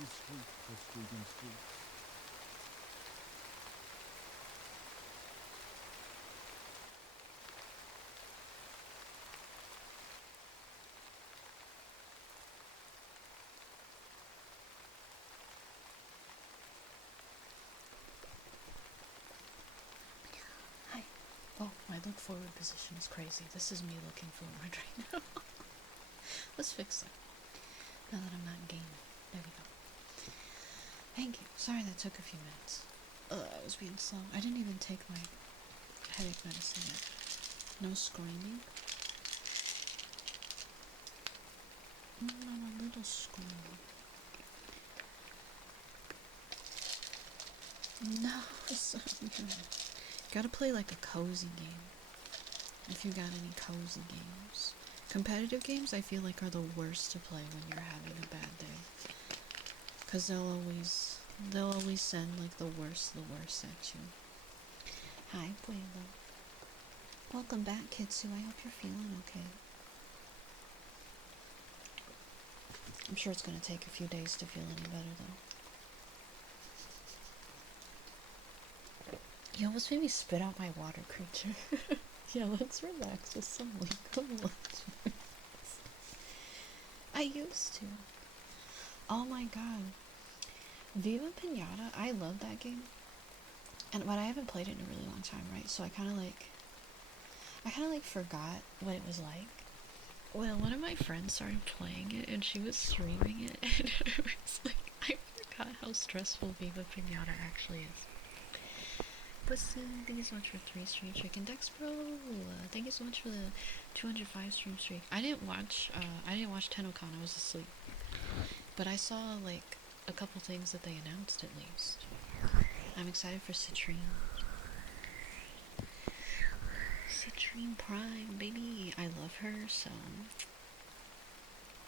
is street for streaking streets. Hi. Oh, my look forward position is crazy. This is me looking forward right now. Let's fix that. Now that I'm not in game. There we go. Thank you. Sorry that took a few minutes. I was being slow. I didn't even take my headache medicine yet. No screaming. Not a little screaming. No, so gotta play like a cozy game. If you got any cozy games. Competitive games I feel like are the worst to play when you're having a bad day. Cause they'll always send like the worst at you. Hi, Pueblo. Welcome back, Kitsu. I hope you're feeling okay. I'm sure it's gonna take a few days to feel any better though. You almost made me spit out my water creature. Yeah, let's relax with some League of Legends. I used to. Oh my god. Viva Pinata, I love that game. But I haven't played it in a really long time, right? So I kinda like forgot what it was like. Well, one of my friends started playing it and she was streaming it and I was like, I forgot how stressful Viva Pinata actually is. Pussy, thank you so much for 3 stream streak. And Dex Bro, thank you so much for the 205 stream streak. I didn't watch TennoCon, I was asleep. But I saw like a couple things that they announced at least. I'm excited for Citrine. Citrine Prime, baby. I love her, so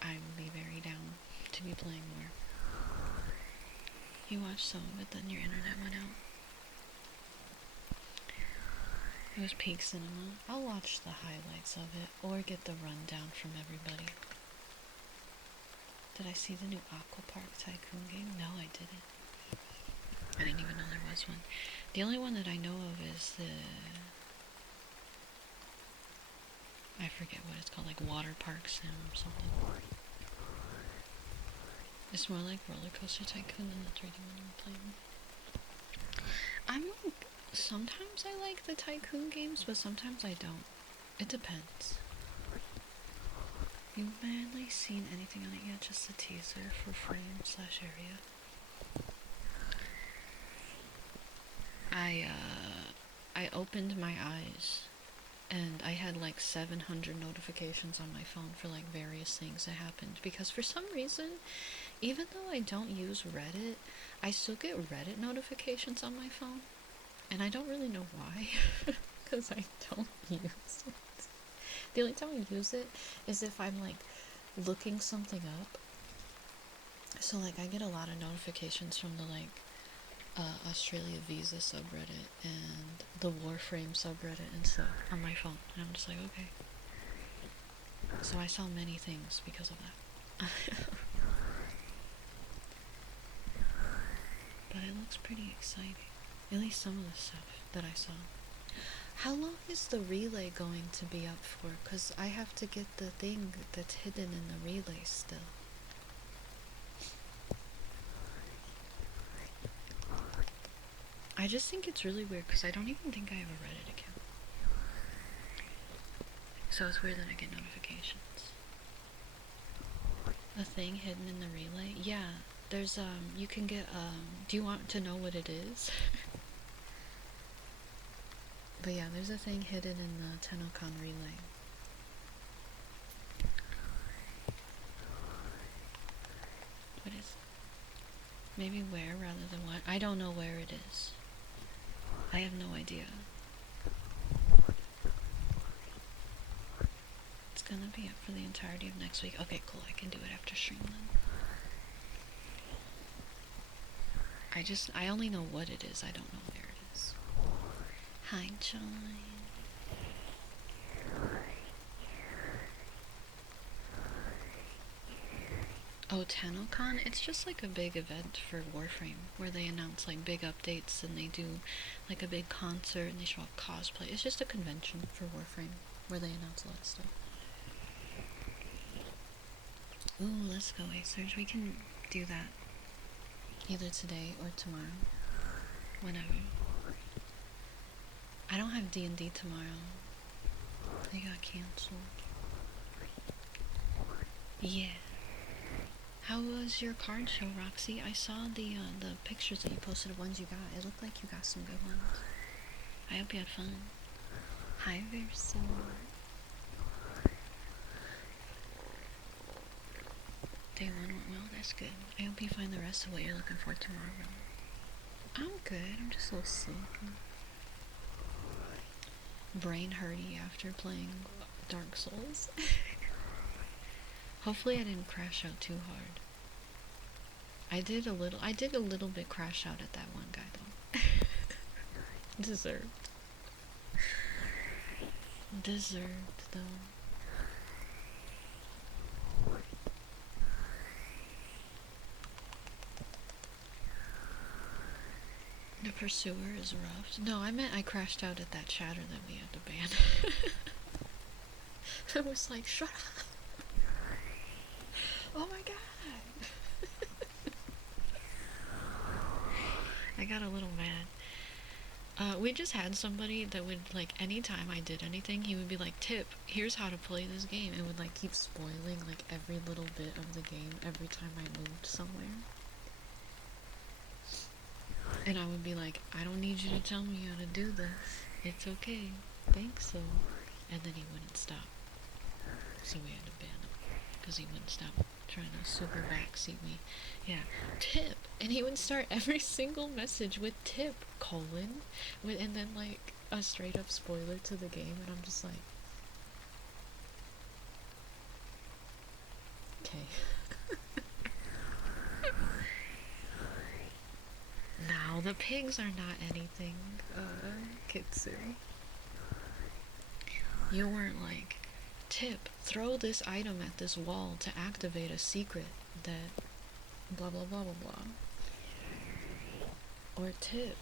I would be very down to be playing more. You watched some of it, then your internet went out. It was peak cinema. I'll watch the highlights of it, or get the rundown from everybody. Did I see the new Aqua Park Tycoon game? No, I didn't. I didn't even know there was one. The only one that I know of is the... I forget what it's called, like Water Park Sim or something. It's more like Roller Coaster Tycoon than the 3D one I'm playing. I'm like, sometimes I like the Tycoon games, but sometimes I don't. It depends. You've barely seen anything on it yet, just a teaser for Frame/Area. I opened my eyes and I had like 700 notifications on my phone for like various things that happened, because for some reason, even though I don't use Reddit, I still get Reddit notifications on my phone, and I don't really know why, because I don't use it. The only time I use it is if I'm like looking something up. So like I get a lot of notifications from the like Australia Visa subreddit and the Warframe subreddit and stuff on my phone, and I'm just like, okay. So I saw many things because of that. But it looks pretty exciting, at least some of the stuff that I saw. How long is the relay going to be up for? Because I have to get the thing that's hidden in the relay still. I just think it's really weird because I don't even think I have a Reddit account. So it's weird that I get notifications. The thing hidden in the relay? Yeah, there's, you can get, do you want to know what it is? But yeah, there's a thing hidden in the TennoCon relay. What is it? Maybe where rather than what? I don't know where it is. I have no idea. It's gonna be up for the entirety of next week. Okay, cool, I can do it after stream then. I only know what it is, I don't know where it is. Hi, John. Oh, TennoCon? It's just like a big event for Warframe where they announce like big updates and they do like a big concert and they show off cosplay. It's just a convention for Warframe where they announce a lot of stuff. Ooh, let's go, Surge. We can do that either today or tomorrow. Whenever. I don't have D&D tomorrow. They got canceled. Yeah. How was your card show, Roxy? I saw the pictures that you posted of ones you got. It looked like you got some good ones. I hope you had fun. Hi, Verso. Day one went well. That's good. I hope you find the rest of what you're looking for tomorrow. I'm good. I'm just a little sleepy. Brain hurty after playing Dark Souls. Hopefully I didn't crash out too hard. I did a little bit crash out at that one guy though. Deserved. Deserved though. The Pursuer is rough. No, I meant I crashed out at that chatter that we had to ban. I was like, shut up. Oh my god. I got a little mad. We just had somebody that would, like, anytime I did anything, he would be like, tip, here's how to play this game, and would, like, keep spoiling, like, every little bit of the game every time I moved somewhere. And I would be like, I don't need you to tell me how to do this. It's okay. Thanks, so. And then he wouldn't stop. So we had to ban him. Because he wouldn't stop trying to super backseat me. Yeah, tip. And he would start every single message with tip, colon. And then, like, a straight up spoiler to the game. And I'm just like, okay. Now, the pigs are not anything, Kitsu. You weren't like, tip, throw this item at this wall to activate a secret that blah blah blah blah blah. Or tip,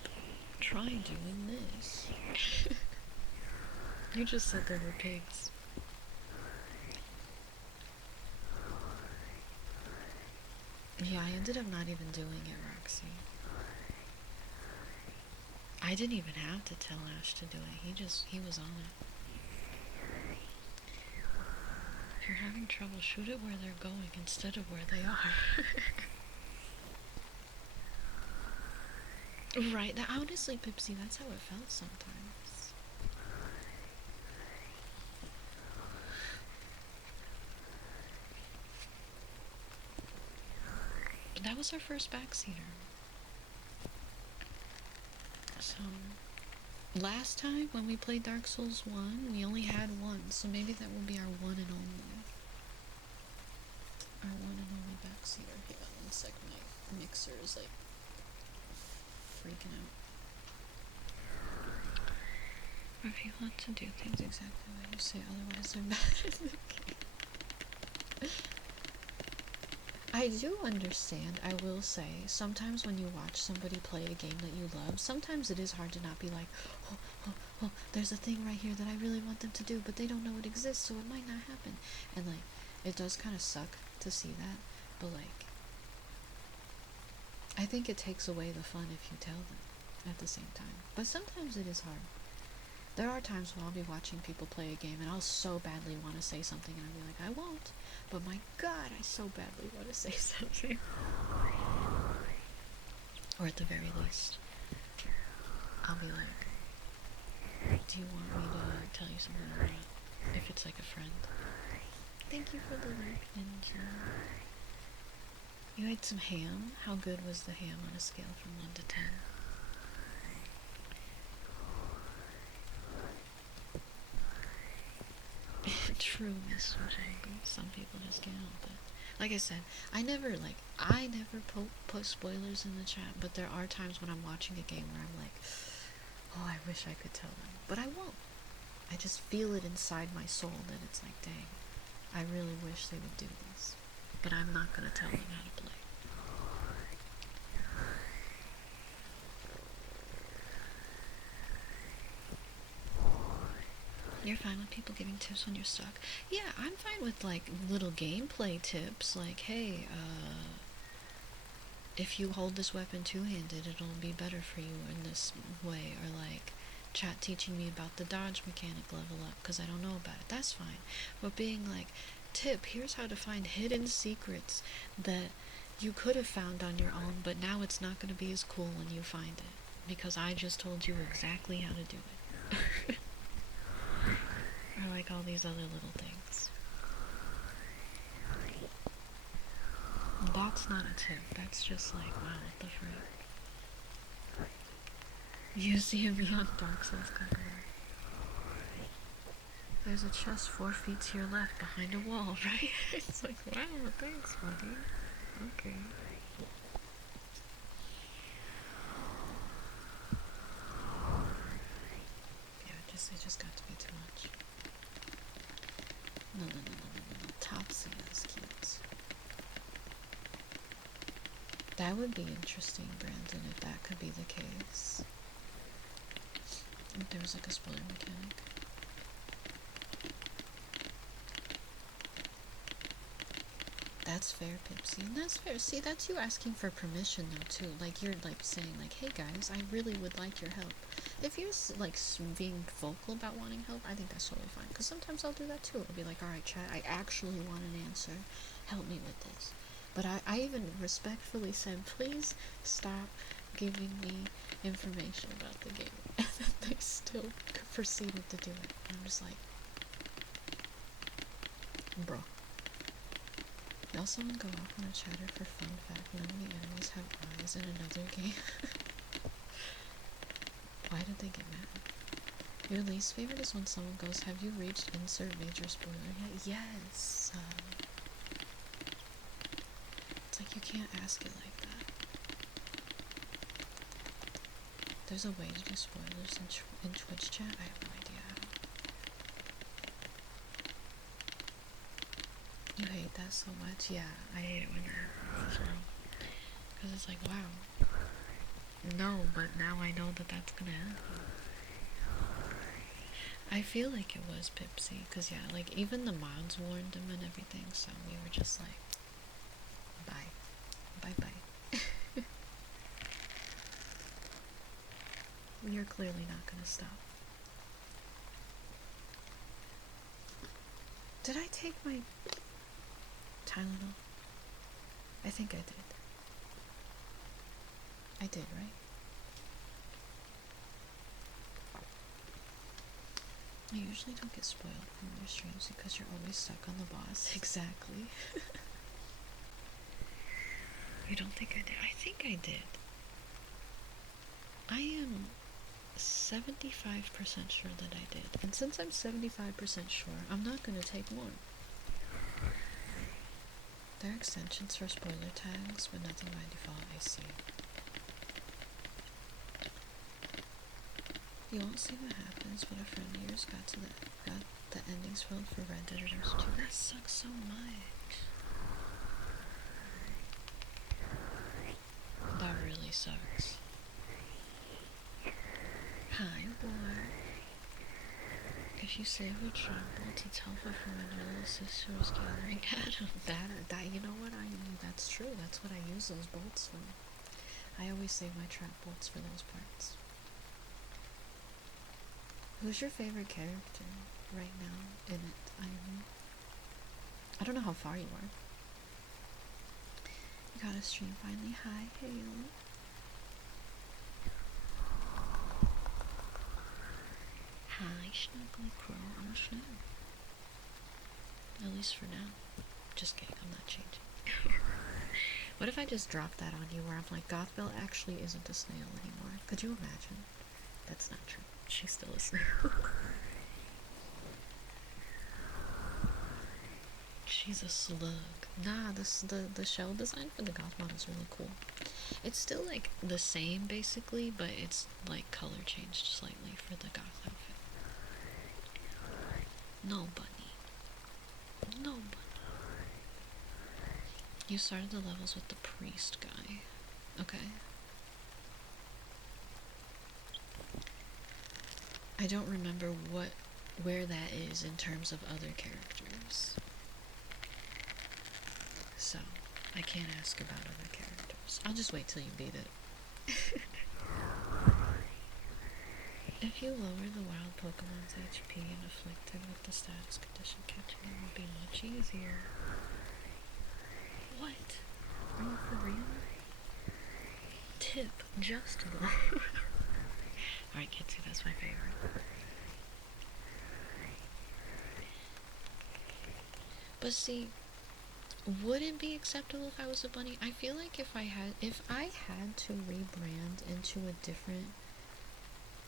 try doing this. You just said there were pigs. Yeah, I ended up not even doing it, Roxy. I didn't even have to tell Ash to do it. He was on it. If you're having trouble, shoot it where they're going instead of where they are. Right, that, honestly, Pipsy, that's how it felt sometimes. But that was our first backseater. So, last time when we played Dark Souls 1, we only had one, so maybe that will be our one and only. Our one and only backseater. Hang on 1 sec, my mixer is like freaking out. If you want to do things exactly the way you say, otherwise they're bad in the game. I do understand, I will say, sometimes when you watch somebody play a game that you love, sometimes it is hard to not be like, oh, there's a thing right here that I really want them to do, but they don't know it exists, so it might not happen. And, like, it does kind of suck to see that, but, like, I think it takes away the fun if you tell them at the same time. But sometimes it is hard. There are times when I'll be watching people play a game and I'll so badly want to say something and I'll be like, I won't. But my god, I so badly want to say something. Or at the very least, I'll be like, do you want me to tell you something or not? If it's like a friend. Thank you for the like, Ninja. You ate some ham? How good was the ham on a scale from 1 to 10? True, Mr. Jangle. Some people just can't help it. Like I said, I never put spoilers in the chat, but there are times when I'm watching a game where I'm like, oh, I wish I could tell them. But I won't. I just feel it inside my soul that it's like, dang, I really wish they would do this. but I'm not gonna tell them how to play. You're fine with people giving tips when you're stuck? Yeah, I'm fine with like little gameplay tips, like, hey, if you hold this weapon two-handed, it'll be better for you in this way, or like chat teaching me about the dodge mechanic level up because I don't know about it. That's fine. But being like, tip, here's how to find hidden secrets that you could have found on your own, but now it's not going to be as cool when you find it because I just told you exactly how to do it. Or like all these other little things. That's not a tip. That's just like, wow, what the frick. You see me on Dark Souls cover. There's a chest 4 feet to your left behind a wall, right? It's like, wow, thanks, buddy. Okay. Yeah, it just got to be too much. No. Topsy is cute. That would be interesting, Brandon, if that could be the case. If there was like a spoiler mechanic. That's fair, Pipsy, and that's fair. See, that's you asking for permission, though, too. Like, you're, like, saying, like, hey, guys, I really would like your help. If you're, like, being vocal about wanting help, I think that's totally fine. Because sometimes I'll do that, too. I'll be like, alright, chat, I actually want an answer. Help me with this. But I even respectfully said, please stop giving me information about the game. And then they still proceeded to do it. And I'm just like, bro. Now someone go off on a chatter for fun fact, none of the enemies have eyes in another game. Why did they get mad? Your least favorite is when someone goes, have you reached insert major spoiler yet? Yes! It's like you can't ask it like that. There's a way to do spoilers in Twitch chat? I have no idea how. You hate that so much? Yeah, I hate it when that happens as well. Because it's like, wow. No, but now I know that that's gonna happen. I feel like it was Pipsy, because yeah, like, even the mods warned him and everything, so we were just like, bye. Bye-bye. You're clearly not gonna stop. Did I take my Tylenol? I think I did. I did, right? I usually don't get spoiled from your streams because you're always stuck on the boss. Exactly. You don't think I did? I think I did. I am 75% sure that I did. And since I'm 75% sure, I'm not going to take more. There are extensions for spoiler tags, but nothing by default, I see. You won't see what happens when a friend of yours got the ending spoiled for Red Dead Redemption 2. That sucks so much. That really sucks. Hi, boy. If you save a trouble to tell for my little sister was gathering that, you know what, that's true. That's what I use those bolts for. I always save my trap bolts for those parts. Who's your favorite character right now in it? I don't know how far you are. You got a stream finally. Hi, Haley. Hi, Snuggly Crow. I'm a Snail. At least for now. Just kidding, I'm not changing. What if I just dropped that on you where I'm like, Belle actually isn't a snail anymore? Could you imagine? That's not true. She's still a snail. She's a slug. Nah, the shell design for the goth mod is really cool. It's still like the same basically, but it's like color changed slightly for the goth outfit. No bunny. No bunny. You started the levels with the priest guy. Okay. I don't remember where that is in terms of other characters. So, I can't ask about other characters. I'll just wait till you beat it. If you lower the wild Pokemon's HP and afflicted with the status condition, catching them will be much easier. What? Are you for real? Tip, just Alright, Kitsy, that's my favorite. But see, would it be acceptable if I was a bunny? I feel like if I had to rebrand into a different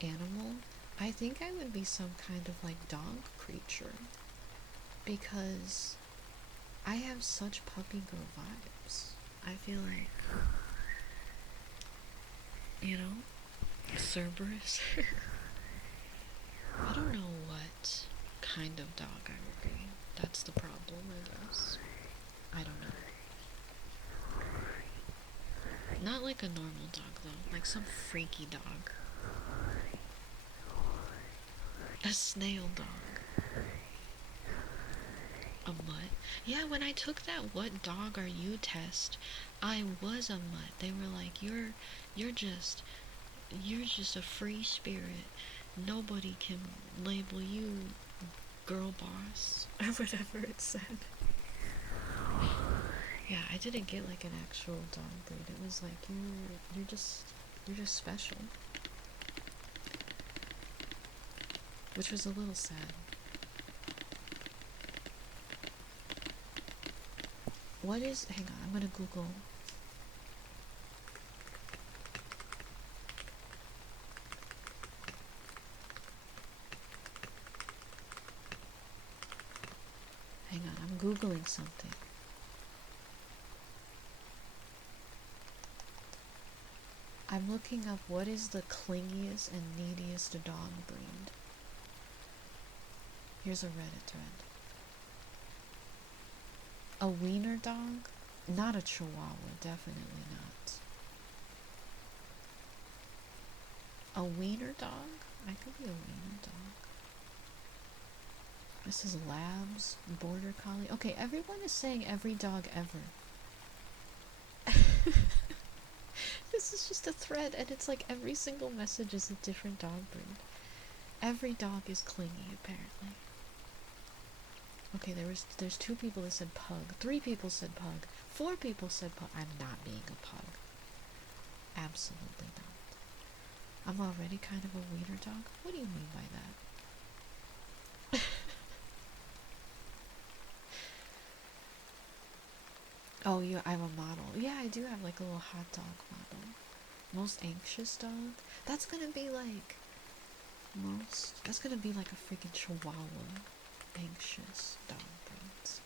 animal, I think I would be some kind of like dog creature, because I have such puppy girl vibes. I feel like, you know, Cerberus. I don't know what kind of dog I would be. That's the problem, I guess. I don't know. Not like a normal dog, though. Like some freaky dog. A snail dog. A mutt. Yeah, when I took that "what dog are you" test, I was a mutt. They were like, you're just a free spirit. Nobody can label you girl boss or whatever it said. Yeah, I didn't get like an actual dog breed. It was like you're just special, which was a little sad. What is? Hang on, I'm gonna Google. Hang on, I'm Googling something. I'm looking up what is the clingiest and neediest dog breed. Here's a Reddit thread. A wiener dog? Not a chihuahua, definitely not. A wiener dog? I could be a wiener dog. This is labs, border collie. Okay, everyone is saying every dog ever. This is just a thread, and it's like every single message is a different dog breed. Every dog is clingy, apparently. Okay, there's 2 people that said pug. 3 people said pug. 4 people said pug. I'm not being a pug. Absolutely not. I'm already kind of a wiener dog? What do you mean by that? Oh, I'm a model. Yeah, I do have like a little hot dog model. Most anxious dog? That's gonna be like that's gonna be like a freaking chihuahua. Anxious dog breeds.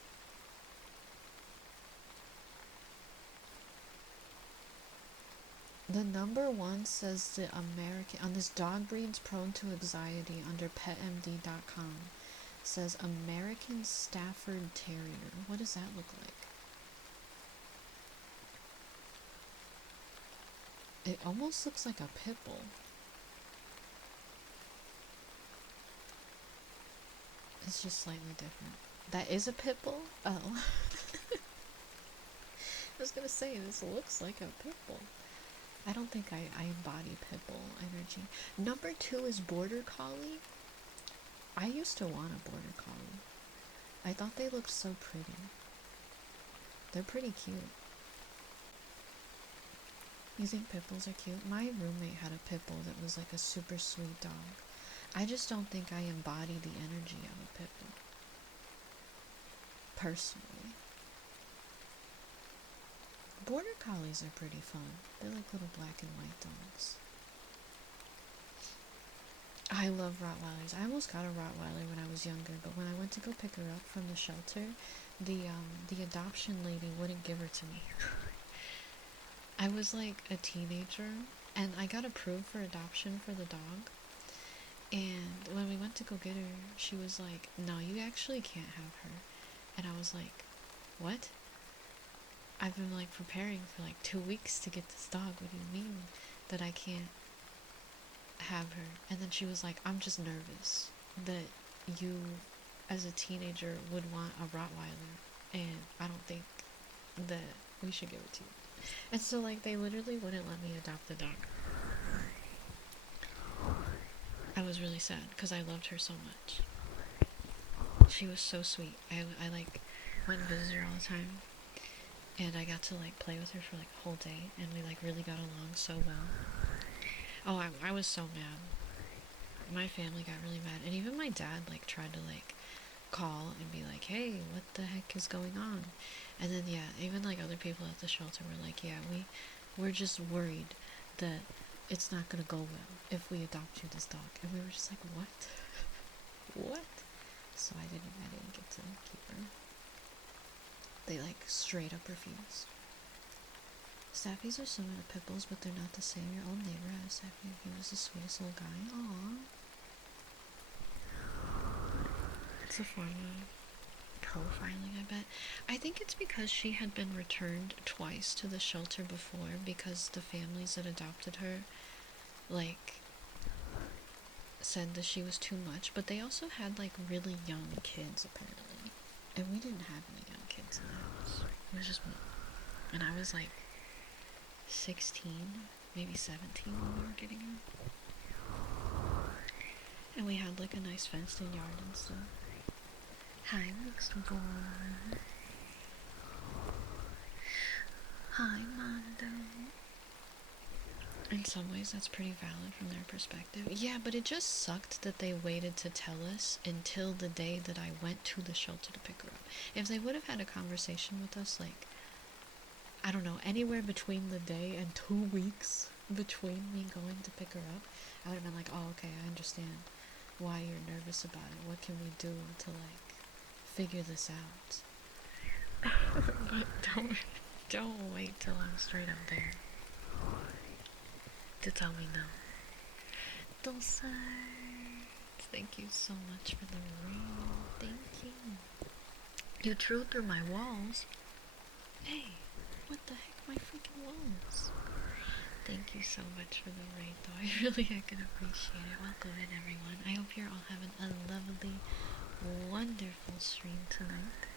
The number 1 says the American, on this dog breeds prone to anxiety under petmd.com, says American Stafford Terrier. What does that look like? It almost looks like a pit bull. It's just slightly different. That is a pit bull? Oh. I was gonna say, this looks like a pit bull. I don't think I embody pit bull energy. Number 2 is border collie. I used to want a border collie. I thought they looked so pretty. They're pretty cute. You think pit bulls are cute? My roommate had a pit bull that was like a super sweet dog. I just don't think I embody the energy of a pit bull. Personally. Border collies are pretty fun. They're like little black and white dogs. I love Rottweilers. I almost got a Rottweiler when I was younger, but when I went to go pick her up from the shelter, the adoption lady wouldn't give her to me. I was like a teenager, and I got approved for adoption for the dog. And when we went to go get her, she was like, "No, you actually can't have her." And I was like, "What?" I've been like preparing for like 2 weeks to get this dog. What do you mean that I can't have her? And then she was like, I'm just nervous that you as a teenager would want a Rottweiler, and I don't think that we should give it to you. And so like they literally wouldn't let me adopt the dog. I was really sad because I loved her so much. She was so sweet. I like went and visited her all the time, and I got to like play with her for like a whole day, and we like really got along so well. Oh, I was so mad. My family got really mad, and even my dad like tried to like call and be like, hey, what the heck is going on? And then yeah, even like other people at the shelter were like, yeah, we're just worried that it's not gonna go well if we adopt you this dog. And we were just like, what? What? So I didn't get to keep her. They like straight up refused. Staffies are similar to pit bulls, but they're not the same. Your own neighbor had a Staffy, and he was the sweetest little guy. Aww. It's a form of profiling, I bet. I think it's because she had been returned twice to the shelter before, because the families that adopted her, like, said that she was too much, but they also had, like, really young kids, apparently. And we didn't have any young kids in the house. It was just me. And I was, like, 16, maybe 17 when we were getting her. And we had, like, a nice fenced-in yard and stuff. Hi, next boy. Hi, Mondo. In some ways, that's pretty valid from their perspective. Yeah, but it just sucked that they waited to tell us until the day that I went to the shelter to pick her up. If they would have had a conversation with us, like, I don't know, anywhere between the day and 2 weeks between me going to pick her up, I would have been like, oh, okay, I understand why you're nervous about it. What can we do to, like, figure this out? But don't wait till I'm straight up there to tell me no. Dulce, thank you so much for the rain. Thank you. You drew through my walls. Hey, what the heck, my freaking walls? Thank you so much for the rain, though. I can appreciate it. Welcome in, everyone. I hope you're all having a lovely, wonderful stream tonight.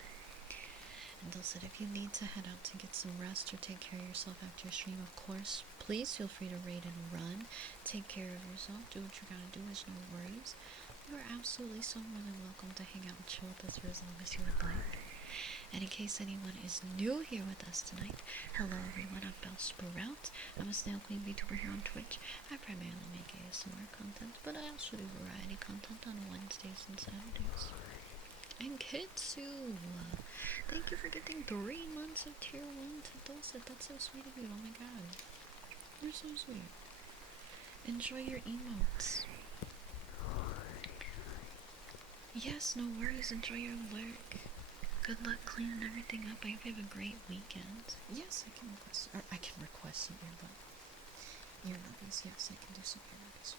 And Dulce, if you need to head out to get some rest or take care of yourself after your stream, of course, please feel free to raid and run. Take care of yourself. Do what you gotta do. There's no worries. You are absolutely so more than welcome to hang out and chill with us for as long as you would like. And in case anyone is new here with us tonight, hello everyone, I'm Belle Sprout. I'm a Snail Queen VTuber here on Twitch. I primarily make ASMR content, but I also do variety content on Wednesdays and Saturdays. And Kitsu, thank you for getting 3 months of tier 1 to Dulce. That's so sweet of you. Oh my god, you're so sweet. Enjoy your emotes. Yes, no worries. Enjoy your work. Good luck cleaning everything up. I hope you have a great weekend. Yes, I can request some earbuds. Yes, I can do some earbuds.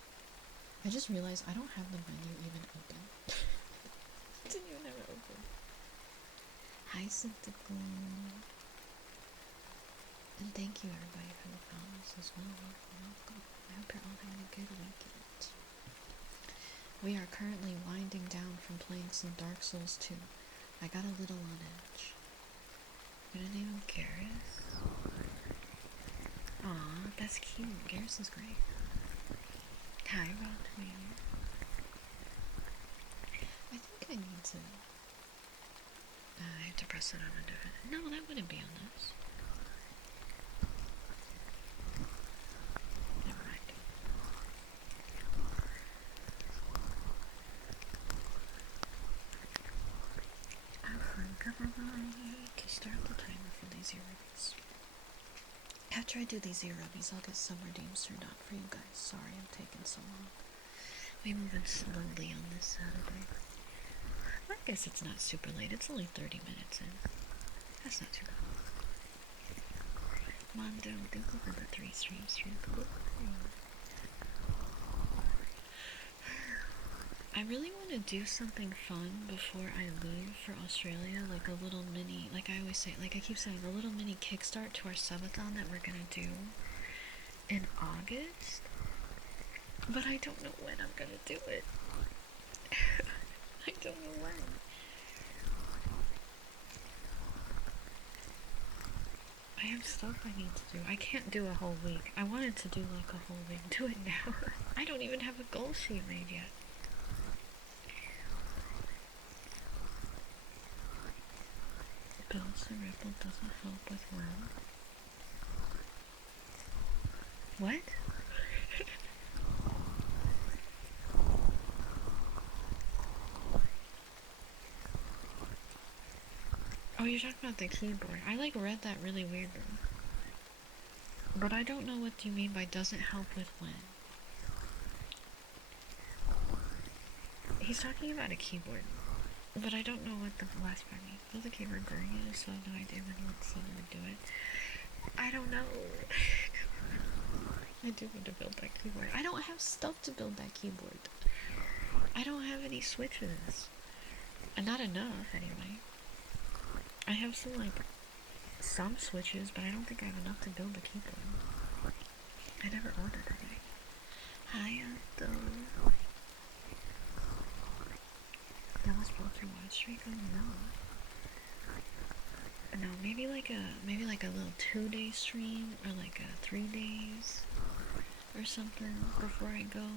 I just realized I don't have the menu even open. Didn't even have it open. Hi, Syntacle. And thank you everybody for the follows as well. Welcome. I hope you're all having a good weekend. We are currently winding down from playing some Dark Souls 2. I got a little on edge. I'm gonna name him Garrus. Aw, that's cute. Garrus is great. Hi, Rodway. I think I need to... I have to press it on a different... No, that wouldn't be on this. Never mind. Okay, start the timer for these ear rubbies. After I do these ear rubbies, I'll get some redeems turned on for you guys. Sorry I'm taking so long. We're moving slowly on this Saturday. I guess it's not super late. It's only 30 minutes in. That's not too bad. Mondo, thank you for the 3 streams through the book. I I really want to do something fun before I leave for Australia, like a little mini, like I always say, like I keep saying, a little mini kickstart to our subathon that we're gonna do in August. But I don't know when I'm gonna do it. I don't know when. I have stuff I need to do. I can't do a whole week. I wanted to do like a whole week. Do it now. I don't even have a goal sheet made yet. Bill's a ripple doesn't help with worm. What? Oh, you're talking about the keyboard. I like read that really weirdly. But I don't know what you mean by doesn't help with when. He's talking about a keyboard. But I don't know what the last part means. Does the keyboard burn you? So I have no idea when he would see me do it. I don't know. I do need to build that keyboard. I don't have stuff to build that keyboard. I don't have any switches. And not enough, anyway. I have some switches, but I don't think I have enough to build a keyboard. I never ordered it. Hi, Otto. Dallas broke your watch streak? Oh no. No, maybe like a little 2-day stream, or like a 3 days or something before I go,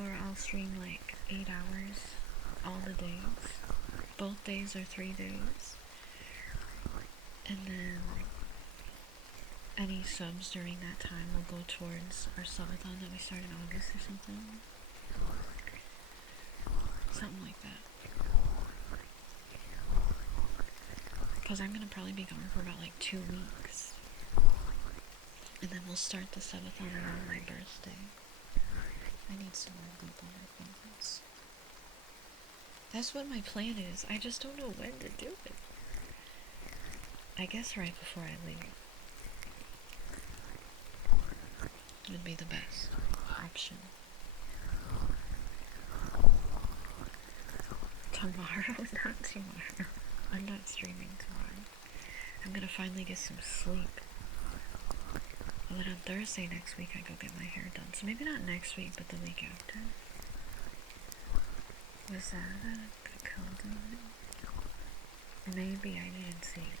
or I'll stream like 8 hours all the days. Both days are 3 days. And then any subs during that time will go towards our subathon that we start in August or something. Something like that. Because I'm going to probably be gone for about like 2 weeks. And then we'll start the subathon around my birthday. I need some more goop on my fingers. That's what my plan is. I just don't know when to do it. I guess right before I leave would be the best option. Tomorrow? Not tomorrow. I'm not streaming tomorrow. I'm gonna finally get some sleep. And then on Thursday next week I go get my hair done. So maybe not next week, but the week after. Was that a cocoon? Maybe, I didn't see it.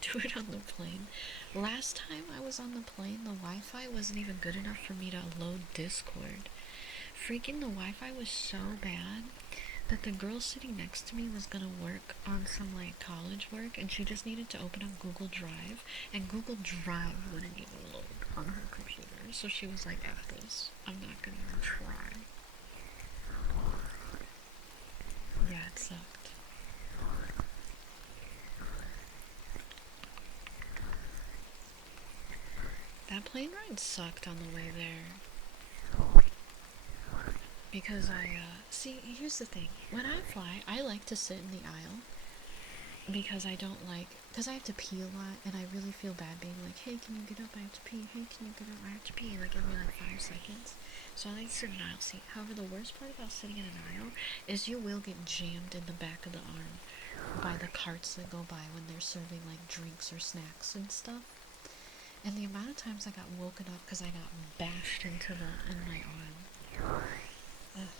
Do it on the plane. Last time I was on the plane, the Wi-Fi wasn't even good enough for me to load Discord. Freaking the Wi-Fi was so bad that the girl sitting next to me was gonna work on some like college work, and she just needed to open up Google Drive, and Google Drive wouldn't even load on her computer. So she was like, F this, I'm not gonna even try. Yeah, it sucked. That plane ride sucked on the way there. Because see, here's the thing. When I fly, I like to sit in the aisle. Because I have to pee a lot, and I really feel bad being like, hey, can you get up, I have to pee, hey, can you get up, I have to pee, like every like 5 seconds. So I like to sit in an aisle seat. However, the worst part about sitting in an aisle is you will get jammed in the back of the arm by the carts that go by when they're serving like drinks or snacks and stuff. And the amount of times I got woken up because I got bashed in my arm. Ugh.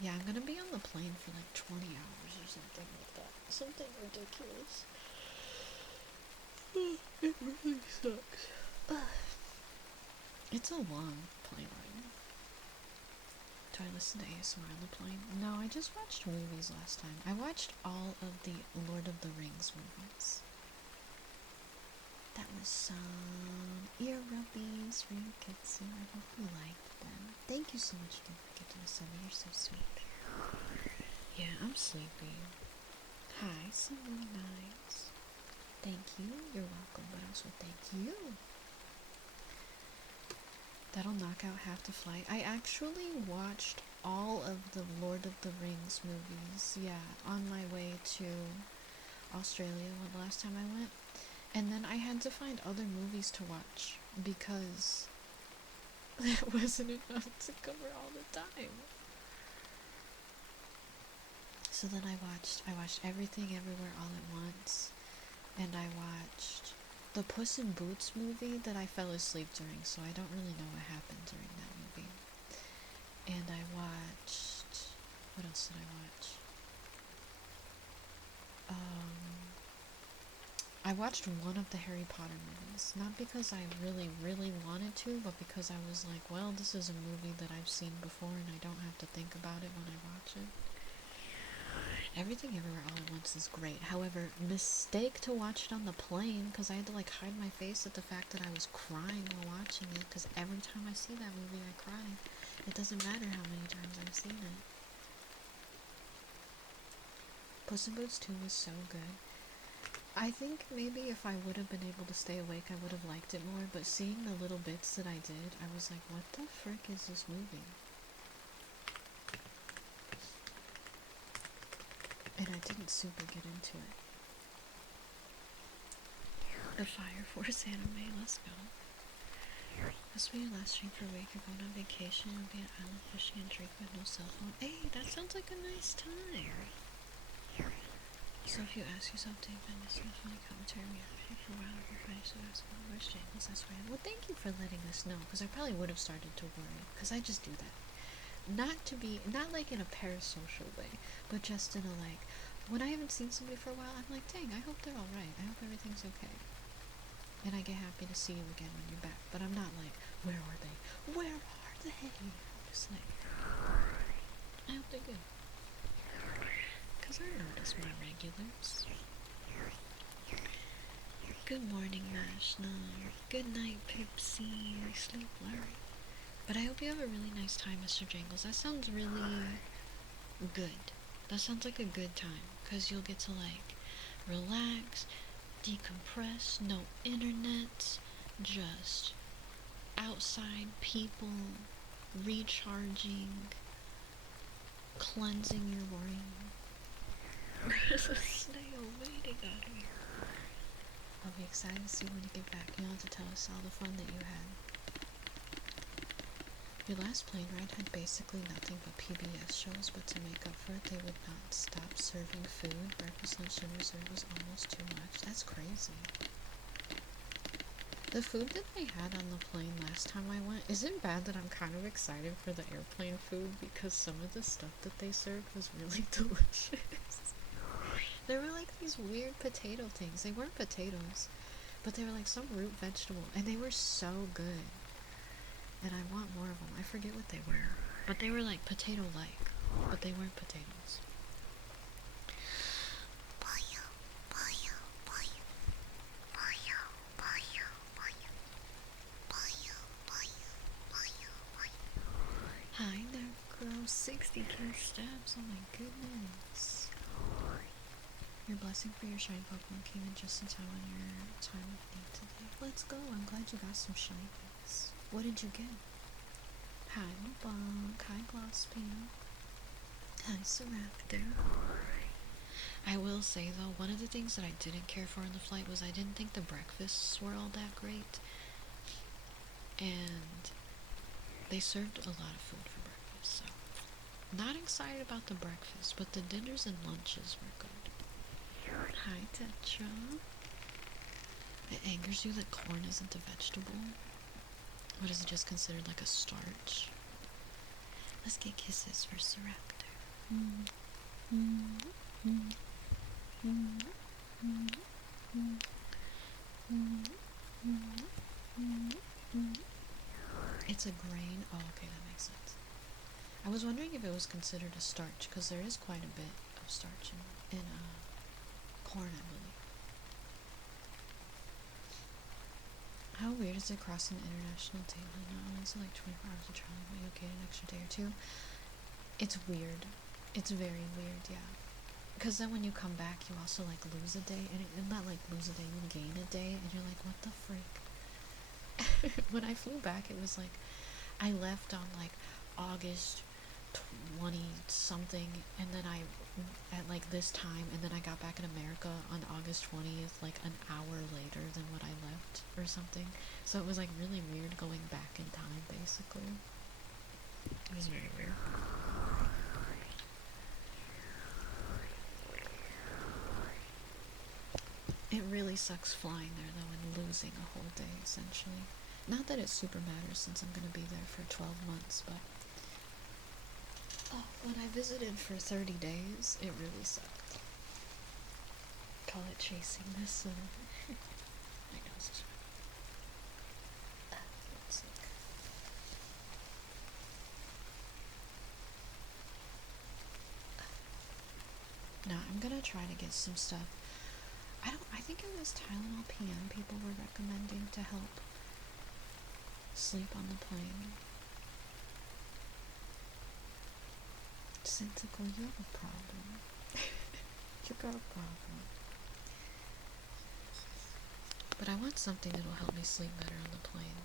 Yeah, I'm gonna be on the plane for like 20 hours or something like that. Something ridiculous. It really sucks. It's a long plane ride. Do I listen to ASMR on the plane? No, I just watched movies last time. I watched all of the Lord of the Rings movies. That was some ear rubbies for your kids, so I hope you liked them. Thank you so much for getting us over. You're so sweet. Yeah, I'm sleepy. Hi, some really nice. Thank you. You're welcome, but also thank you. That'll knock out half the flight. I actually watched all of the Lord of the Rings movies, yeah, on my way to Australia the last time I went. And then I had to find other movies to watch because it wasn't enough to cover all the time. So then I watched Everything Everywhere All at Once, and I watched the Puss in Boots movie that I fell asleep during, so I don't really know what happened during that movie. And I watched, what else did I watch? I watched one of the Harry Potter movies, not because I really, really wanted to, but because I was like, well, this is a movie that I've seen before and I don't have to think about it when I watch it. Everything Everywhere All at Once is great. However, mistake to watch it on the plane, because I had to like hide my face at the fact that I was crying while watching it, because every time I see that movie I cry. It doesn't matter how many times I've seen it. Puss in Boots 2 was so good. I think maybe if I would have been able to stay awake, I would have liked it more, but seeing the little bits that I did, I was like, what the frick is this movie? And I didn't super get into it. The Fire Force anime, let's go. This will be your last stream for a week. You're going on vacation. You'll be at island fishing and drink with no cell phone. Hey, that sounds like a nice time. So if you ask yourself, Dave, and this is funny commentary, we have paid for a while, you're finding so that's where's Jangles, that's why. Well, thank you for letting us know, because I probably would have started to worry, because I just do that. Not like in a parasocial way, but just in a like, when I haven't seen somebody for a while, I'm like, dang, I hope they're alright, I hope everything's okay. And I get happy to see you again when you're back, but I'm not like, where are they? Where are they? I'm just like, I hope they're good. Because I notice my regulars. Good morning, National. Good night, Pipsy. Sleep well. But I hope you have a really nice time, Mr. Jangles. That sounds really good. That sounds like a good time. Because you'll get to, like, relax, decompress, no internet, just outside people, recharging, cleansing your brain. There's a snail waiting on me. I'll be excited to see when you get back. You'll have to tell us all the fun that you had. Your last plane ride had basically nothing but PBS shows, but to make up for it, they would not stop serving food. Breakfast, lunch, dinner service was almost too much. That's crazy. The food that they had on the plane last time I went, is it bad that I'm kind of excited for the airplane food? Because some of the stuff that they served was really delicious. They were like these weird potato things. They weren't potatoes, but they were like some root vegetable, and they were so good. And I want more of them. I forget what they were, but they were like potato-like, but they weren't potatoes. Hi, Necro. 60k stabs. Oh my goodness. Your blessing for your shine Pokemon came in just in time on your time with me today. Let's go. I'm glad you got some shinies. What did you get? Hi, Mabonk. Hi, Glossbeam. Hi, Seraptor. I will say, though, one of the things that I didn't care for on the flight was I didn't think the breakfasts were all that great. And they served a lot of food for breakfast, so not excited about the breakfast, but the dinners and lunches were good. Hi, Tetra. It angers you that corn isn't a vegetable? What is it, just considered like a starch? Let's get kisses for Seraptor. It's a grain. Oh, okay, that makes sense. I was wondering if it was considered a starch, because there is quite a bit of starch in corn, I believe. How weird is it crossing the international table? Not only is it like 24 hours of traveling, but you'll get an extra day or two. It's weird. It's very weird, yeah. Because then when you come back, you also like lose a day, and not like lose a day, you gain a day, and you're like, what the frick? When I flew back, it was like, I left on like August 20 something, and then I at like this time, and then I got back in America on August 20th, like an hour later than what I left or something. So it was like really weird going back in time, basically. It was very weird. really sucks flying there though and losing a whole day essentially. Not that it super matters since I'm gonna be there for 12 months, but when I visited for 30 days, it really sucked. Call it chasing this. My nose is running. It's sick. Now I'm gonna try to get some stuff. I think it was Tylenol PM people were recommending to help sleep on the plane. Syntacle, you have a problem. You got a problem. But I want something that'll help me sleep better on the plane.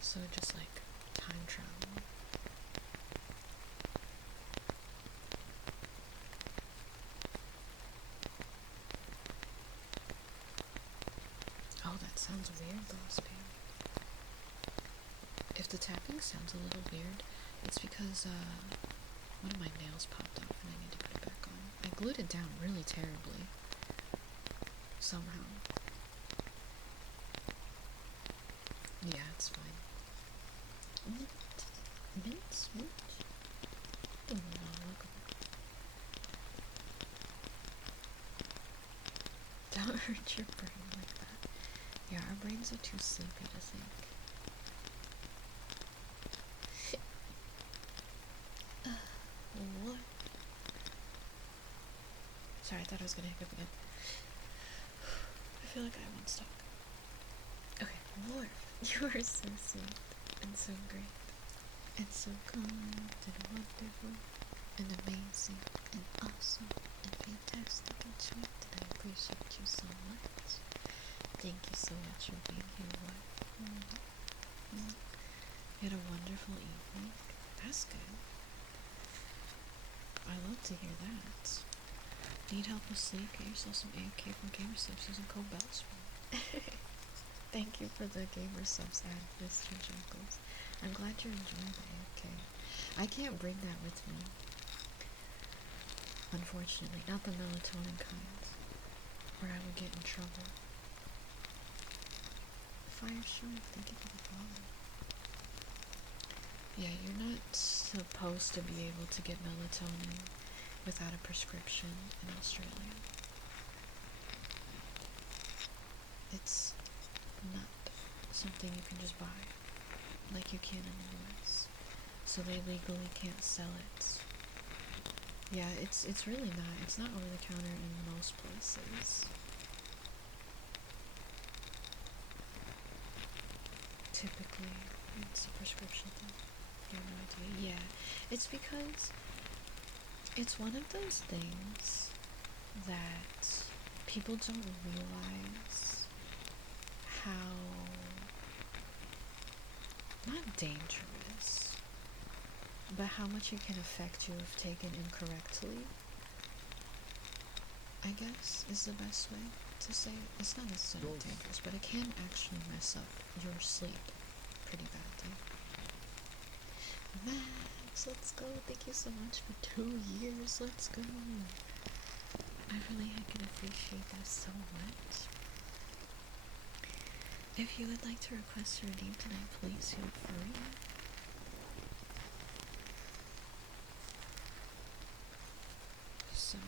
So just like time travel. Oh, that sounds weird, Boss Babe. If the tapping sounds a little weird, it's because one of my nails popped off and I need to put it back on. I glued it down really terribly. Somehow. Yeah, it's fine. Mints? Don't hurt your brain like that. Yeah, our brains are too sleepy to think. What? Sorry, I thought I was gonna hiccup again. I feel like I won't stop. Okay, Lord, you are so sweet and so great and so kind and wonderful and amazing and awesome and fantastic and sweet, and I appreciate you so much. Thank you so much for being here, Lord. You had a wonderful evening. That's good. I love to hear that. Need help with sleep? Get yourself some AFK from Gamer Subs using code Belle. Thank you for the Gamer Subs ad, Mr. Jackals. I'm glad you're enjoying the AFK. I can't bring that with me. Unfortunately, not the melatonin kind, or I would get in trouble. Fire Shark, thank you for the follow. Yeah, you're not supposed to be able to get melatonin without a prescription in Australia. It's not something you can just buy like you can in the US. So they legally can't sell it. Yeah, it's really not. It's not over the counter in most places. Typically, it's a prescription thing. You have no idea. Yeah, it's because it's one of those things that people don't realize how not dangerous, but how much it can affect you if taken incorrectly, I guess, is the best way to say it. It's not necessarily dangerous, but it can actually mess up your sleep pretty badly. Max, let's go. Thank you so much for 2 years. Let's go. I really can appreciate that so much. If you would like to request a redeem tonight, please feel free. So,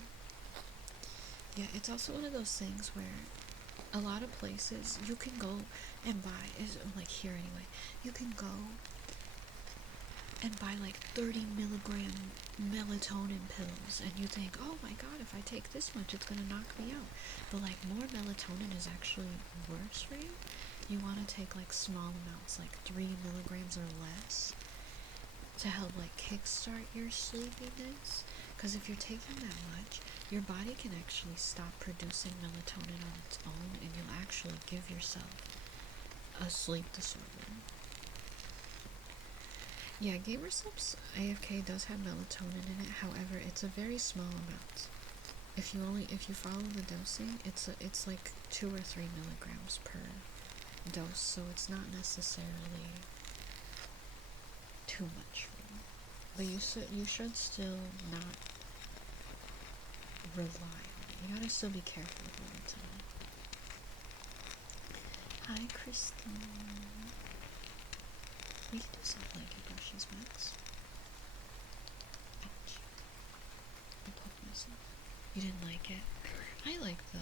yeah, it's also one of those things where a lot of places you can go and buy, like here anyway, you can go and buy like 30 milligram melatonin pills, and you think, oh my god, if I take this much it's gonna knock me out, but like more melatonin is actually worse for you. You want to take like small amounts, like 3 milligrams or less, to help like kickstart your sleepiness, because if you're taking that much, your body can actually stop producing melatonin on its own, and you'll actually give yourself a sleep disorder. Yeah, Gamer Subs AFK does have melatonin in it, however, it's a very small amount. If you follow the dosing, it's like 2 or 3 milligrams per dose, so it's not necessarily too much for you. But you should still not rely on it. You gotta still be careful with what you tell. Hi, Christine. We can do some blanket brushes, Max. Ouch. I poked myself. You didn't like it? I like the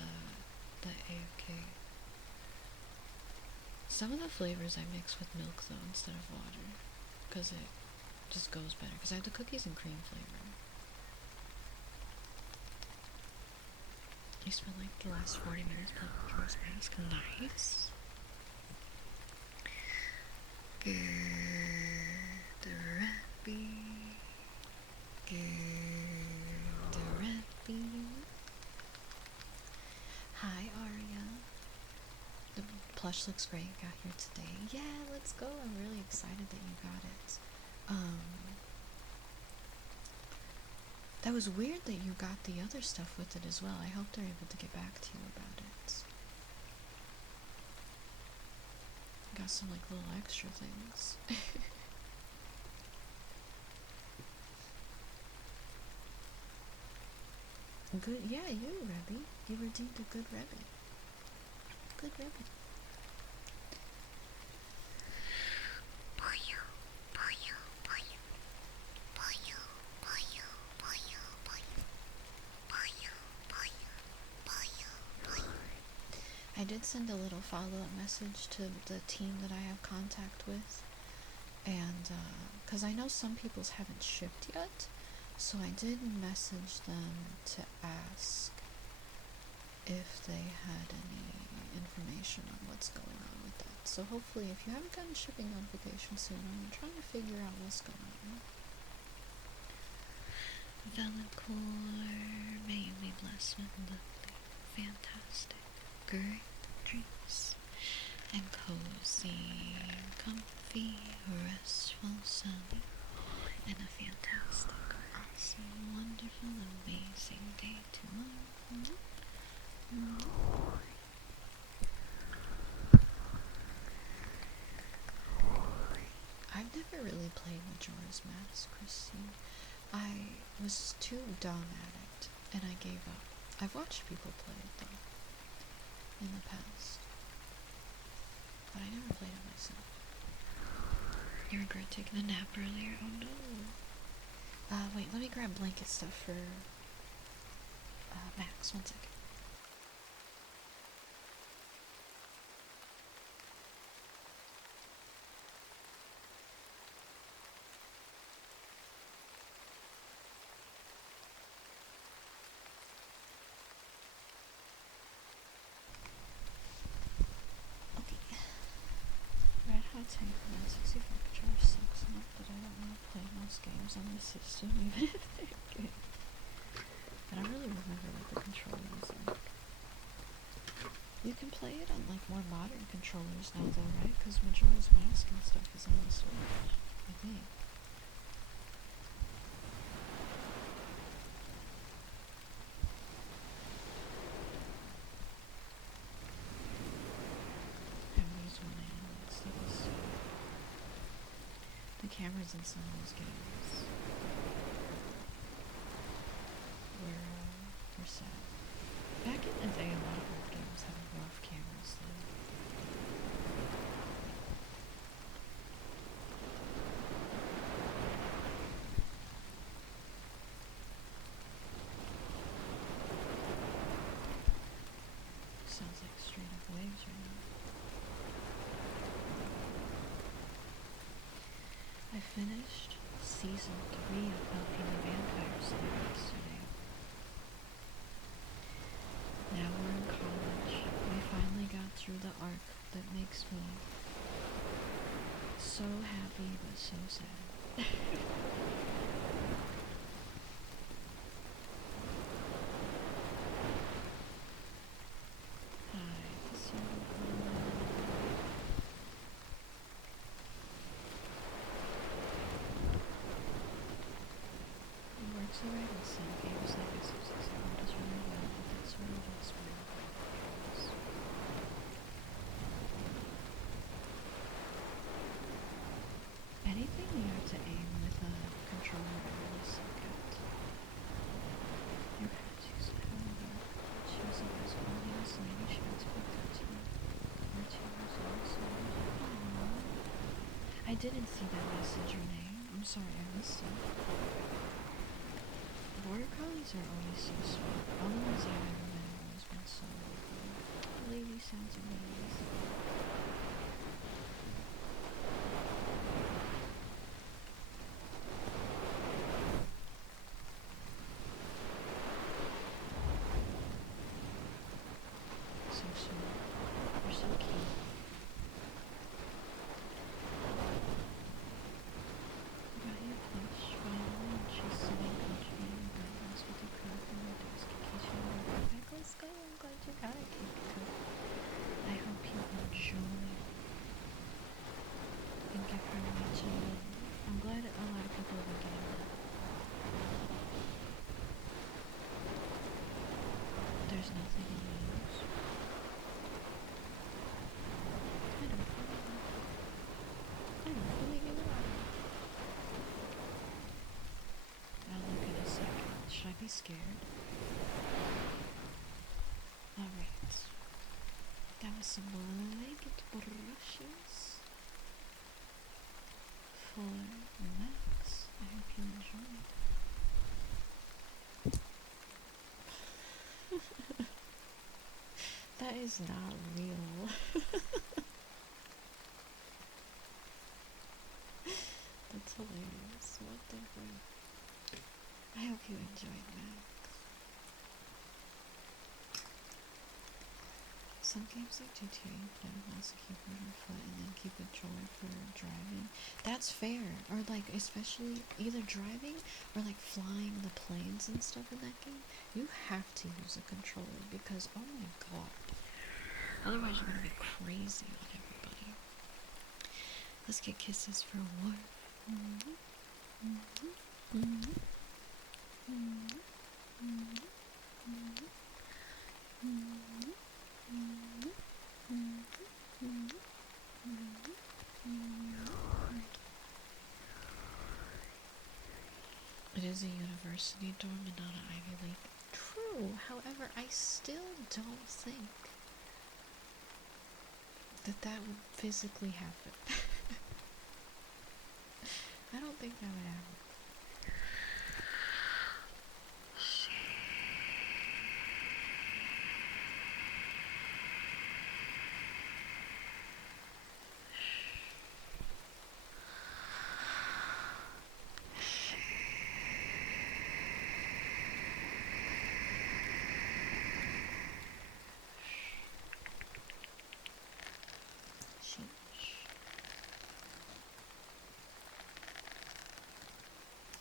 AFK. Some of the flavors I mix with milk though instead of water, because it just goes better. Because I have the cookies and cream flavor. I spent like the last 40 minutes playing Majora's Mask. Nice. Good rappy. Good rappy. Hi, Aria. The plush looks great. Got here today. Yeah, let's go. I'm really excited that you got it. That was weird that you got the other stuff with it as well. I hope they're able to get back to you about it. Got some like little extra things. Good, yeah, you, Rebby. You redeemed a good Rebby. Good Rebby. I did send a little follow-up message to the team that I have contact with, and because I know some people's haven't shipped yet, so I did message them to ask if they had any information on what's going on with that. So hopefully, if you haven't gotten shipping notification soon, I'm trying to figure out what's going on. Velacore, may you be blessed with lovely, fantastic, great dreams, and cozy, comfy, restful, sunny, and a fantastic, awesome, wonderful, amazing day tomorrow. I've never really played Majora's Mask, Christine. I was too dumb at it, and I gave up. I've watched people play it, though, in the past. But I never played it myself. You regret taking a nap earlier? Oh no. Wait, let me grab blanket stuff for Max. 1 second. Red Hot Tank 164 controller sucks enough that I don't want to play most games on this system, even if they're good. I don't really remember what the controller was like. You can play it on like more modern controllers now though, right? Because Majora's Mask and stuff is on the Switch, I think. The cameras in some of those games were sad. Back in the day, a lot of old games had rough cameras though. Sounds like straight up waves right now. I finished season 3 of Buffy the Vampire Slayer yesterday. Now we're in college. We finally got through the arc that makes me so happy but so sad. Hi, it works alright in some games like SF6 does really well, but that's where it is for games. Anything you have to aim with a controller I really suck at. Your hands use it. Maybe she expected to. Or two was awesome. I didn't see that message, Renee. I'm sorry I missed it. Border collies are always so sweet. All the ones I've ever met have always been so lovely. The lady sounds amazing. So sweet. You're so cute. Got your plush finally, and she's sitting comfortably in her house with a cup and her desk in case you want to go back. Let's go. I'm glad you got a cake cup. I hope you enjoy and give her much love. I'm glad a lot of people have been getting that. There's nothing in the news. I don't believe you at all. I'll look in a second. Should I be scared? Alright. That was some blanket brushes for Max. I hope you enjoyed. That is not real. That's hilarious. What the frick? I hope you enjoyed, Max. Some games like GTA you play with mouse and keyboard or foot and then keep controller for driving. That's fair. Or like especially either driving or like flying the planes and stuff in that game. You have to use a controller because oh my god. Otherwise you're gonna be crazy on everybody. Let's get kisses for war. It is a university dorm and not an Ivy League. True, however, I still don't think that would physically happen. I don't think that would happen.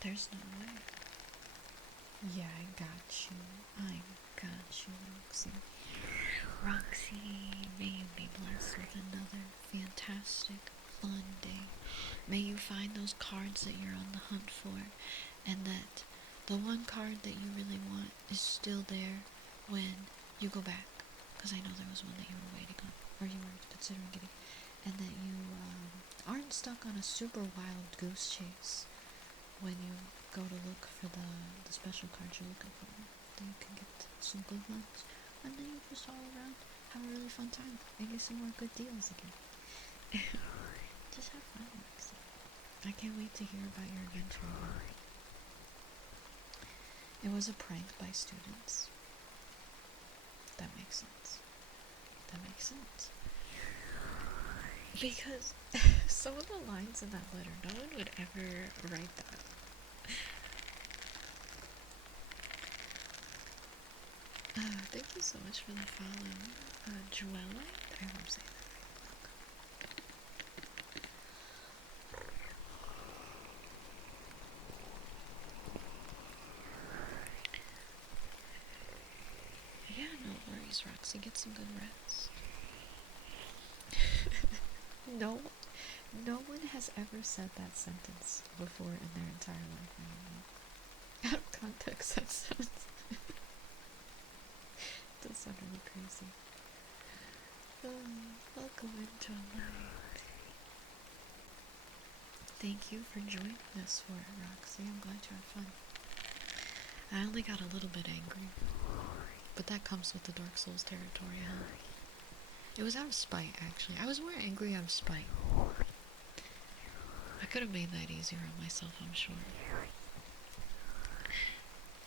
There's no way. Yeah, I got you. I got you, Roxy. Roxy, may you be blessed with another fantastic, fun day. May you find those cards that you're on the hunt for, and that the one card that you really want is still there when you go back. Because I know there was one that you were waiting on, or you were considering getting, and that you aren't stuck on a super wild goose chase when you go to look for the special cards you're looking for. Then you can get some good ones, and then you just all around have a really fun time and get some more good deals again. Just have fun, Roxy. I can't wait to hear about your adventure. It was a prank by students. That makes sense. That makes sense. Because some of the lines in that letter, no one would ever write that. Thank you so much for the follow, Joella. I hope I'm saying that right. Yeah, no worries, Roxy. Get some good rest. No one has ever said that sentence before in their entire life. Out of context, that sounds does sound really crazy. Welcome into light. Thank you for joining us for it, Roxy. I'm glad you had fun. I only got a little bit angry, But that comes with the Dark Souls territory, huh? It was out of spite, actually. I was more angry out of spite. I could have made that easier on myself, I'm sure.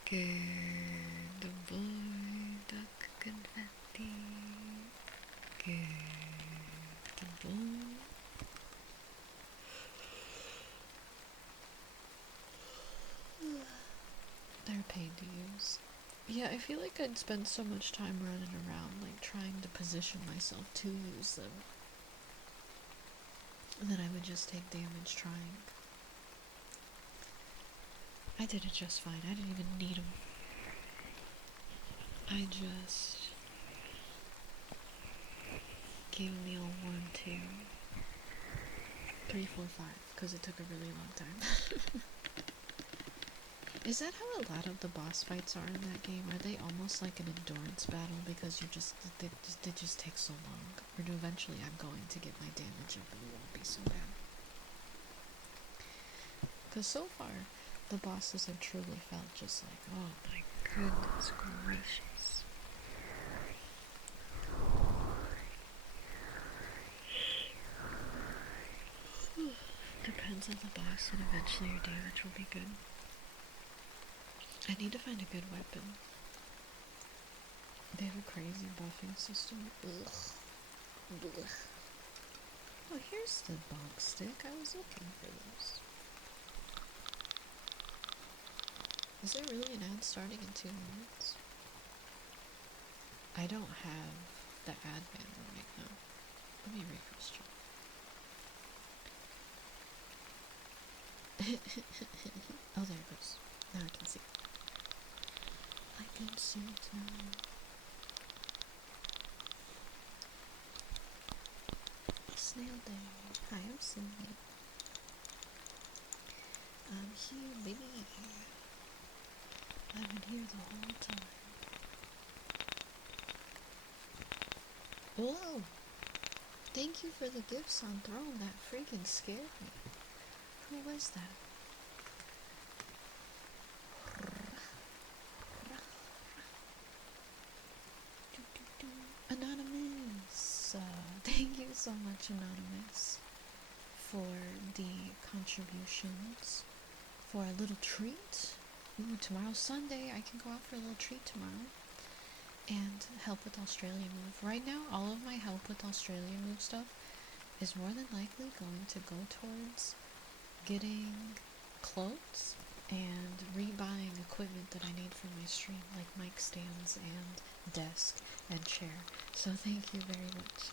Good boy, duck confetti. Good boy. They're a pain to use. Yeah, I feel like I'd spend so much time running around, like, trying to position myself to use them. And then I would just take damage trying. I did it just fine. I didn't even need them. I just gave them the old 1, 2, 3, 4, 5, because it took a really long time. Is that how a lot of the boss fights are in that game? Are they almost like an endurance battle because they just take so long? Or do eventually I'm going to get my damage up and it won't be so bad? Because so far, the bosses have truly felt just like, oh my goodness gracious. Depends on the boss and eventually your damage will be good. I need to find a good weapon. They have a crazy buffing system. Ugh. Ugh. Oh, here's the bonk stick. I was looking for this. Is there really an ad starting in 2 minutes? I don't have the ad banner right now. Let me refresh it. Oh, there it goes. Now I can see it. I can see it now. Snail Day. Hi, I'm Snail. I'm here, baby. I've been here the whole time. Whoa! Thank you for the gifts on Throne. That freaking scared me. Who was that? Anonymous! Thank you so much, Anonymous, for the contributions. For a little treat. Ooh, tomorrow's Sunday. I can go out for a little treat tomorrow. And help with Australia move. Right now, all of my help with Australia move stuff is more than likely going to go towards getting clothes and rebuying equipment that I need for my stream, like mic stands and desk and chair. So thank you very much.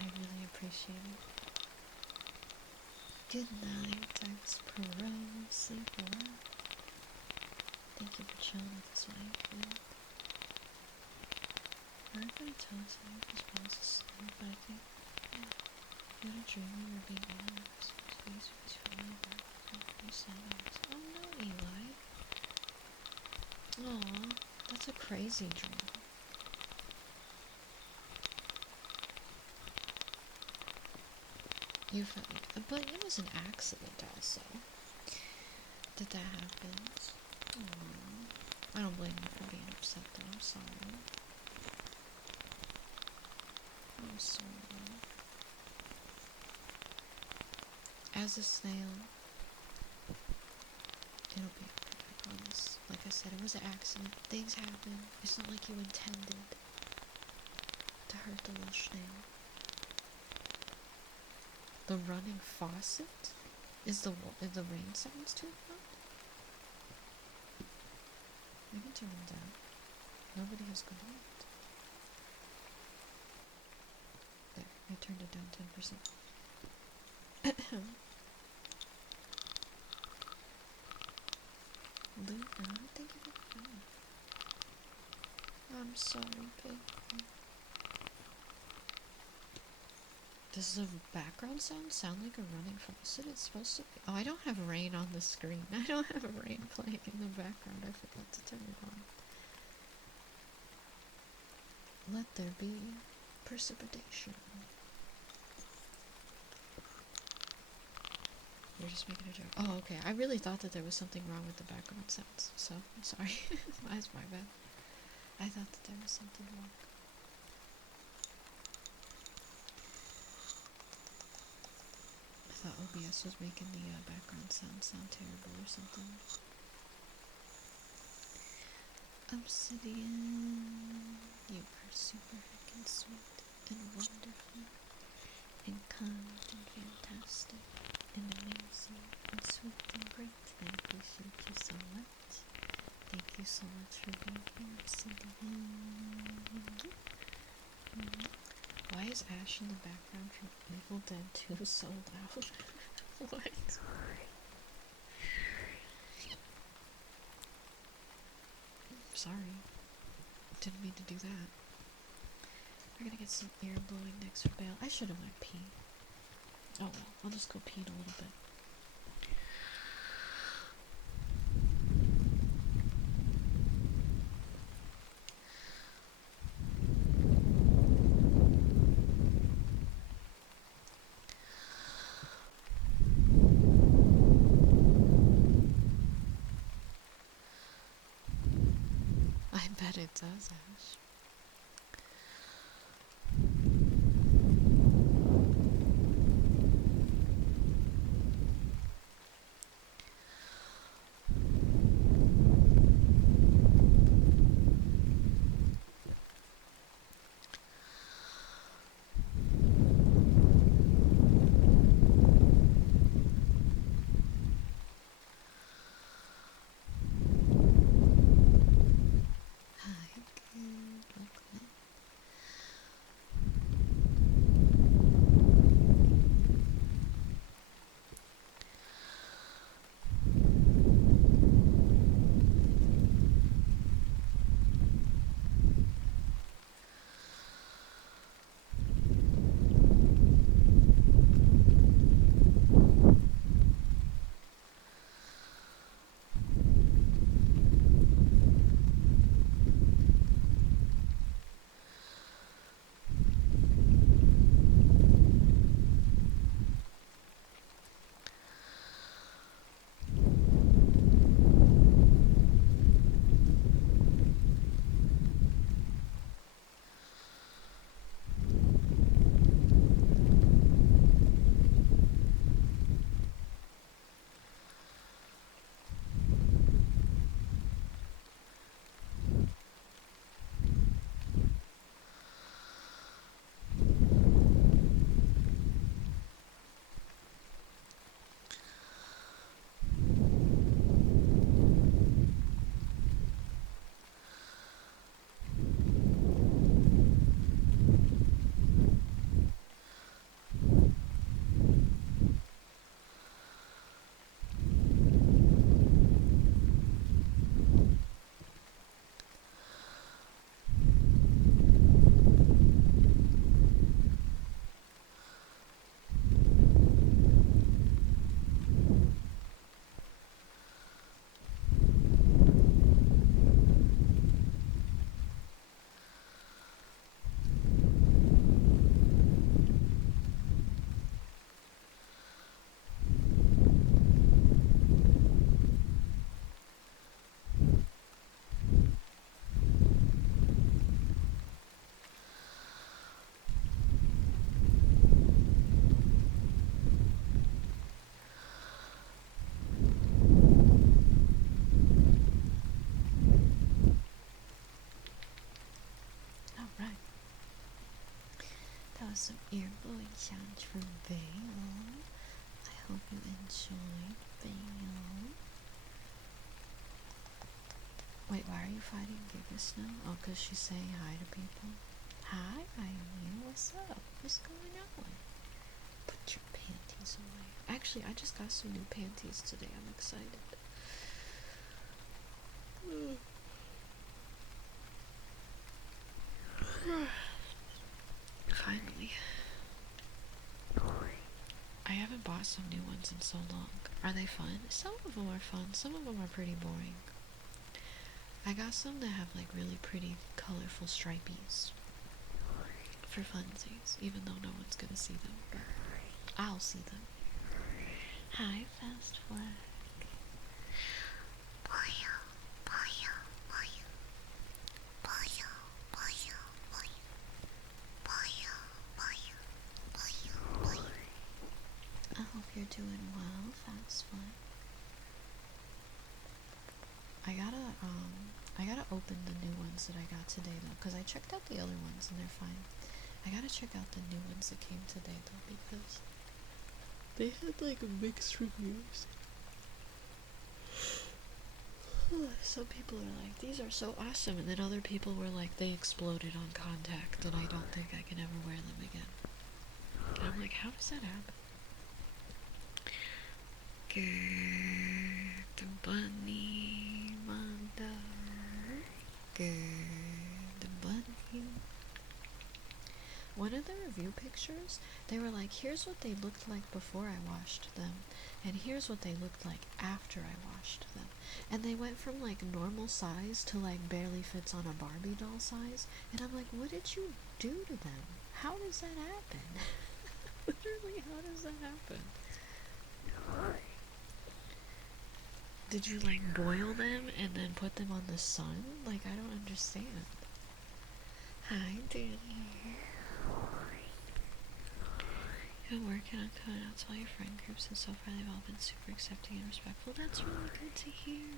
I really appreciate it. Good night, X Pro. Sleep well. Thank you for chilling with us, right? I'm gonna tell us how this boss is asleep, but I think you had a dream we were being honest. Please really back from silence. Oh no, Eli. Aw, that's a crazy dream. You felt like, but it was an accident also. That happens. I don't blame you for being upset though, I'm sorry. I'm sorry. As a snail, it'll be okay, I promise. Like I said, it was an accident. Things happen. It's not like you intended to hurt the little snail. The running faucet? Is the rain sounds too loud? We can turn them down. Nobody has good light. There, I turned it down 10%. Luna, thank you for coming. I'm sorry, baby. Does the background sound like a running faucet? It's supposed to be. Oh, I don't have rain on the screen. I don't have rain playing in the background. I forgot to turn it on. Let there be precipitation. You're just making a joke. Oh, okay. I really thought that there was something wrong with the background sounds, so I'm sorry. That's my bad. I thought that there was something wrong. I thought OBS was making the background sound terrible or something. Obsidian, you are super heckin' sweet and wonderful and kind and fantastic and amazing and sweet and great. I appreciate you so much. Thank you so much for being here, Obsidian. Why is Ash in the background from Evil Dead 2 so loud? What? Sorry. Didn't mean to do that. We're gonna get some air blowing next for Belle. I should have went pee. Oh well, I'll just go pee in a little bit. I bet it does, Ash. Hi, good. Welcome. Alright. That was some ear blowing sounds from Belle. I hope you enjoyed, Belle. Wait, why are you fighting Gigas now? Oh, because she's saying hi to people. Hi, Ivy. What's up? What's going on? Put your panties away. Actually, I just got some new panties today. I'm excited. Finally. I haven't bought some new ones in so long. Are they fun? Some of them are fun. Some of them are pretty boring. I got some that have like really pretty colorful stripies for funsies, even though no one's gonna see them, but I'll see them. Hi, Fast Flag. I hope you're doing well, Fast Flag. I gotta open the new ones that I got today though, because I checked out the other ones and they're fine. I gotta check out the new ones that came today though, because they had like mixed reviews. Some people are like, these are so awesome, and then other people were like, they exploded on contact and I don't think I can ever wear them again. And I'm like, how does that happen? Good bunny, mother. Good bunny. One of the review pictures, they were like, here's what they looked like before I washed them, and here's what they looked like after I washed them. And they went from like normal size to like barely fits on a Barbie doll size. And I'm like, what did you do to them? How does that happen? Literally, how does that happen? Did you like boil them and then put them on the sun? Like, I don't understand. Hi, Danny. Been working on coming out to all your friend groups, and so far they've all been super accepting and respectful. That's really good to hear.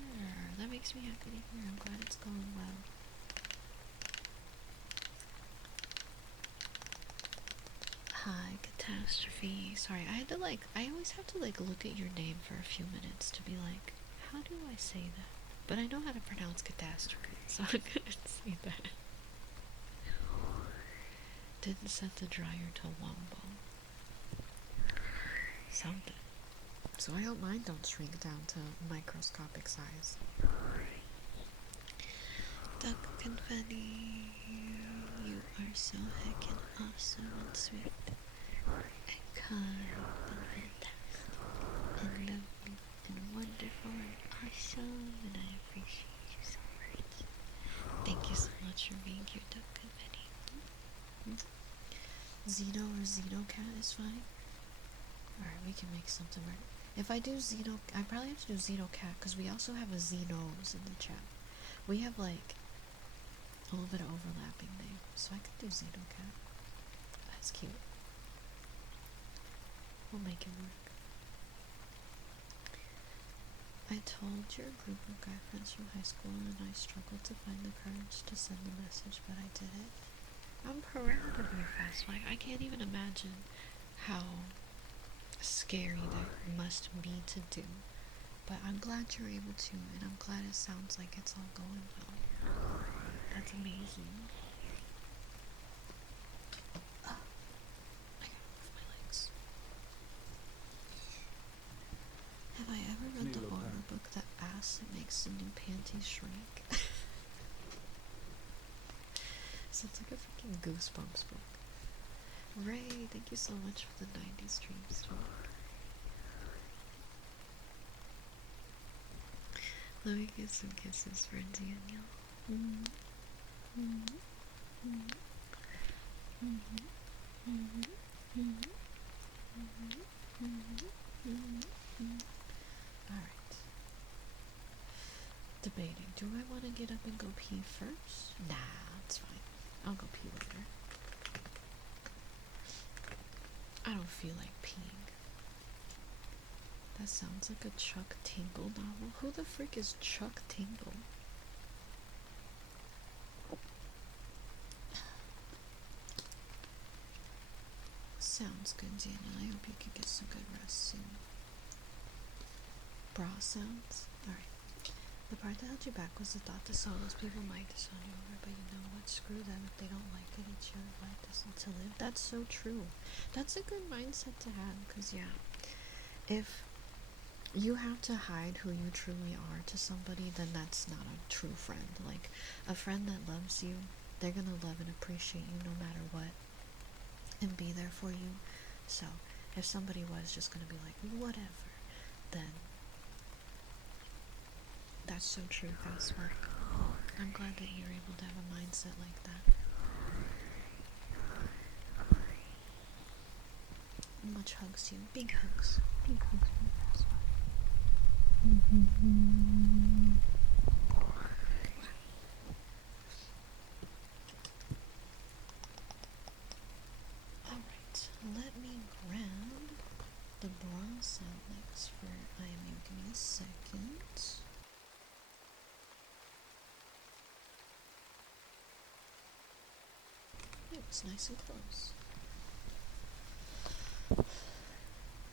That makes me happy to hear. I'm glad it's going well. Hi, Catastrophe. Sorry, I always have to like look at your name for a few minutes to be like, how do I say that? But I know how to pronounce Catastrophe, so I'm gonna say that. Didn't set the dryer to Wumbo. Something. So I hope mine don't shrink down to microscopic size. Duck Confetti, you are so heckin' awesome and sweet and kind and fantastic and lovely and wonderful and awesome, and I appreciate you so much. Thank you so much for being here, Duck Confetti. Zeno or Xenocat is fine. Alright, we can make something work. If I do Xeno, I probably have to do Xenocat because we also have a Xenos in the chat. We have like a little bit of overlapping names, so I could do Xenocat. That's cute. We'll make it work. I told your group of guy friends from high school and I struggled to find the courage to send the message, but I did it. I'm proud of you, Fast Like, I can't even imagine how scary that must be to do. But I'm glad you're able to, and I'm glad it sounds like it's all going well. That's amazing. I gotta move my legs. Have I ever read the horror book that asks it makes the new panties shrink? So it's like a freaking Goosebumps book. Ray, thank you so much for the 90s stream streak. Let me get some kisses for Daniel. Alright. Debating. Do I want to get up and go pee first? Nah, it's fine. I'll go pee later. I don't feel like peeing. That sounds like a Chuck Tingle novel. Who the frick is Chuck Tingle? Sounds good, Daniel. I hope you can get some good rest soon. Bra sounds? Alright. The part that held you back was the thought that some of those people might disown you over, but you know what? Screw them. If they don't like it, it's your right to live. That's so true. That's a good mindset to have, because yeah, if you have to hide who you truly are to somebody, then that's not a true friend. Like, a friend that loves you, they're gonna love and appreciate you no matter what, and be there for you. So, if somebody was just gonna be like, whatever, then that's so true, Fast Mark. I'm glad that you're able to have a mindset like that. Much hugs to you. Big hugs. Big hugs. Alright, let me grab the bra cell next for IMU. Give me a second. It's nice and close.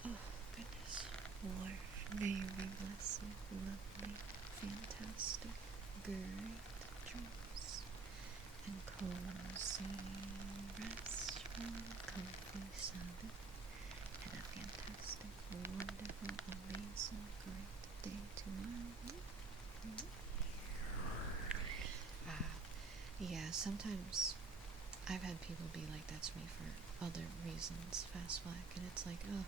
Oh, goodness. Lord, may you be blessed, lovely, fantastic, great dreams, and cozy restful, comfy sounding, and a fantastic, wonderful, amazing, great day tomorrow. Yeah, sometimes I've had people be like, that's me for other reasons, fast black, and it's like, oh,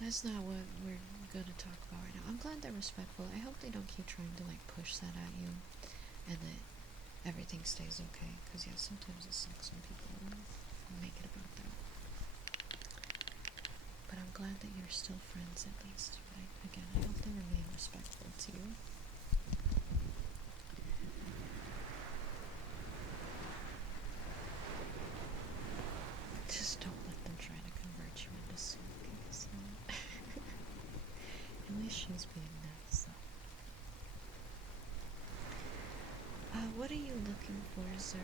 that's not what we're gonna talk about right now. I'm glad they're respectful. I hope they don't keep trying to like push that at you, and that everything stays okay. Cause yeah, sometimes it sucks when people make it about that. But I'm glad that you're still friends at least. Right? Again, I hope they remain respectful to you. Just don't let them try to convert you into suitcase. At least she's being nice. What are you looking for, Zura?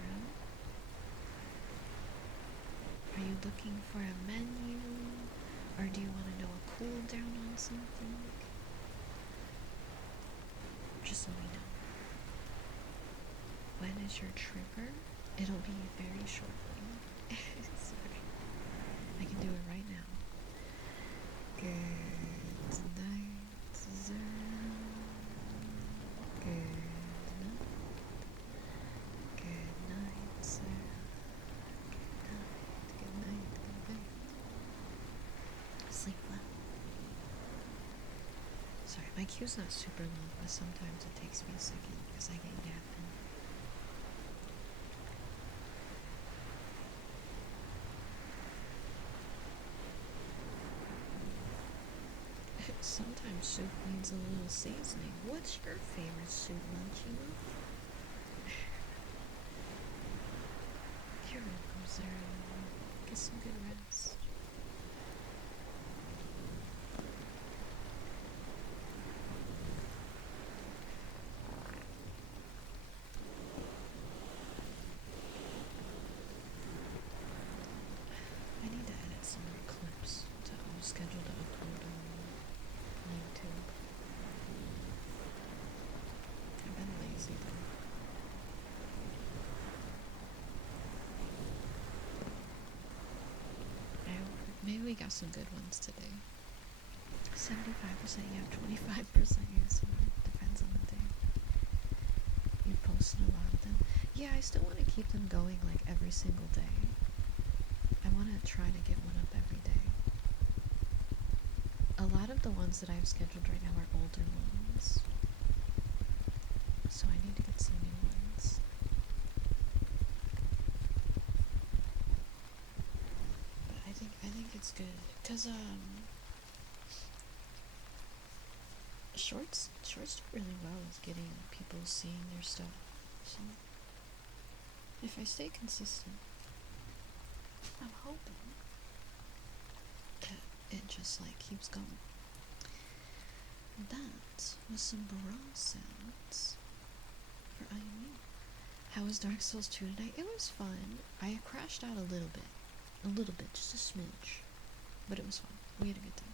Are you looking for a menu? Or do you want to know a cooldown on something? Just let me know. When is your trigger? It'll be very shortly. Sorry. I can do it right now. Good night, Zara. Good night. Good night, Zara. Good night. Good night. Sleep well. Sorry, my queue's not super long, but sometimes it takes me a second because I get yapping. Sometimes soup needs a little seasoning. What's your favorite soup, Munchie? You're welcome, Sarah. Get some good rest. I need to edit some more clips to schedule to upload on YouTube. I've been lazy though. Maybe we got some good ones today. 75% yeah, 25% yes. Depends on the day. You posted a lot of them. Yeah, I still want to keep them going like every single day. I want to try to get one up every day. A lot of the ones that I have scheduled right now are older ones. So I need to get some new ones. But I think it's good. Cause shorts do really well with getting people seeing their stuff. So if I stay consistent, I'm hoping that it just like keeps going. That was some bra sounds for IMU. How was Dark Souls 2 tonight? It was fun. I crashed out a little bit, just a smidge, but it was fun. We had a good time.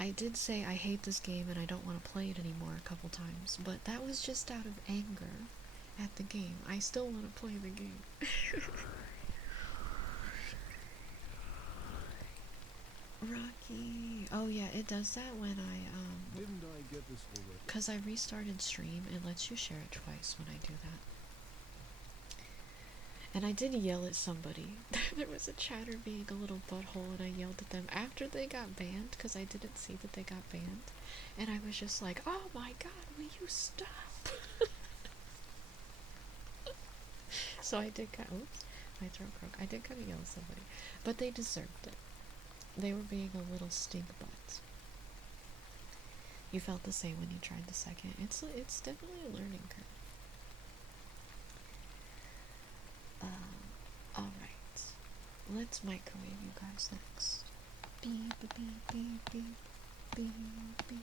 I did say I hate this game and I don't want to play it anymore a couple times, but that was just out of anger at the game. I still want to play the game. Rocky. Oh yeah, it does that when Didn't I get this already? Cause I restarted stream, it lets you share it twice when I do that. And I did yell at somebody. There was a chatter being a little butthole and I yelled at them after they got banned because I didn't see that they got banned. And I was just like, oh my god, will you stop? So I did oops, my throat broke. I did kind of yell at somebody. But they deserved it. They were being a little stink butts. You felt the same when you tried the second. It's definitely a learning curve. Alright. Let's microwave you guys next. Beep, beep, beep, beep, beep, beep.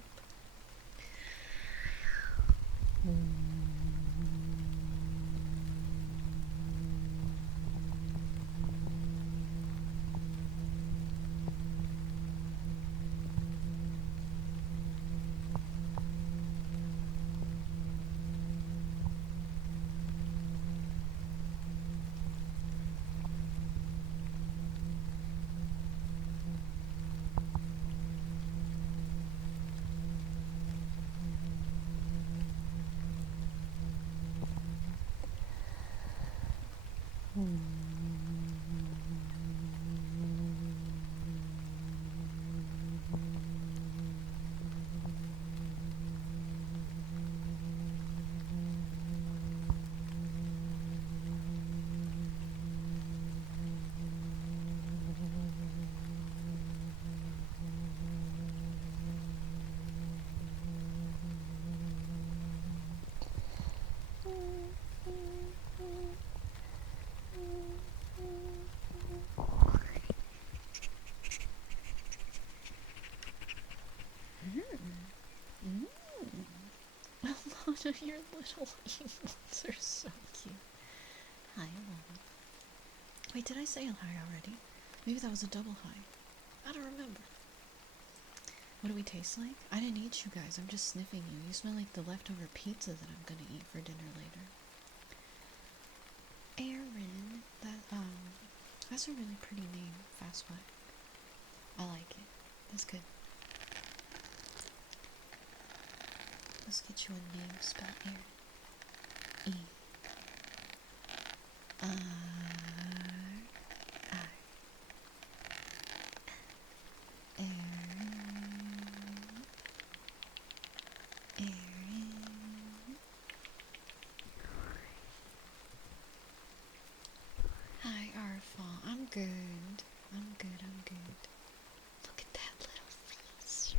Your little emotes are so cute. Hi, Mama. Wait, did I say hi already? Maybe that was a double hi. I don't remember. What do we taste like? I didn't eat you guys. I'm just sniffing you. You smell like the leftover pizza that I'm gonna eat for dinner later. Aaron. That's a really pretty name. Fast One. I like it. That's good. Let's get you a name spelled Aaron. E. R. I. Aaron. Hi, Arfal. I'm good. I'm good. Look at that little face.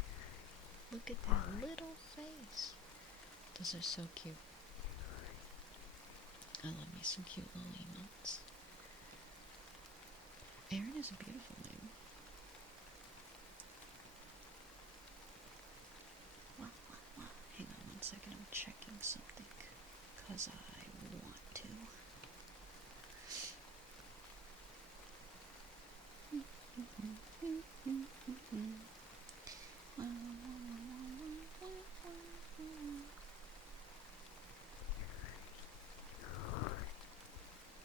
Look at that little face. Those are so cute. I love me some cute little emotes. Aaron is a beautiful name. Hang on one second, I'm checking something. Because I want to.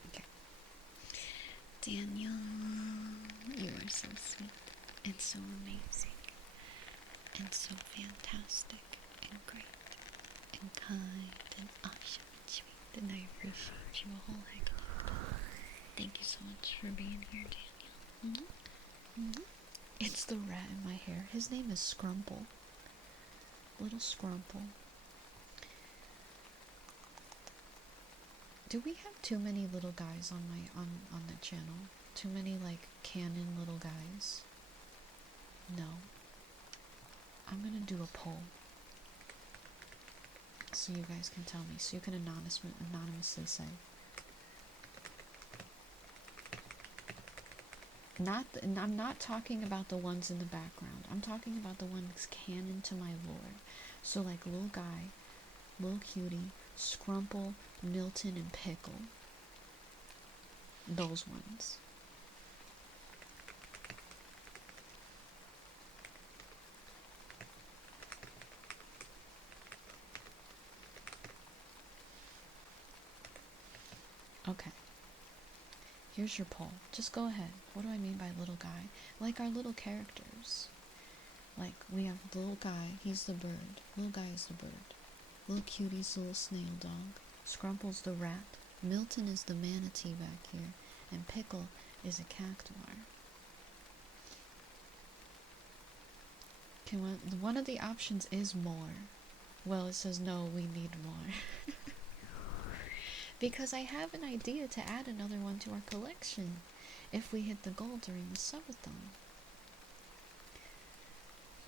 Okay. Daniel, you are so sweet and so amazing and so fantastic and great and kind and awesome and sweet, and I appreciate you a whole heck of a lot. Thank you so much for being here, Daniel. It's the rat in my hair. His name is Scrumple. Little Scrumple. Do we have too many little guys on my on the channel? Too many like canon little guys? No. I'm gonna do a poll so you guys can tell me, so you can anonymously say. I'm not talking about the ones in the background. I'm talking about the ones canon to my lore. So like Little Guy, Little Cutie, Scrumple, Milton, and Pickle. Those ones. Okay. Here's your poll. Just go ahead. What do I mean by little guy? Like our little characters. Like, we have Little Guy, he's the bird. Little Guy is the bird. Little Cutie's the little snail dog. Scrumple's the rat. Milton is the manatee back here. And Pickle is a cactuar. Okay, one of the options is more. Well, it says no, we need more. Because I have an idea to add another one to our collection if we hit the goal during the subathon.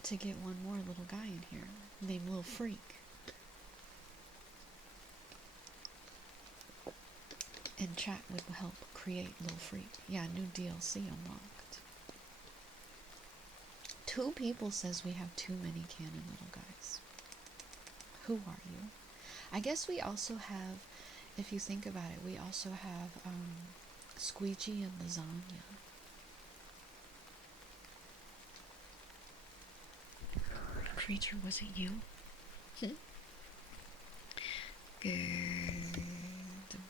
to get one more little guy in here named Little Freak. And chat would help create Little Freak. Yeah, new DLC unlocked. 2 people says we have too many canon little guys. Who are you? I guess we also have, if you think about it, we also have Squeegee and Lasagna. Creature, was it you? Good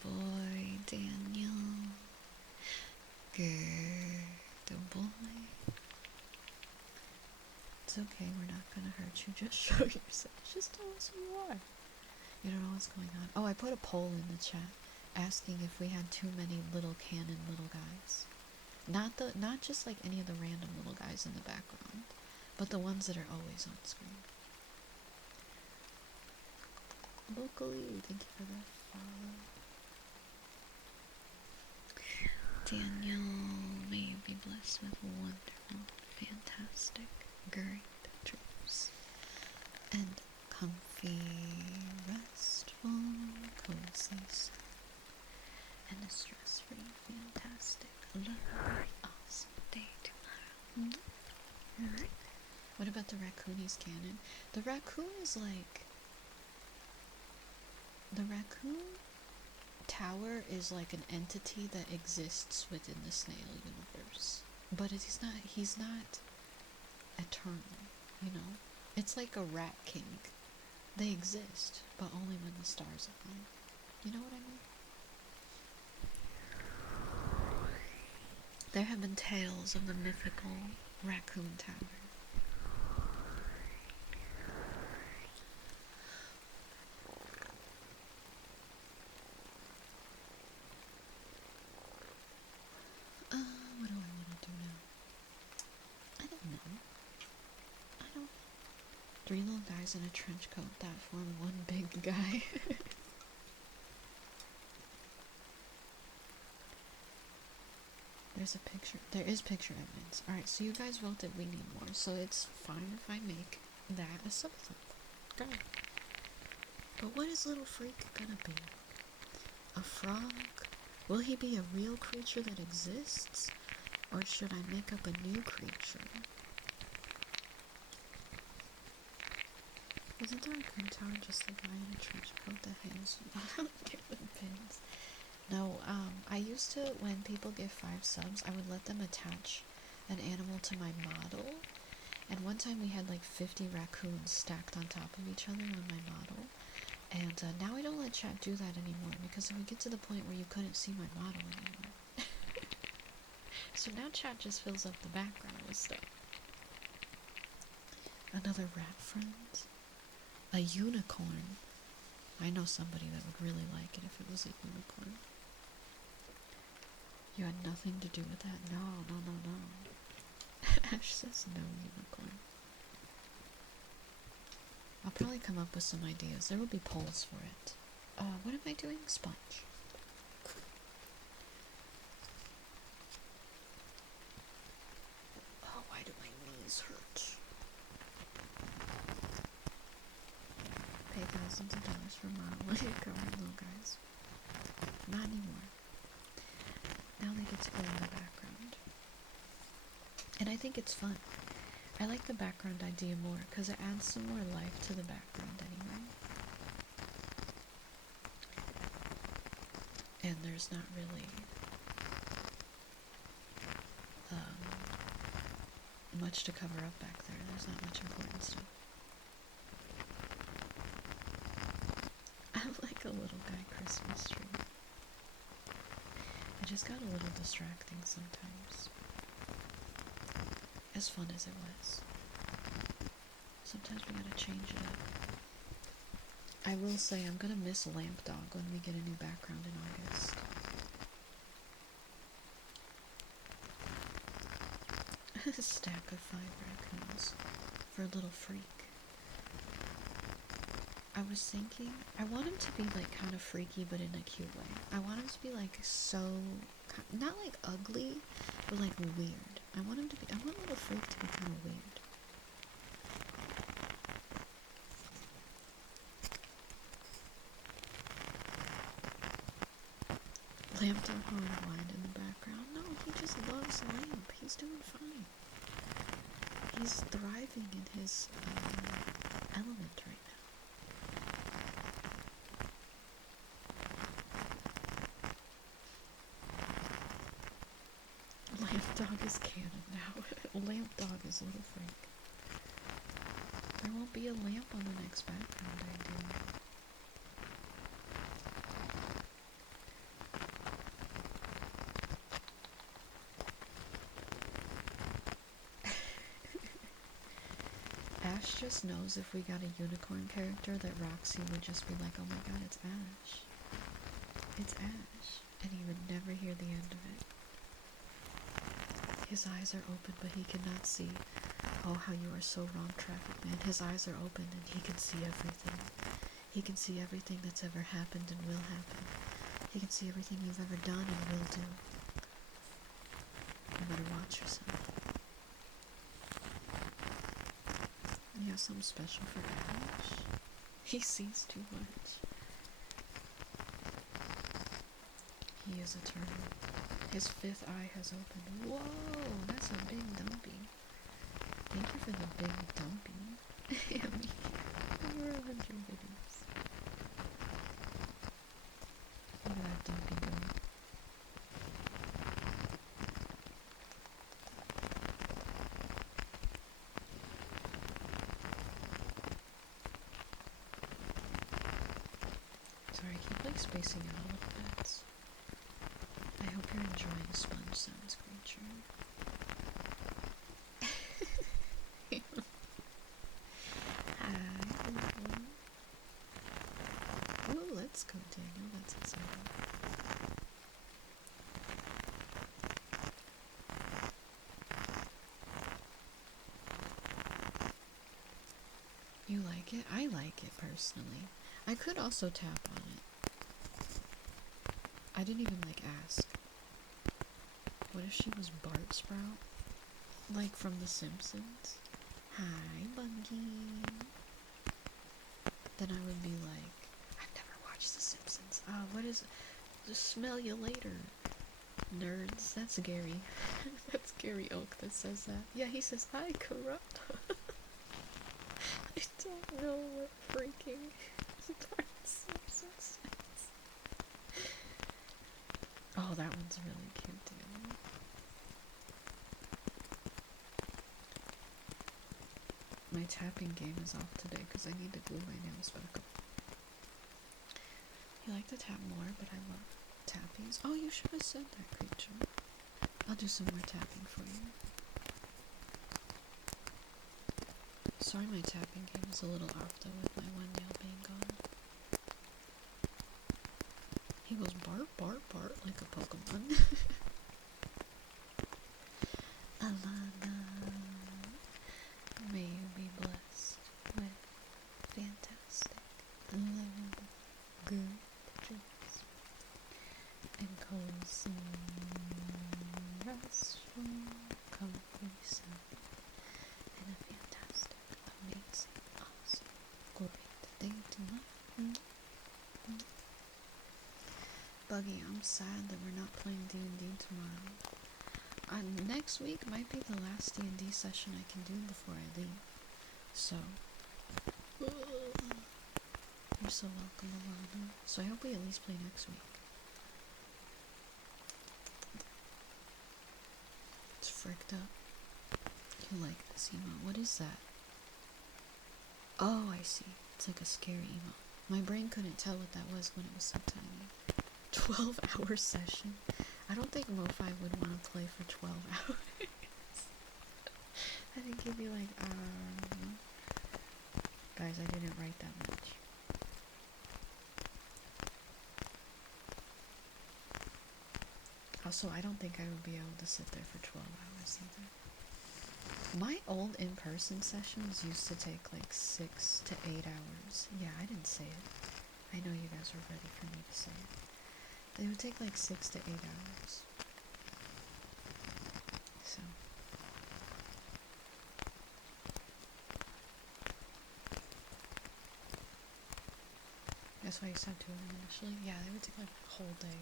boy, Daniel. Good boy. It's okay, we're not gonna hurt you. Just show yourself. Just tell us who you are. You don't know what's going on. Oh, I put a poll in the chat asking if we had too many little canon little guys. Not just like any of the random little guys in the background, but the ones that are always on screen. Locally, thank you for the follow. Daniel, may you be blessed with wonderful, fantastic, great dreams. And comfy, restful, cozy sleep. And a stress-free, fantastic, lovely, awesome day tomorrow. Alright. What about the raccoonies canon? The raccoon is like... The raccoon tower is like an entity that exists within the Snail universe. But he's not eternal, you know? It's like a rat king. They exist, but only when the stars align. You know what I mean? There have been tales of the mythical raccoon tower. What do I want to do now? I don't know. 3 little guys in a trench coat that form one big guy. There's a picture. There is picture evidence. Alright, so you guys voted we need more, so it's fine if I make that a subtitle. Go. But what is Little Freak gonna be? A frog? Will he be a real creature that exists? Or should I make up a new creature? Isn't there a raccoon tower just the guy in a trench coat that hangs out the pins? No, I used to, when people give 5 subs, I would let them attach an animal to my model. And one time we had like 50 raccoons stacked on top of each other on my model. And now I don't let chat do that anymore because it would get to the point where you couldn't see my model anymore. So now chat just fills up the background with stuff. Another rat friend. A unicorn. I know somebody that would really like it if it was a unicorn. You had nothing to do with that? No. Ash says no unicorn. I'll probably come up with some ideas. There will be polls for it. What am I doing? Sponge. Oh, why do my knees hurt? Pay thousands of dollars for modeling covered little guys. Not anymore. Now they get to go in the background. And I think it's fun. I like the background idea more because it adds some more life to the background anyway. And there's not really much to cover up back there. There's not much important stuff. I'm like a little guy Christmas tree. It just got a little distracting sometimes. As fun as it was. Sometimes we gotta change it up. I will say I'm gonna miss Lamp Dog when we get a new background in August. A stack of 5 raccoons for a Little Freak. I was thinking, I want him to be like kind of freaky but in a cute way. I want him to be like so, not like ugly, but like weird. I want Little Freak to be kind of weird. Lamp dog whined in the background. No, he just loves Lamp. He's doing fine. He's thriving in his element right now. Lamp dog is canon now. Lamp dog is Little Frank. There won't be a lamp on the next background I do. Ash just knows if we got a unicorn character that Roxy would just be like, oh my god, it's Ash. It's Ash. And he would never hear the end of it. His eyes are open, but he cannot see. Oh, how you are so wrong, Traffic Man. His eyes are open and he can see everything. He can see everything that's ever happened and will happen. He can see everything you've ever done and will do. You better watch yourself. You have something special for Ash? He sees too much. He is eternal. His fifth eye has opened. Whoa, that's a big dumpy. Thank you for the big dumpy. Over 100 videos. Look at that dumpy go. Sorry, I keep like spacing out a little bit. I hope you're enjoying Sponge Sounds, creature. Hi. Ooh, let's go, Daniel. That's exciting. You like it? I like it personally. I could also tap on it. I didn't even like ask. What if she was Bart Sprout? Like from The Simpsons? Hi, Bungie. Then I would be like, I've never watched The Simpsons. What is it? Just smell you later. Nerds. That's Gary. That's Gary Oak that says that. Yeah, he says, hi, corrupt. I don't know what freaking Bart Simpson says. Oh, that one's really cute, too. My tapping game is off today because I need to glue my nails back up. You like to tap more, but I love tappies. Oh, you should have said that, creature. I'll do some more tapping for you. Sorry my tapping game is a little off though with my one nail being gone. He goes bark, bark, bark like a Pokemon. Alana, may you be blessed with fantastic, lovable, good dreams and cozy, restful, comfy sleep and a fantastic, amazing, awesome, great day tonight. Buggy, I'm sad that we're not playing D&D tomorrow. Next week might be the last D&D session I can do before I leave. So, you're so welcome, Alana. So I hope we at least play next week. It's fricked up. You like this emote? What is that? Oh, I see. It's like a scary emote. My brain couldn't tell what that was when it was so tiny. 12-hour session. I don't think Mo5 would want to play for 12 hours. I think he'd be like, guys, I didn't write that much. Also, I don't think I would be able to sit there for 12 hours either. My old in-person sessions used to take like 6 to 8 hours. Yeah, I didn't say it. I know you guys were ready for me to say it. They would take like 6 to 8 hours. So. That's why you stopped doing them initially? Yeah, they would take like a whole day.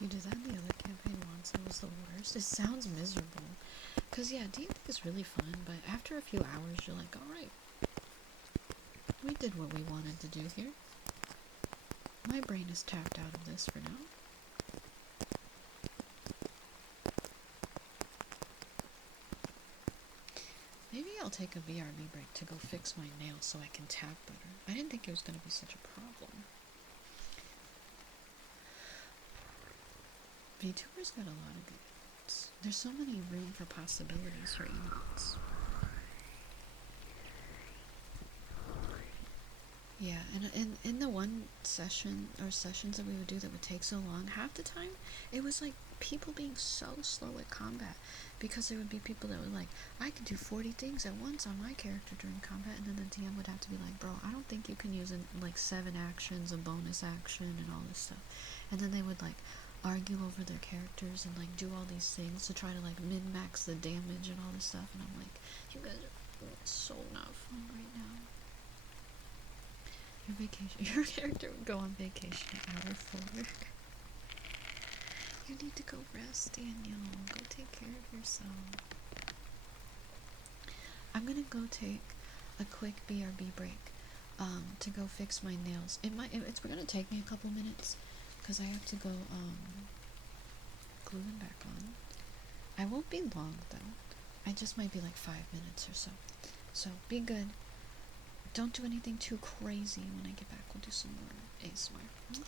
You did that in the other campaign once. It was the worst. It sounds miserable. Cause yeah, D&D is really fun, but after a few hours, you're like, all right, we did what we wanted to do here. My brain is tapped out of this for now. Maybe I'll take a BRB break to go fix my nails so I can tap better. I didn't think it was going to be such a problem. VTuber's got a lot of good emotes. There's so many room for possibilities for emotes. Yeah, and in the one session, or sessions that we would do that would take so long, half the time, it was like people being so slow at combat. Because there would be people that were like, I could do 40 things at once on my character during combat, and then the DM would have to be like, bro, I don't think you can use like 7 actions, a bonus action, and all this stuff. And then they would like argue over their characters and like do all these things to try to like min-max the damage and all this stuff, and I'm like, you guys are so not fun right now. Your character would go on vacation at hour 4. You need to go rest, Daniel. Go take care of yourself. I'm gonna go take a quick BRB break to go fix my nails. It's gonna take me a couple minutes because I have to go glue them back on. I won't be long though. I just might be like 5 minutes or so. So be good. Don't do anything too crazy. When I get back, we'll do some more ASMR.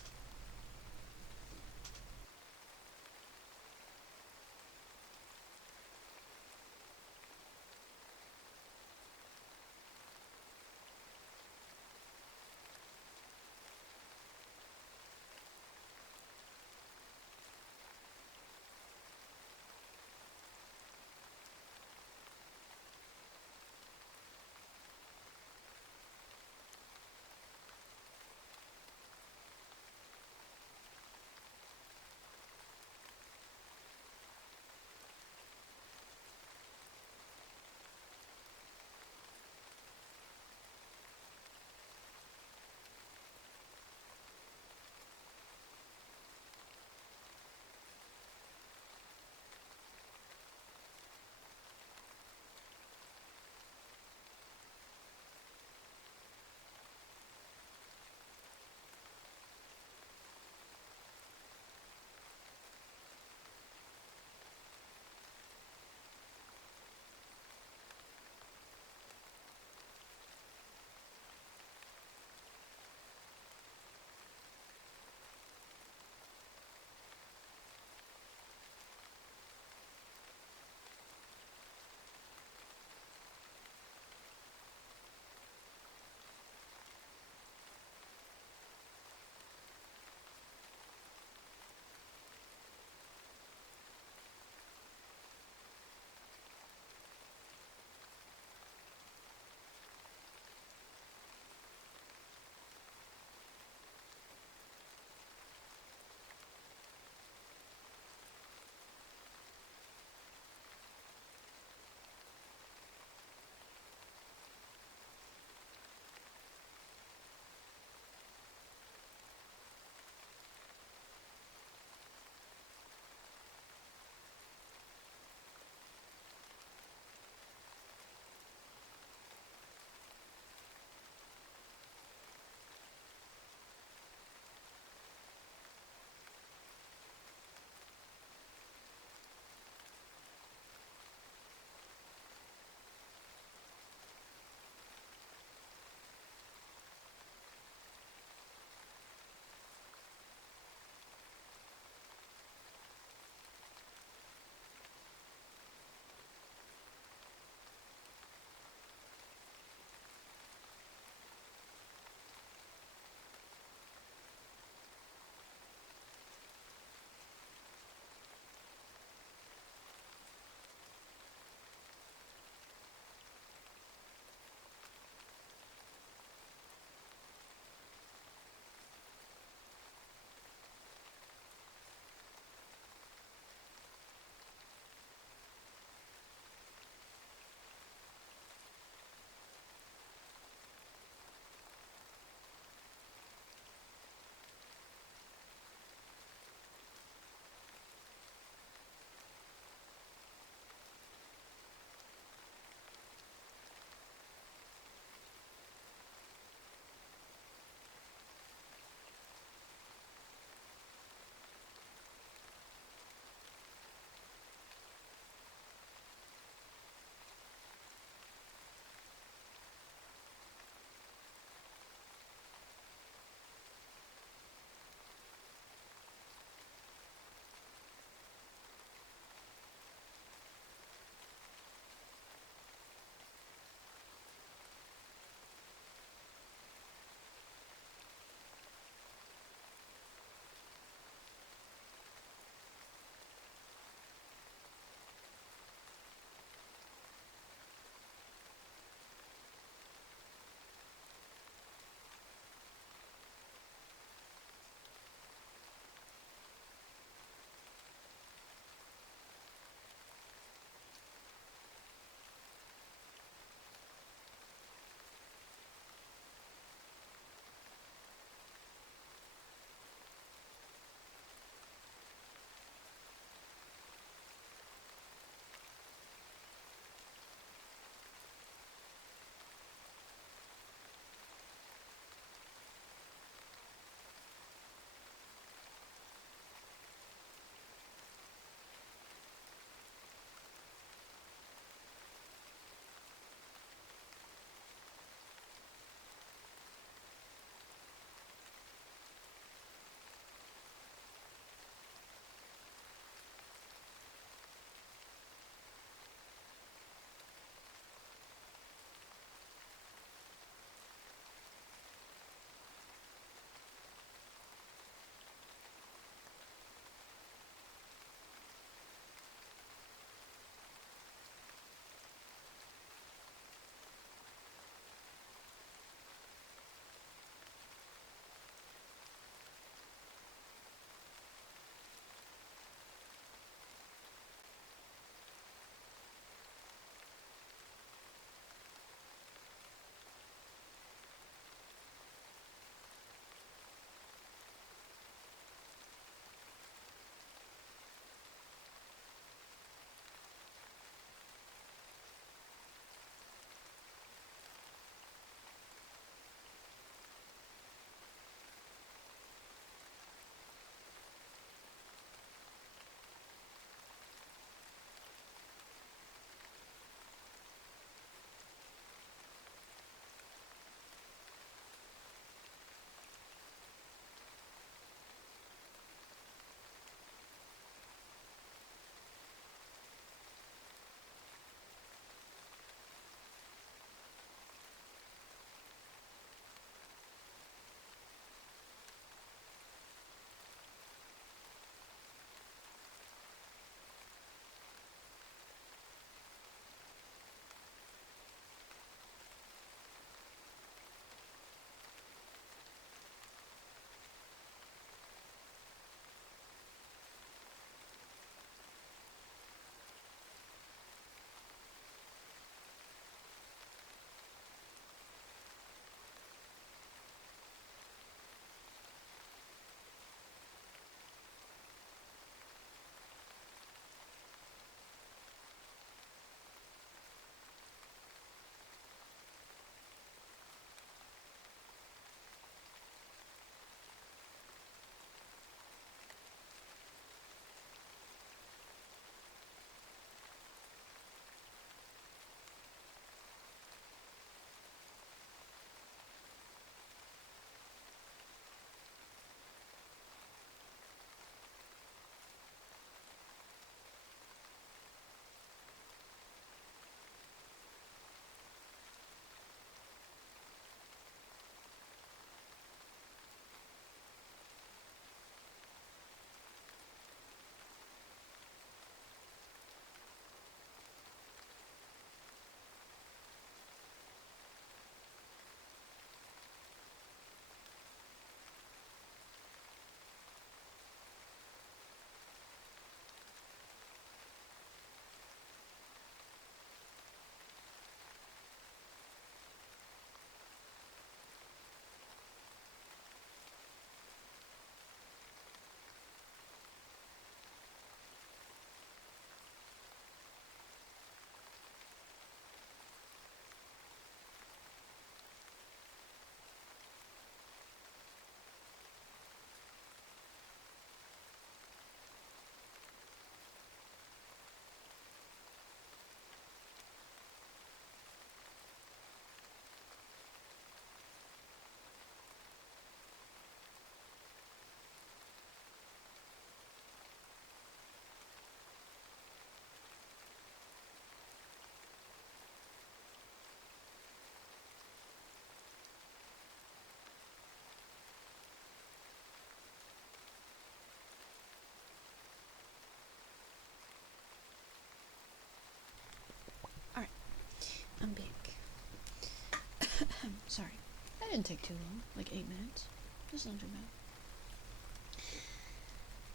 didn't take too long, like 8 minutes. That's not too bad.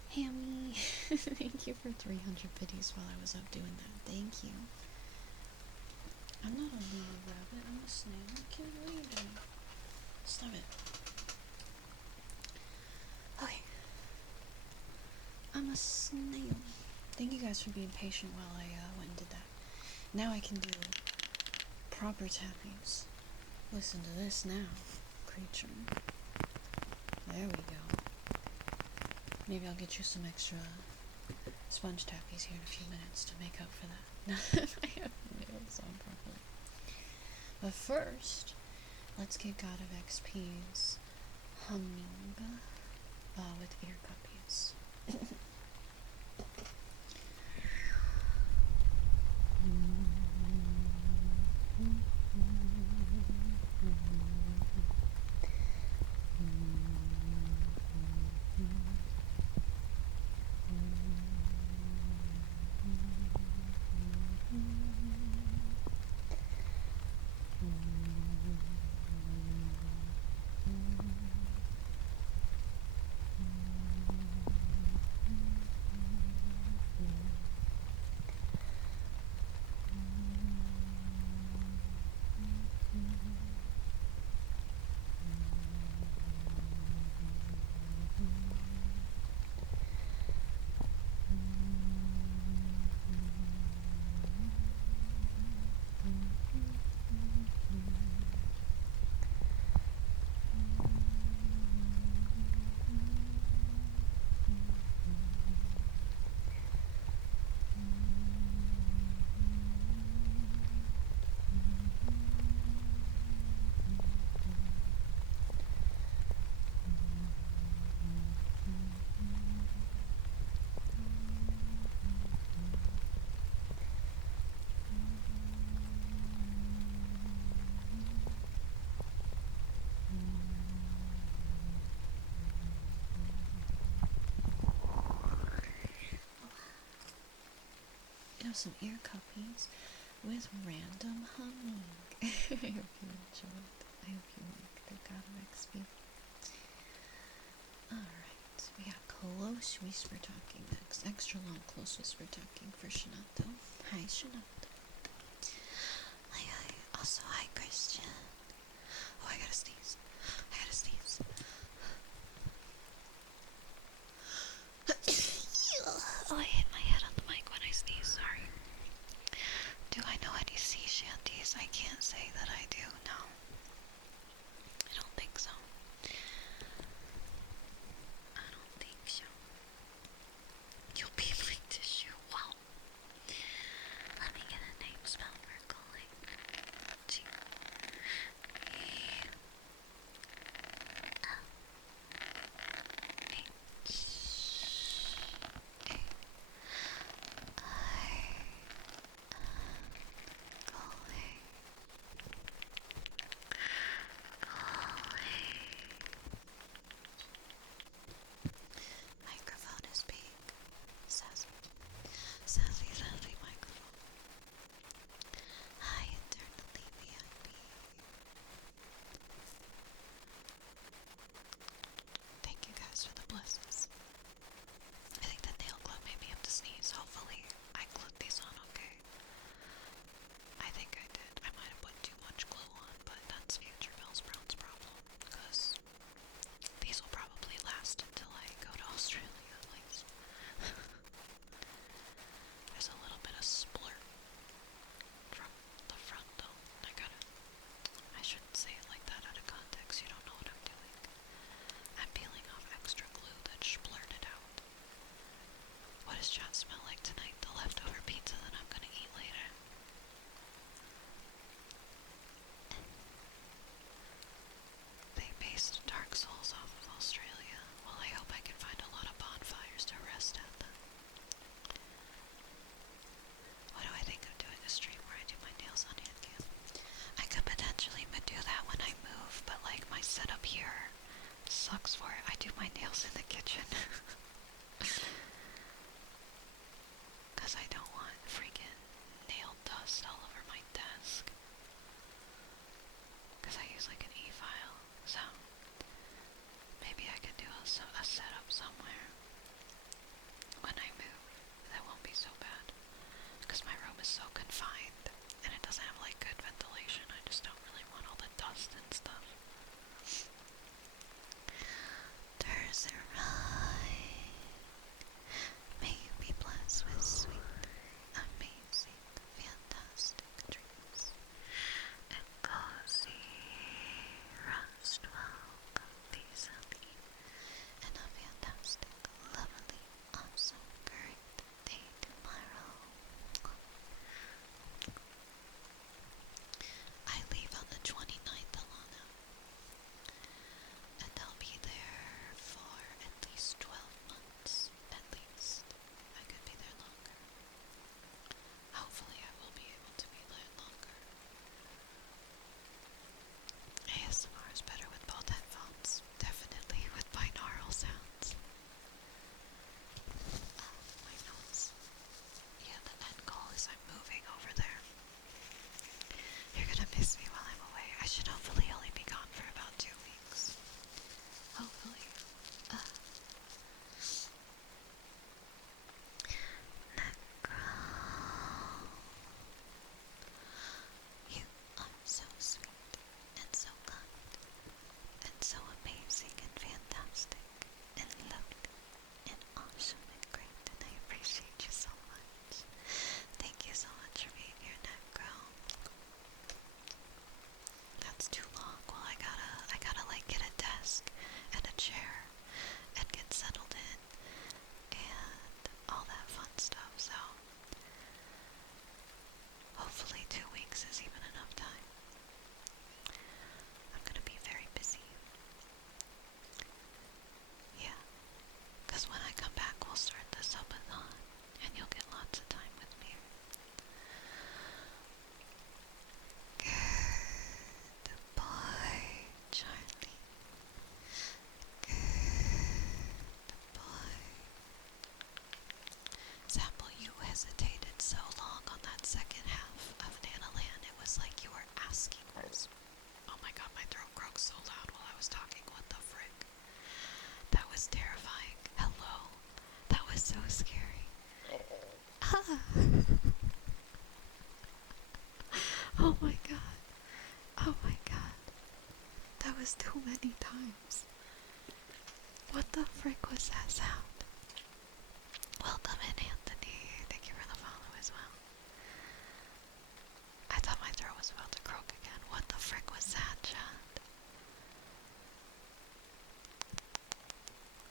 Hammy, thank you for 300 biddies while I was up doing that. Thank you. I'm not a little rabbit, I'm a snail. Kid, what are you doing? Stop it. Okay. I'm a snail. Thank you guys for being patient while I went and did that. Now I can do proper tappings. Listen to this now, creature. There we go. Maybe I'll get you some extra sponge tappies here in a few minutes to make up for that. I have nails on properly. But first, let's get God of XP's humming with ear cuppies. You have some ear cuppies with random humming. I hope you enjoyed. I hope you like the God of XP. Alright, we got close whisper talking next. Extra long close whisper talking for Shinato. Hi, Shinato. Hi, hi. Also, hi, Christian. Oh, I gotta sneeze. I gotta sneeze. Oh, I hit my head on the mic when I sneeze. Sorry. Do I know any sea shanties? I can't say that I do. No. I don't think so. I don't think so. You'll be my tissue. Wow. Let me get a name spell for calling. G. E. L. H. A. I. Calling. should hopefully only be gone for about 2 weeks. Hopefully. You are so sweet and so kind and so amazing and fantastic and lovely and awesome and great, and I appreciate you so much. Thank you so much for being here, Necro. That's too long. Well, I gotta like get a desk and a chair and get settled in and all that fun stuff, so hopefully 2 weeks is even enough time. I'm gonna be very busy. Yeah, because when I come back we'll start the subathon and you'll get lots of time with me. Good boy, Charlie. Good boy. Sample, you hesitated so long on that second half of Nanaland. It was like you were asking us. Oh my god, my throat croaked so loud while I was talking. What the frick? That was terrifying. Hello? That was so scary. Ah. Oh my god. Oh my god. That was too many times. What the frick was that sound? Welcome in, Anthony. Thank you for the follow as well. I thought my throat was about to croak again. What the frick was that, chat?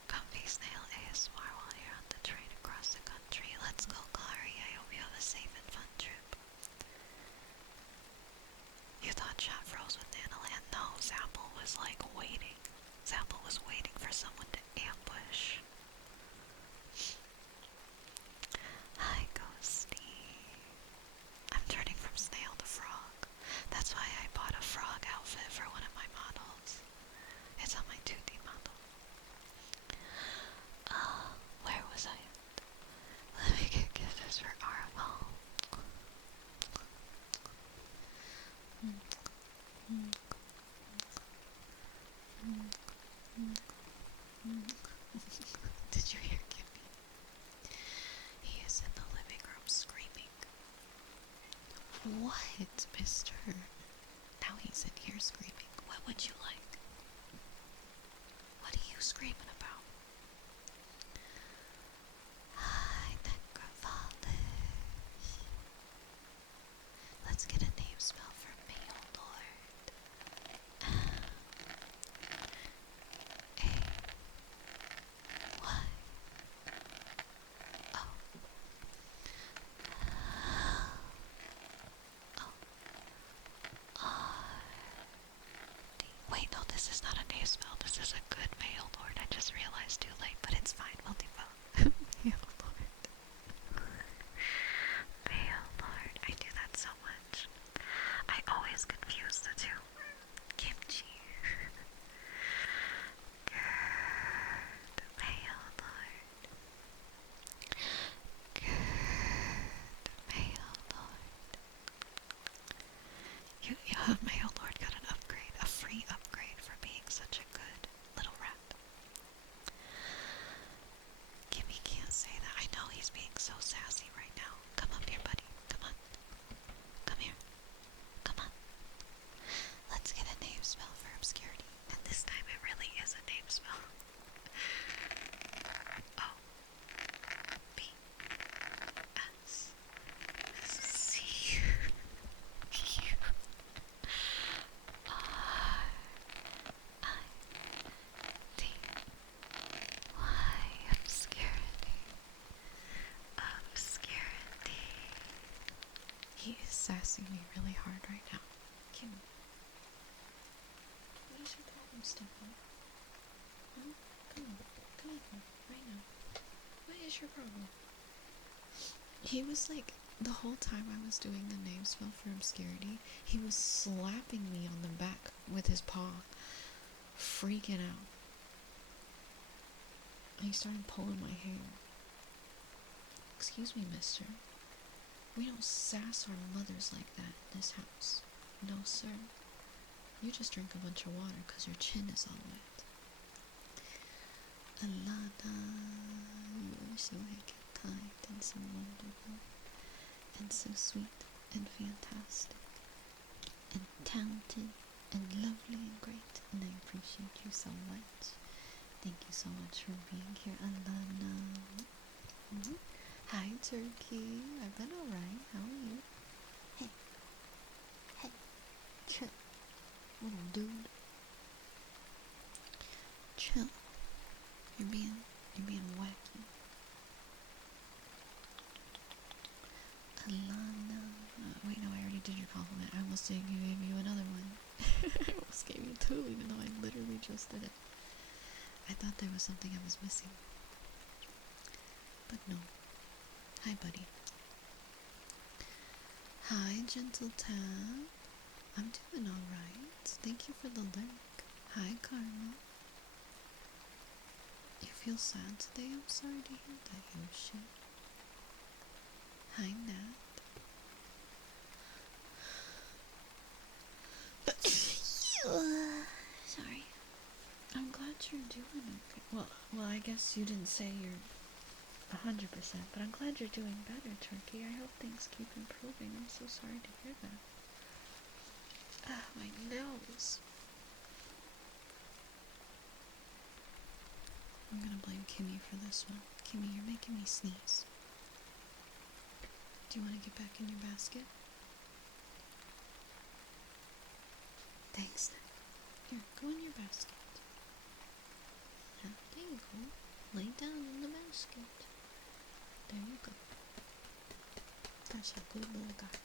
Comfy Snail ASMR while you're on the train across the country. Let's go, Clary. I hope you have a safe and fun trip. You thought chat froze with Nanaland? No, Zapple was like waiting. Zapple was waiting for someone to ambush. Hi, Ghosty. I'm turning from Snail to Frog. That's why I bought a frog outfit for one of my models. It's on my 2D model. Where was I? Let me get kisses for Arval. Did you hear Kimmy? He is in the living room screaming. What, mister? Now he's in here screaming. What would you like? What are you screaming about? Hi, Necropholish. Let's get a name spell for me, oh lord. A-Y. Oh. Wait, no, this is not a name spell. This is a good male lord. I just realized too late, but it's fine. We'll do both. Male lord. Male lord. I do that so much. I always confuse the two. Kimchi. Good male lord. Good male lord. Male lord got an upgrade, a free upgrade for being such a good little rat. Kimmy can't say that. I know he's being so sassy right now. Come up here, buddy. Come on. Come here. Come on. Let's get a name spell for obscurity. And this time it really is a name spell. O B S C U R I D Y. Obscurity. Obscurity. He is sassing me really hard right now. Kim, what is your problem, Stefan? Huh? Come on. Come in here. Right now. What is your problem? He was like, the whole time I was doing the name spell for obscurity, he was slapping me on the back with his paw. Freaking out. And he started pulling my hair. Excuse me, mister. We don't sass our mothers like that in this house. No, sir. You just drink a bunch of water because your chin is all wet. Alana, you are so heckin' kind and so wonderful and so sweet and fantastic and talented and lovely and great, and I appreciate you so much. Thank you so much for being here, Alana. Hi, Turkey. I've been alright. How are you? Hey. Hey. Chill. Little dude. Chill. You're being wacky. Alana. Wait, no, I already did your compliment. I almost gave you another one. I almost gave you two, even though I literally just did it. I thought there was something I was missing. But no. Hi, buddy. Hi, gentle Tab. I'm doing alright. Thank you for the lurk. Hi, Karma. You feel sad today? I'm sorry to hear that, Yoshi. Hi, Nat. Sorry. I'm glad you're doing okay. Well, I guess you didn't say you're 100%, but I'm glad you're doing better, Turkey. I hope things keep improving. I'm so sorry to hear that. Ah, my nose. I'm gonna blame Kimmy for this one. Kimmy, you're making me sneeze. Do you want to get back in your basket? Thanks. Here, go in your basket. Yeah, there you go. Lay down in the basket. There you go. That's a good little guy.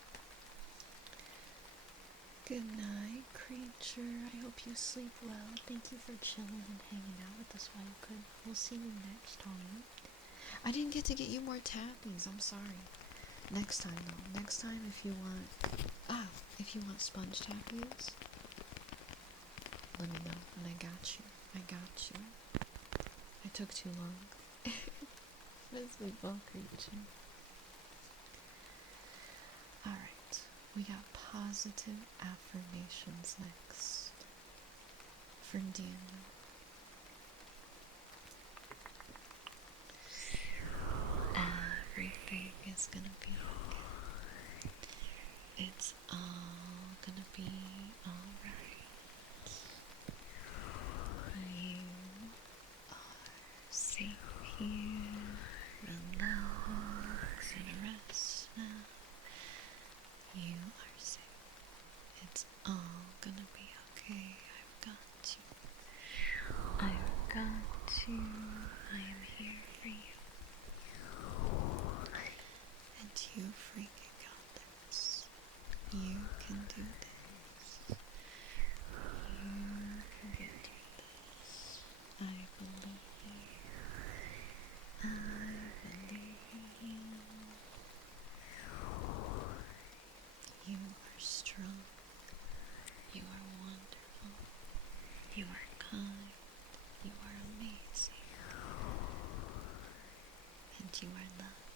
Good night, creature. I hope you sleep well. Thank you for chilling and hanging out with us while you could. We'll see you next time. I didn't get to get you more tappies. I'm sorry. Next time, though. Next time, if you want sponge tappies, let me know, and I got you. I took too long. Let's sleep well, creature. Alright, we got positive affirmations next. For Deanna. Everything is gonna be okay. It's all gonna be alright. You are safe here. Relax and rest now. You are safe. It's all gonna be okay. I've got you. I've got you. I am here for you. And you freaking got this. You can do this. You can get through this. I believe you. I believe you. You are strong. You are wonderful. You are kind. You are amazing. And you are loved.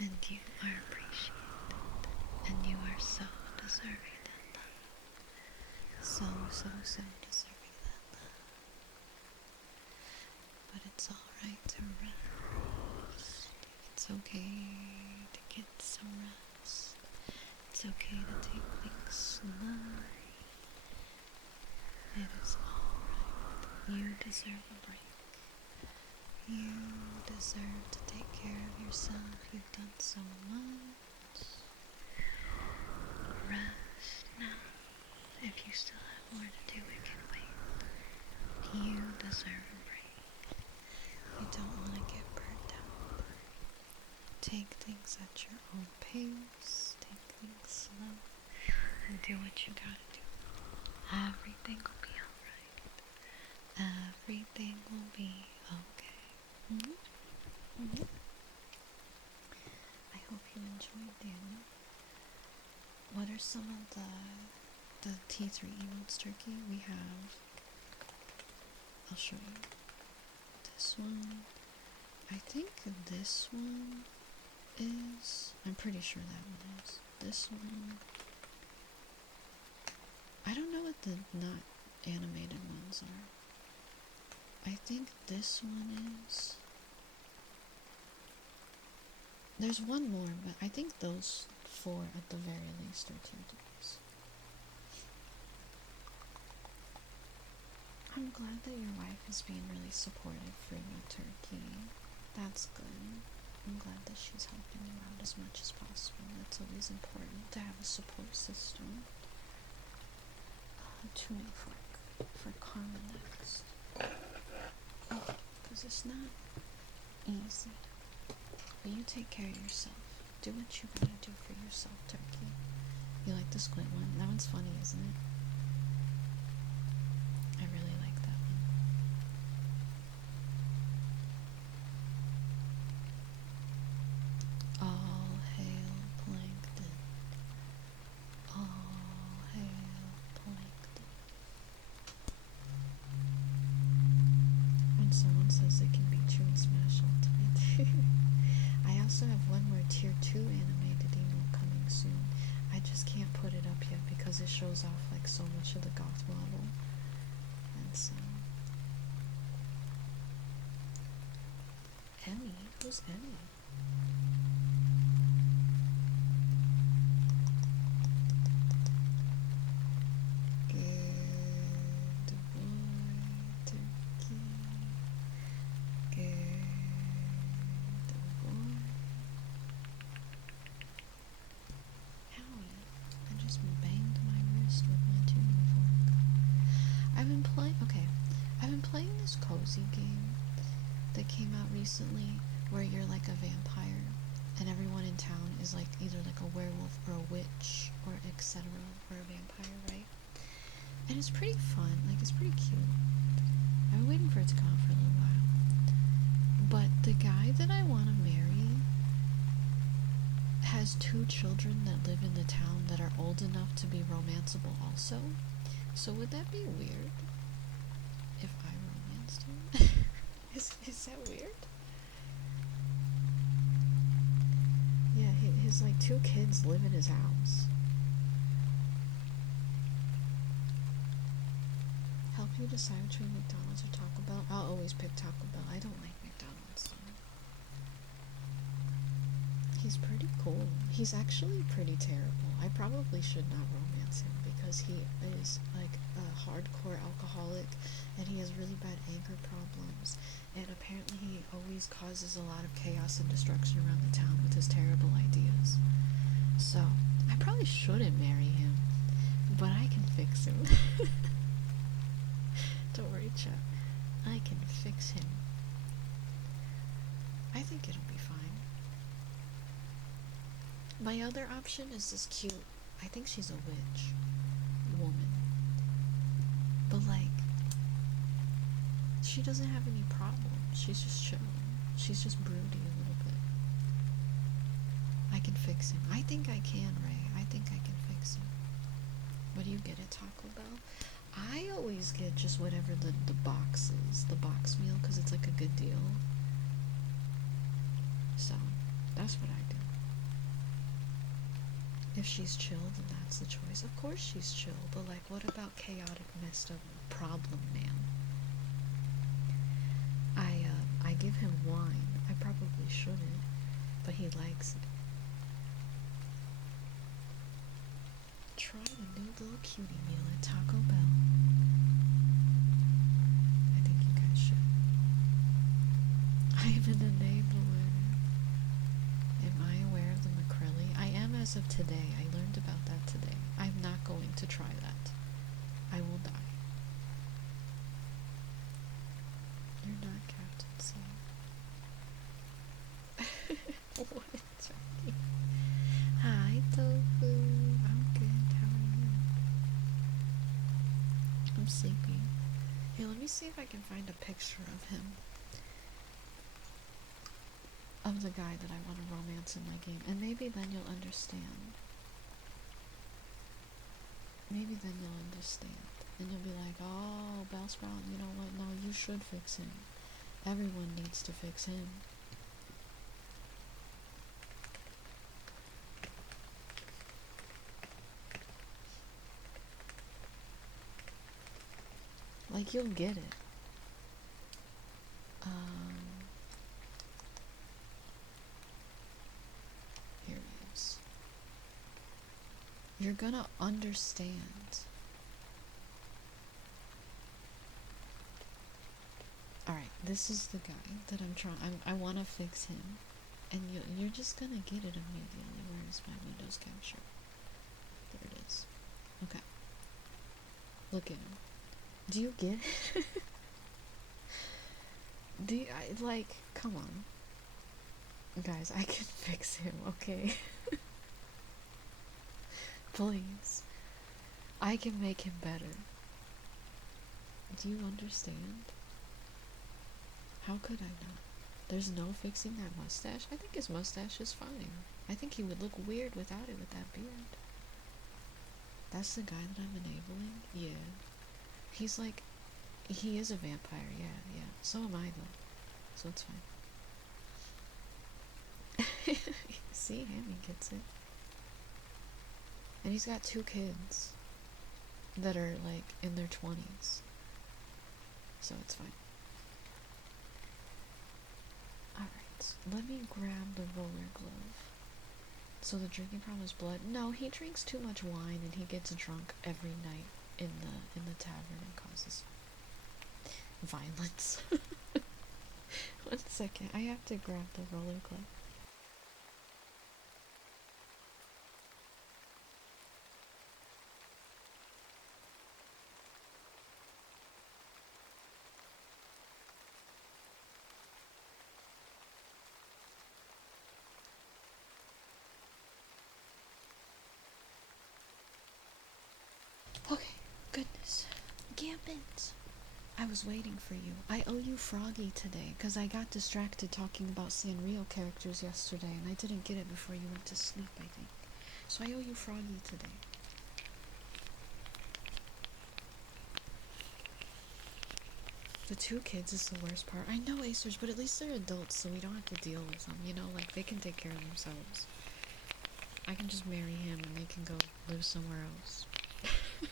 And you are appreciated. And you are so deserving that love. So deserving that love. But it's alright to rest. It's okay to get some rest. It's okay to take things slow. It is alright. You deserve a break. You deserve to take care of yourself. You've done so much. Rest now. If you still have more to do, it can wait. You deserve a break. You don't want to get burnt out. Take things at your own pace. Take things slow. And do what you gotta do. Everything will be alright. Everything will be okay. I hope you enjoyed, Daniel. What are some of the T3 emotes, Turkey? We have, I'll show you. This one, I think this one is, I'm pretty sure that one is. This one, I don't know what the not animated ones are. I think this one is. There's one more, but I think those four at the very least are tier 3s. I'm glad that your wife is being really supportive for your turkey. That's good. I'm glad that she's helping you out as much as possible. It's always important to have a support system. Tuning for karma next. Oh, because it's not easy. But you take care of yourself. Do what you gotta do for yourself, turkey. You like the squid one? That one's funny, isn't it? I really like that one. All hail plankton. All hail plankton. When someone says they can beat you in Smash Ultimate. I also have one more tier 2 animated emote coming soon. I just can't put it up yet because it shows off like so much of the goth model. And so Emmy? Who's Emmy? Good boy, turkey. Good boy. Howie, I just banged my wrist with my tuning fork. I've been playing this cozy game that came out recently where you're like a vampire and everyone in town is like either like a werewolf or a witch or etc. or a vampire, right? And it's pretty fun, like it's pretty cute. I've been waiting for it to come out for a little while. But the guy that I want to marry has 2 children that live in the town that are old enough to be romanceable also. So would that be weird if I romanced him? Is that weird? Yeah, his like 2 kids live in his house. Help you decide between McDonald's or Taco Bell? I'll always pick Taco Bell. I don't like McDonald's though. He's pretty cool. He's actually pretty terrible. I probably should not romance him because he is like a hardcore alcoholic and he has really bad anger problems, and apparently he always causes a lot of chaos and destruction around the town with his terrible ideas. So I probably shouldn't marry him, but I can fix him. Don't worry, chat. I can fix him. I think it'll be fine. My other option is this cute, I think she's a witch woman, but like she doesn't have any problems. She's just chilling. She's just broody a little bit. I can fix him. I think I can, Ray. I think I can fix him. What do you get at Taco Bell? I always get just whatever the box is, the box meal, because it's like a good deal. So that's what I do. If she's chill, then that's the choice. Of course she's chill, but like what about chaotic, messed up problem man? I give him wine. I probably shouldn't, but he likes it. Try the new little cutie meal at Taco Bell. I think you guys should. I'm an enabler. Am I aware of the McCrelly? I am as of today. I learned about that today. I'm not going to try that. I will die. You're not Captain Sam. What? Hi, Tofu. I'm good. How are you? I'm sleepy. Hey, let me see if I can find a picture of him. Of the guy that I want to romance in my game. And maybe then you'll understand. Maybe then you'll understand. And you'll be like, oh, Bellsprout, you know what? No, you should fix him. Everyone needs to fix him. Like, you'll get it. Um, Here it is. You're gonna understand. Alright, this is the guy that I'm trying. I want to fix him. And you're just gonna get it immediately. Where is my Windows capture? There it is. Okay. Look at him. Do you get it? Come on. Guys, I can fix him, okay? Please. I can make him better. Do you understand? How could I not? There's no fixing that mustache. I think his mustache is fine. I think he would look weird without it with that beard. That's the guy that I'm enabling? Yeah. He's like, he is a vampire, yeah. So am I though. So it's fine. See, Hammy gets it. And he's got 2 kids that are like in their 20s. So it's fine. Alright, let me grab the roller glove. So the drinking problem is blood. No, he drinks too much wine and he gets drunk every night in the tavern and causes violence. 1 second, I have to grab the roller glove. Okay, goodness. Gambit! I was waiting for you. I owe you Froggy today, because I got distracted talking about Sanrio characters yesterday, and I didn't get it before you went to sleep, I think. So I owe you Froggy today. The 2 kids is the worst part. I know, Acers, but at least they're adults, so we don't have to deal with them, you know? Like, they can take care of themselves. I can just marry him, and they can go live somewhere else. I'm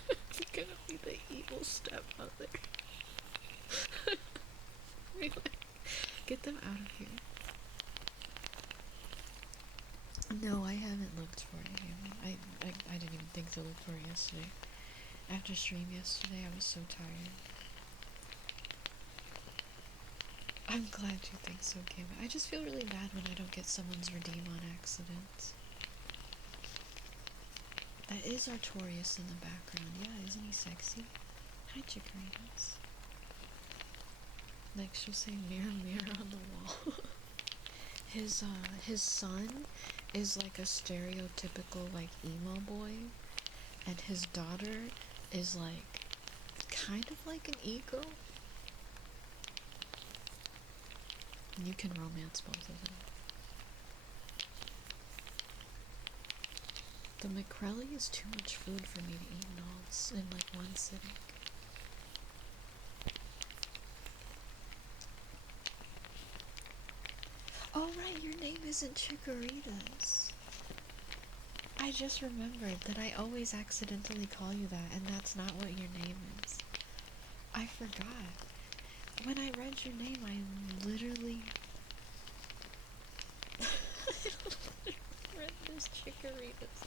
gonna be the evil stepmother. Really? Get them out of here. No, I haven't looked for it. I didn't even think to look for it yesterday. After stream yesterday, I was so tired. I'm glad you think so, Kim. I just feel really bad when I don't get someone's redeem on accident. That is Artorias in the background. Yeah, isn't he sexy? Hi, Chickaritas. Like, she'll say mirror, mirror on the wall. His son is like a stereotypical, like, emo boy. And his daughter is like, kind of like an ego. And you can romance both of them. The McCrelly is too much food for me to eat in like 1 sitting. Oh right, your name isn't Chickaritas. I just remembered that I always accidentally call you that, and that's not what your name is. I forgot. When I read your name, I literally read this Chickaritas.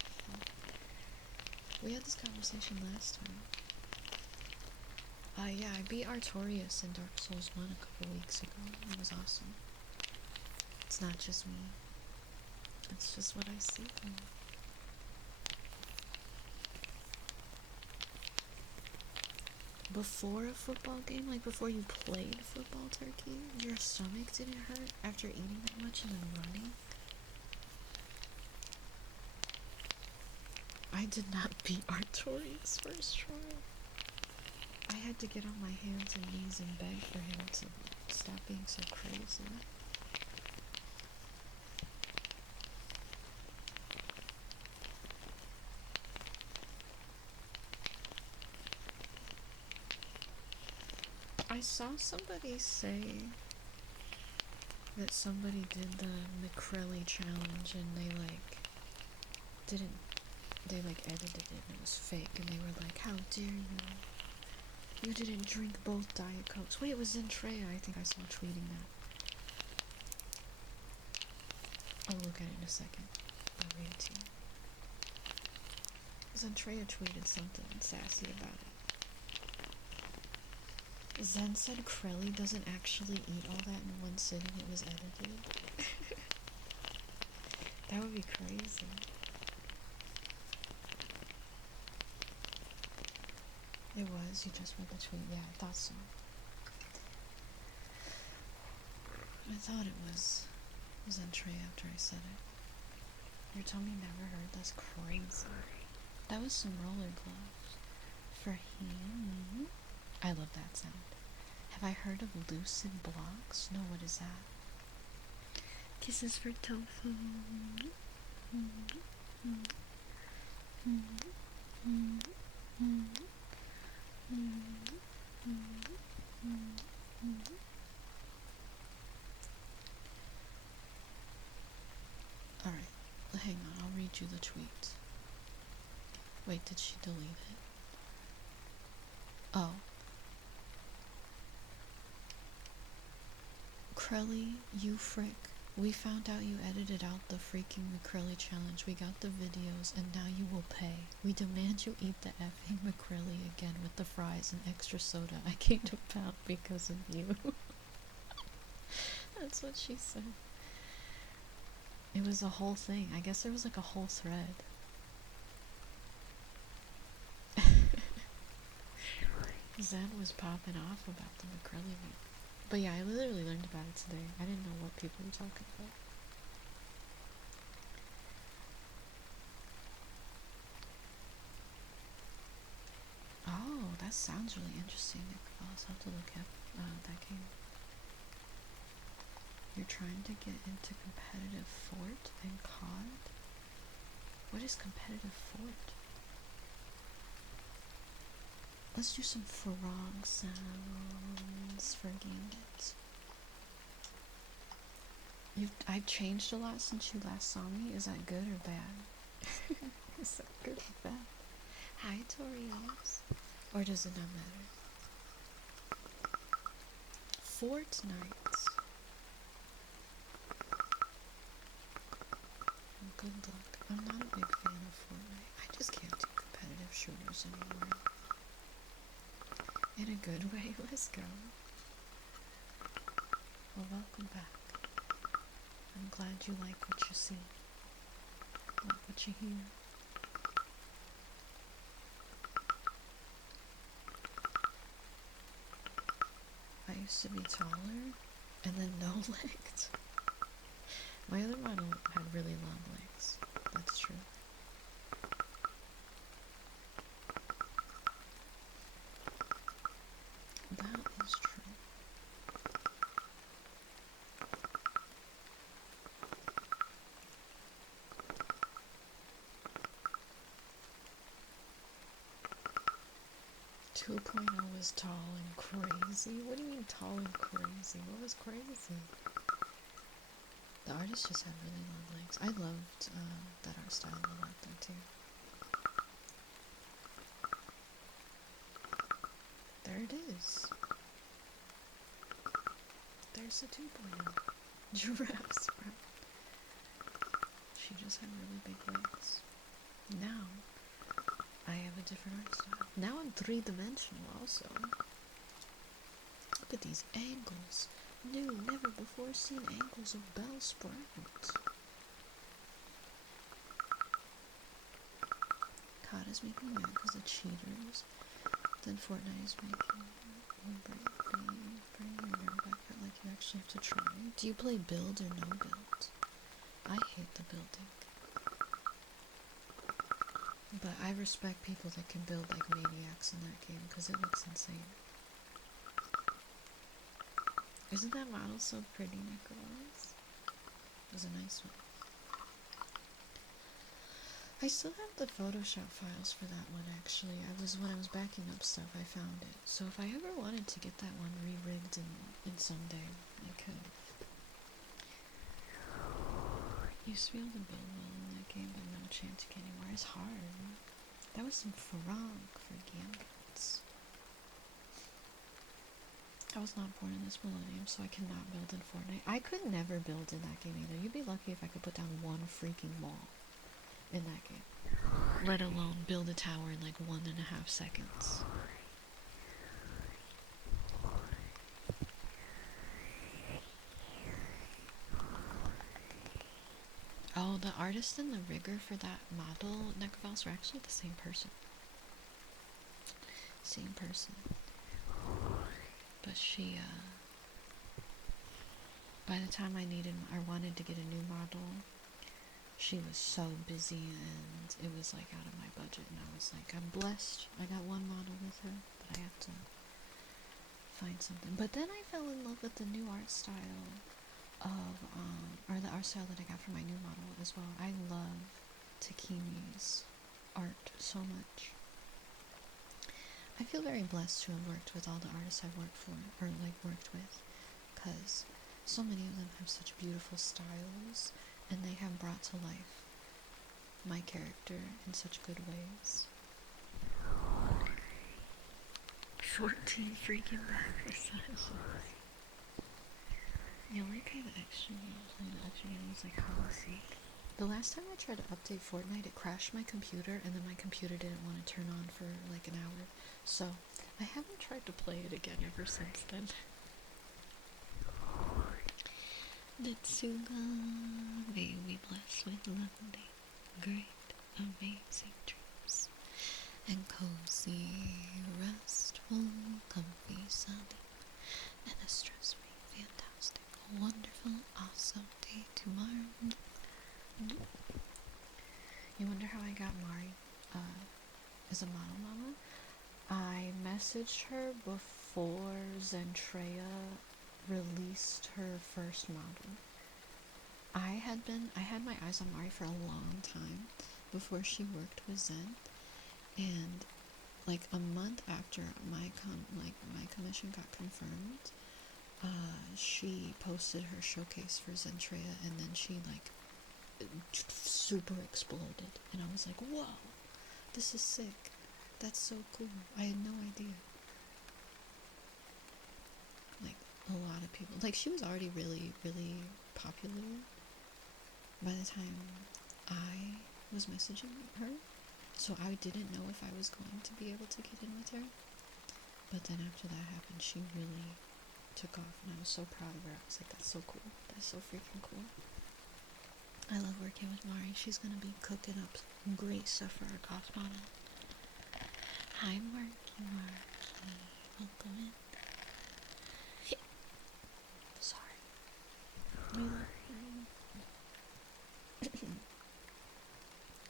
We had this conversation last time. Yeah, I beat Artorias in Dark Souls 1 a couple weeks ago. It was awesome. It's not just me. It's just what I see. Before a football game, like before you played football, Turkey, your stomach didn't hurt after eating that much and then running? I did not beat Artorias first try. I had to get on my hands and knees and beg for him to stop being so crazy. I saw somebody say that somebody did the McCrelly challenge and they edited it and it was fake, and they were like, how dare you? You didn't drink both Diet Cokes. Wait, it was Zentrea. I think I saw tweeting that. I'll look at it in a second. I'll read it to you. Zentrea tweeted something sassy about it. Zen said Krelly doesn't actually eat all that in one sitting. It was edited. That would be crazy. It was. You just read the tweet. Yeah, I thought so. I thought it was Zentrea after I said it. Your tummy never hurt. That's crazy. That was some roller gloves. For him. I love that sound. Have I heard of lucid blocks? No, what is that? Kisses for tofu. Alright, hang on, I'll read you the tweet. Wait, did she delete it? Oh. Krelly, you frick. We found out you edited out the freaking McCrelly challenge. We got the videos, and now you will pay. We demand you eat the effing McCrelly again with the fries and extra soda. I gained a pound because of you. That's what she said. It was a whole thing. I guess there was like a whole thread. Zen was popping off about the McCrelly meat. But yeah, I literally learned about it today. I didn't know what people were talking about. Oh, that sounds really interesting. I'll also have to look at that game. You're trying to get into competitive fort and COD? What is competitive fort? Let's do some frog sounds for games. I've changed a lot since you last saw me. Is that good or bad? Is that good or bad? Hi, Torios. Or does it not matter? Fortnite. Good luck. I'm not a big fan of Fortnite. I just can't do competitive shooters anymore. In a good way, let's go. Well, welcome back. I'm glad you like what you see. Like what you hear. I used to be taller and then no legs. My other model had really long legs. That's true. That is true. Two point oh was tall and crazy? What do you mean tall and crazy? What was crazy? The artist just had really long legs. I loved that art style a lot though too. There it is. There's the 2.0. Giraffe sprout. She just had really big legs. Now, I have a different art style. Now I'm three-dimensional also. Look at these angles. New, never before seen angles of Belle sprout. COD is making mad because of cheaters. Then Fortnite is making bring your nerve back out like you actually have to try. Do you play build or no build? I hate the building. But I respect people that can build like maniacs in that game because it looks insane. Isn't that model so pretty, Nicholas? It was a nice one. I still have the Photoshop files for that one actually. When I was backing up stuff, I found it. So if I ever wanted to get that one re-rigged in someday, I could. Used to be able to build well in that game, but no chance anymore. It's hard. That was some frog for gambits. I was not born in this millennium, so I cannot build in Fortnite. I could never build in that game either. You'd be lucky if I could put down one freaking wall in that game. Let alone build a tower in like 1.5 seconds. Oh, the artist and the rigger for that model, Necrophos, are actually the same person. Same person. But she, by the time I wanted to get a new model, she was so busy and it was like out of my budget, and I was like, I'm blessed. I got one model with her, but I have to find something. But then I fell in love with the new art style of, or the art style that I got for my new model as well. I love Takemi's art so much. I feel very blessed to have worked with all the artists I've worked with, because so many of them have such beautiful styles, and they have brought to life my character in such good ways. 14 freaking backwards. You like how the extra game was like hella sick. The last time I tried to update Fortnite, it crashed my computer, and then my computer didn't want to turn on for like an hour. So, I haven't tried to play it again ever since then. Litsuga, may we bless with lovely, great, amazing dreams, and cozy, restful, comfy sleep, and a stress-free, fantastic, wonderful, awesome day tomorrow. You wonder how I got Mari as a model mama? I messaged her before Zentrea released her first model. I had my eyes on Mari for a long time before she worked with Zen, and like a month after my commission got confirmed, she posted her showcase for Zentrea, and then she like super exploded, and I was like, whoa, this is sick. That's so cool. I had no idea. Like, a lot of people, like, she was already really, really popular by the time I was messaging her, so I didn't know if I was going to be able to get in with her. But then after that happened, she really took off, and I was so proud of her. I was like, that's so cool. That's so freaking cool. I love working with Mari. She's gonna be cooking up some great stuff for our goth model. Hi, Marky. Welcome in. Sorry. We love you.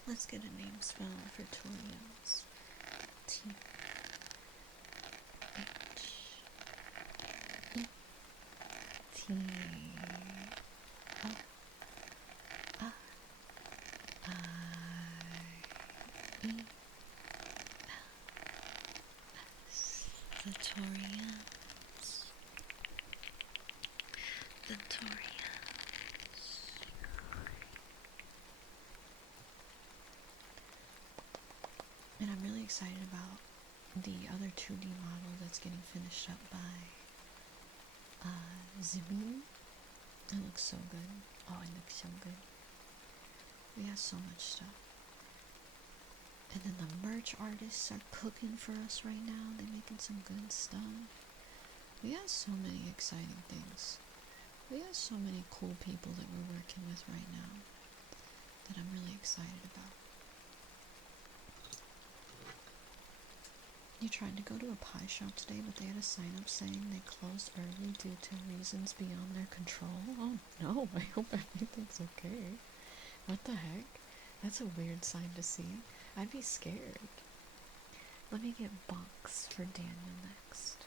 Let's get a name spell for Torios. T H T O R I E Victorians. And I'm really excited about the other 2D model that's getting finished up by Zibu. It looks so good. Oh, it looks so good. We have so much stuff. And then the merch artists are cooking for us right now. They're making some good stuff. We have so many exciting things. We have so many cool people that we're working with right now that I'm really excited about. You tried to go to a pie shop today, but they had a sign up saying they closed early due to reasons beyond their control. Oh no, I hope everything's okay. What the heck? That's a weird sign to see. I'd be scared. Let me get Box for Daniel next.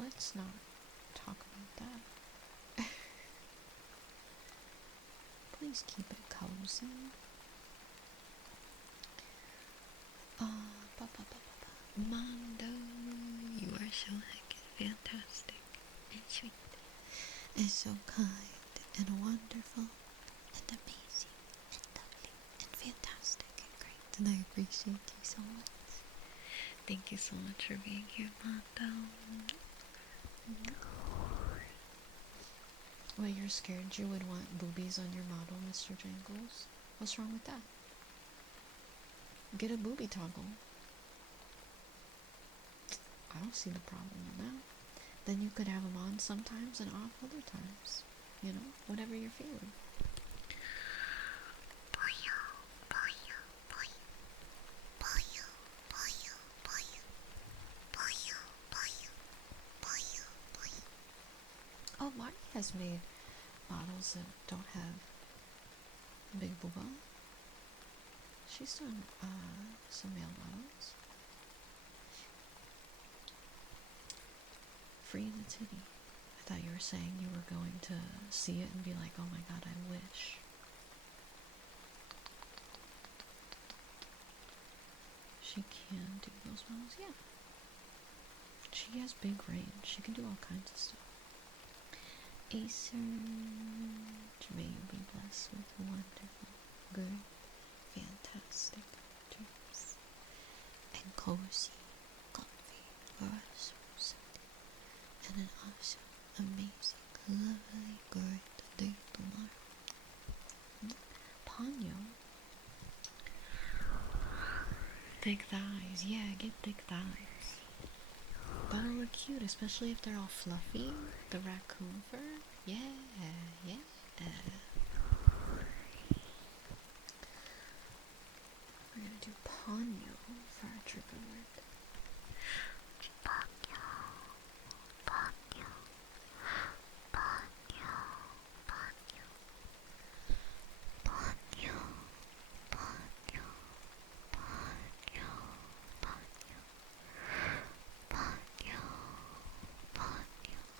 Let's not talk about that. Please keep it cozy. Mondo, you are so heckin' fantastic and sweet and so kind and wonderful and amazing and lovely and fantastic and great, and I appreciate you so much. Thank you so much for being here, Mondo. Well, you're scared you would want boobies on your model, Mr. Jangles? What's wrong with that? Get a booby toggle. I don't see the problem in that. Then you could have them on sometimes and off other times. You know, whatever you're feeling. Oh, Marty has made models that don't have big booba. She's done some male models. Free the titty. I thought you were saying you were going to see it and be like, oh my god, I wish. She can do those models, yeah. She has big range. She can do all kinds of stuff. Acer, may you be blessed with wonderful, good, fantastic dreams. And cozy, comfy, rest, and an awesome, amazing, lovely, great day tomorrow. Ponyo. Thick thighs, yeah, get thick thighs. That'll look cute, especially if they're all fluffy. The raccoon fur, yeah, yeah. We're gonna do Ponyo for our trigger word. Ponyo, Ponyo, Ponyo, Ponyo, Ponyo, Ponyo, Ponyo, Ponyo, Ponyo, Ponyo, Ponyo, Ponyo, Ponyo, Ponyo,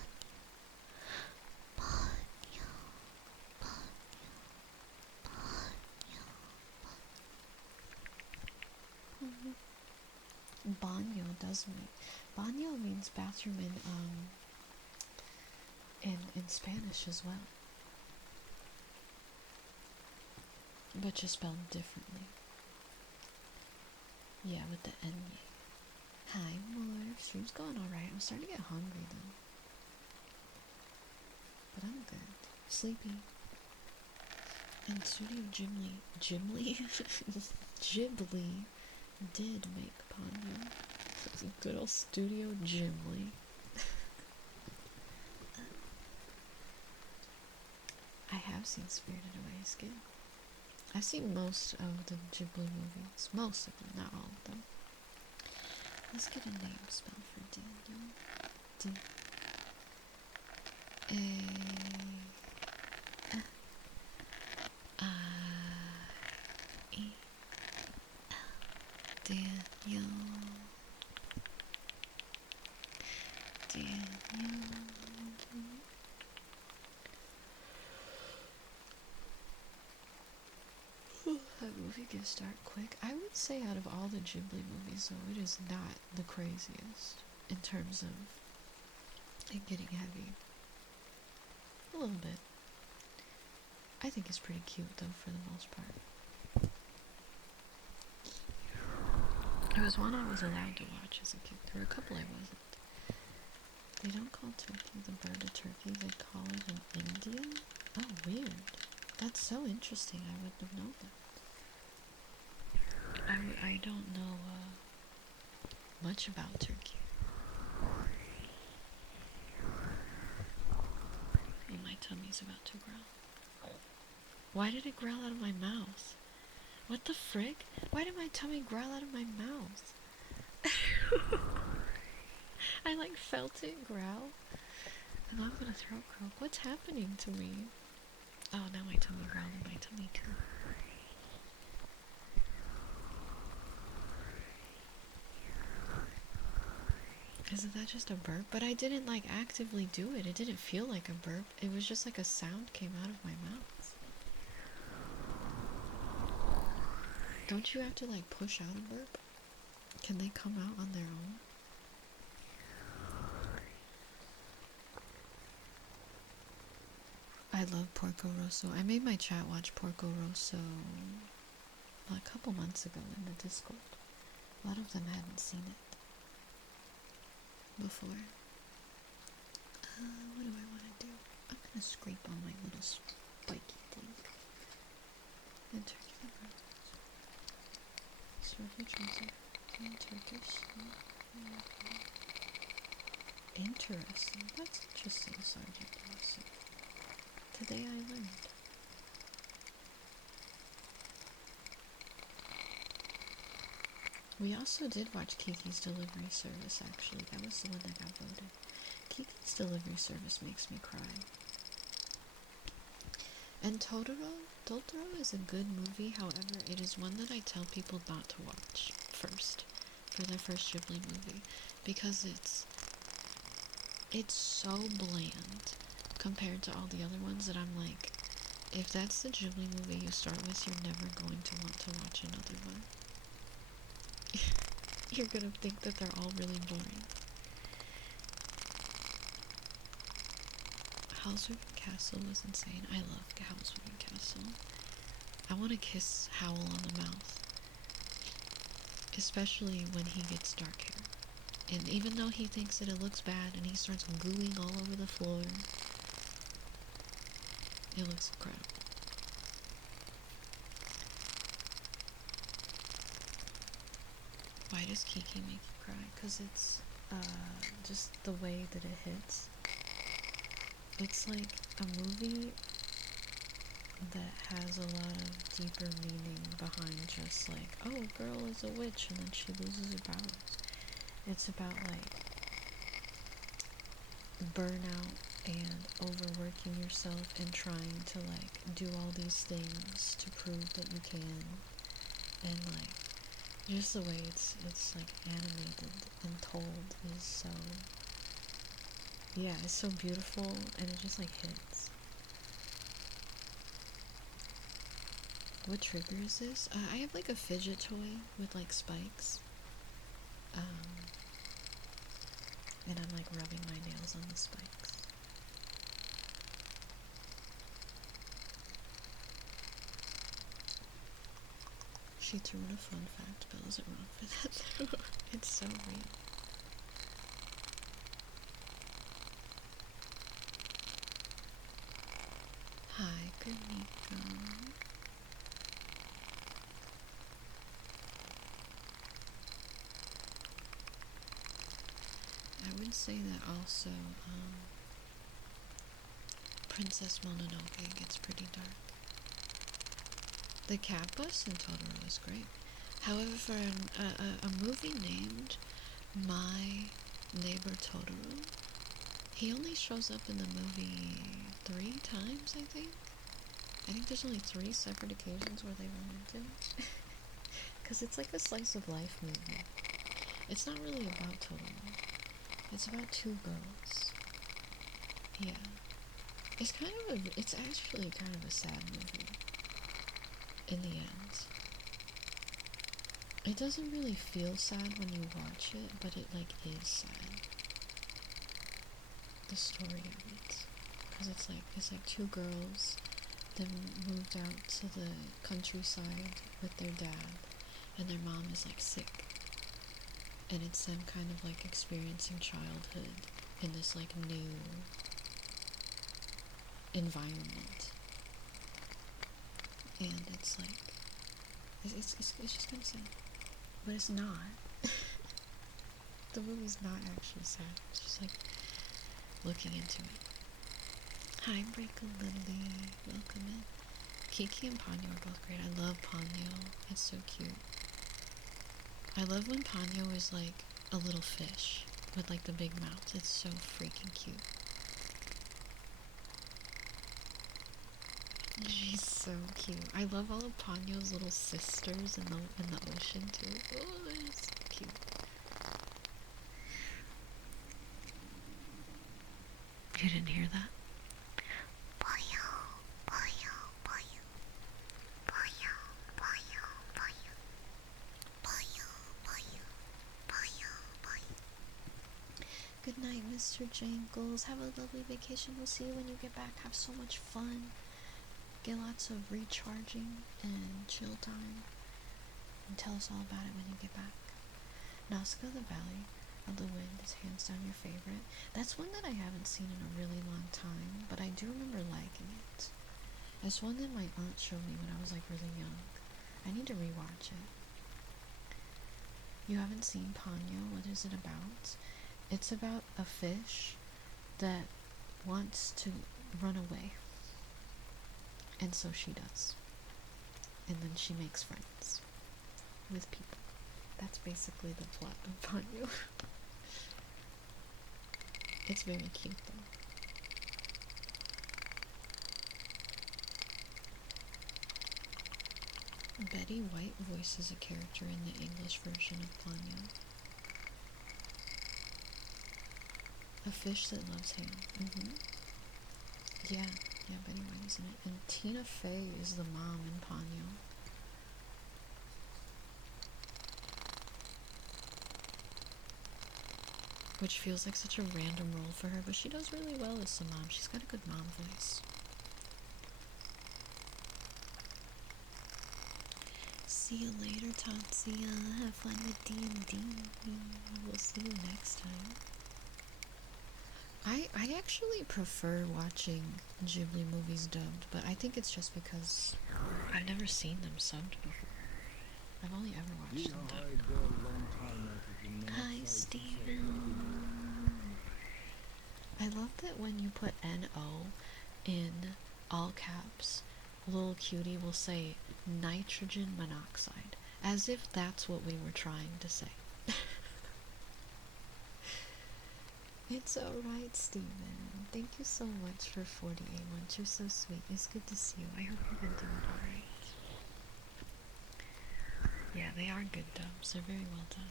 Ponyo, Ponyo, Ponyo, Banyo does mean banyo means bathroom in Spanish as well, but just spelled differently. Yeah, with the N. Hi, Morph. Stream's going alright. I'm starting to get hungry though, but I'm good. Sleepy. And Studio Ghibli did make Ponyo. Good old Studio Ghibli. I have seen Spirited Away Skid. I've seen most of the Ghibli movies. Most of them, not all of them. Let's get a name spell for Daniel. Daniel. That movie can start quick. I would say out of all the Ghibli movies, though, it is not the craziest in terms of it getting heavy. A little bit. I think it's pretty cute, though, for the most part. There was one I was allowed to watch as a kid. There were a couple I wasn't. They don't call turkey the bird a turkey, they call it an Indian? Oh, weird. That's so interesting, I wouldn't have known that. I don't know much about turkey. Oh, my tummy's about to growl. Why did it growl out of my mouth? What the frick? Why did my tummy growl out of my mouth? I like felt it growl. And I'm gonna throat croak. What's happening to me? Oh, now my tummy growled in my tummy too. Isn't that just a burp? But I didn't like actively do it. It didn't feel like a burp. It was just like a sound came out of my mouth. Don't you have to like push out a burp? Can they come out on their own? I love Porco Rosso. I made my chat watch Porco Rosso a couple months ago in the Discord. A lot of them hadn't seen it before. What do I want to do? I'm gonna scrape on my little spiky thing. And turkey livers. Serve your choice. Turkish. Interesting. That's interesting, Sergeant Dawson. Today I learned. We also did watch Kiki's Delivery Service, actually. That was the one that got voted. Kiki's Delivery Service makes me cry. And Totoro is a good movie, however, it is one that I tell people not to watch first, for their first Ghibli movie, because it's so bland compared to all the other ones that I'm like, if that's the Ghibli movie you start with, you're never going to want to watch another one. You're gonna think that they're all really boring. Howl's Moving Castle was insane. I love Howl's Moving Castle. I want to kiss Howl on the mouth. Especially when he gets dark hair. And even though he thinks that it looks bad and he starts gooing all over the floor, it looks incredible. Why does Kiki make you cry? Because it's just the way that it hits. It's like a movie that has a lot of deeper meaning behind just like, oh, a girl is a witch and then she loses her powers. It's about like burnout and overworking yourself and trying to like do all these things to prove that you can, and like just the way it's like animated and told is so, yeah, it's so beautiful and it just like hits. What trigger is this? I have like a fidget toy with like spikes. And I'm like rubbing my nails on the spikes. She threw in a fun fact. Belle isn't wrong for that though. It's so real. Hi, good Nico. I would say that also, Princess Mononoke gets pretty dark. The cat bus in Totoro is great. However, for a movie named My Neighbor Totoro, he only shows up in the movie 3 times, I think. I think there's only 3 separate occasions where they run into him. Because it's like a slice of life movie. It's not really about Totoro. It's about 2 girls. Yeah. It's actually kind of a sad movie. In the end. It doesn't really feel sad when you watch it, but it like is sad. The story of it. Because it's like 2 girls that moved out to the countryside with their dad, and their mom is like sick. And it's them kind of like experiencing childhood in this like new environment. And it's like, it's just kind of sad. But it's not. the movie's not actually sad. It's just like looking into it. Hi, Breaker Lily. Welcome in. Kiki and Ponyo are both great. I love Ponyo. It's so cute. I love when Ponyo is like a little fish with like the big mouth. It's so freaking cute. She's so cute. I love all of Ponyo's little sisters in the ocean too. Oh, it's so cute. You didn't hear that? Good night, Mr. Jangles. Have a lovely vacation. We'll see you when you get back. Have so much fun. Get lots of recharging and chill time. And tell us all about it when you get back. Nausicaa the Valley of the Wind is hands down your favorite. That's one that I haven't seen in a really long time, but I do remember liking it. It's one that my aunt showed me when I was like really young. I need to rewatch it. You haven't seen Ponyo? What is it about? It's about a fish that wants to run away. And so she does. And then she makes friends with people. That's basically the plot of Ponyo. It's very cute though. Betty White voices a character in the English version of Ponyo. A fish that loves him. Yeah, Betty White is in it. And Tina Fey is the mom in Ponyo. Which feels like such a random role for her, but she does really well as the mom. She's got a good mom voice. See you later, Tatsuya. Have fun with D&D. We'll see you next time. I actually prefer watching Ghibli movies dubbed, but I think it's just because I've never seen them subbed before. I've only ever watched them dubbed. Hi, Steven. I love that when you put N-O in all caps, little cutie will say nitrogen monoxide, as if that's what we were trying to say. It's alright, Steven. Thank you so much for 48 months. You're so sweet. It's good to see you. I hope you've been doing alright. Yeah, they are good dubs. They're very well done.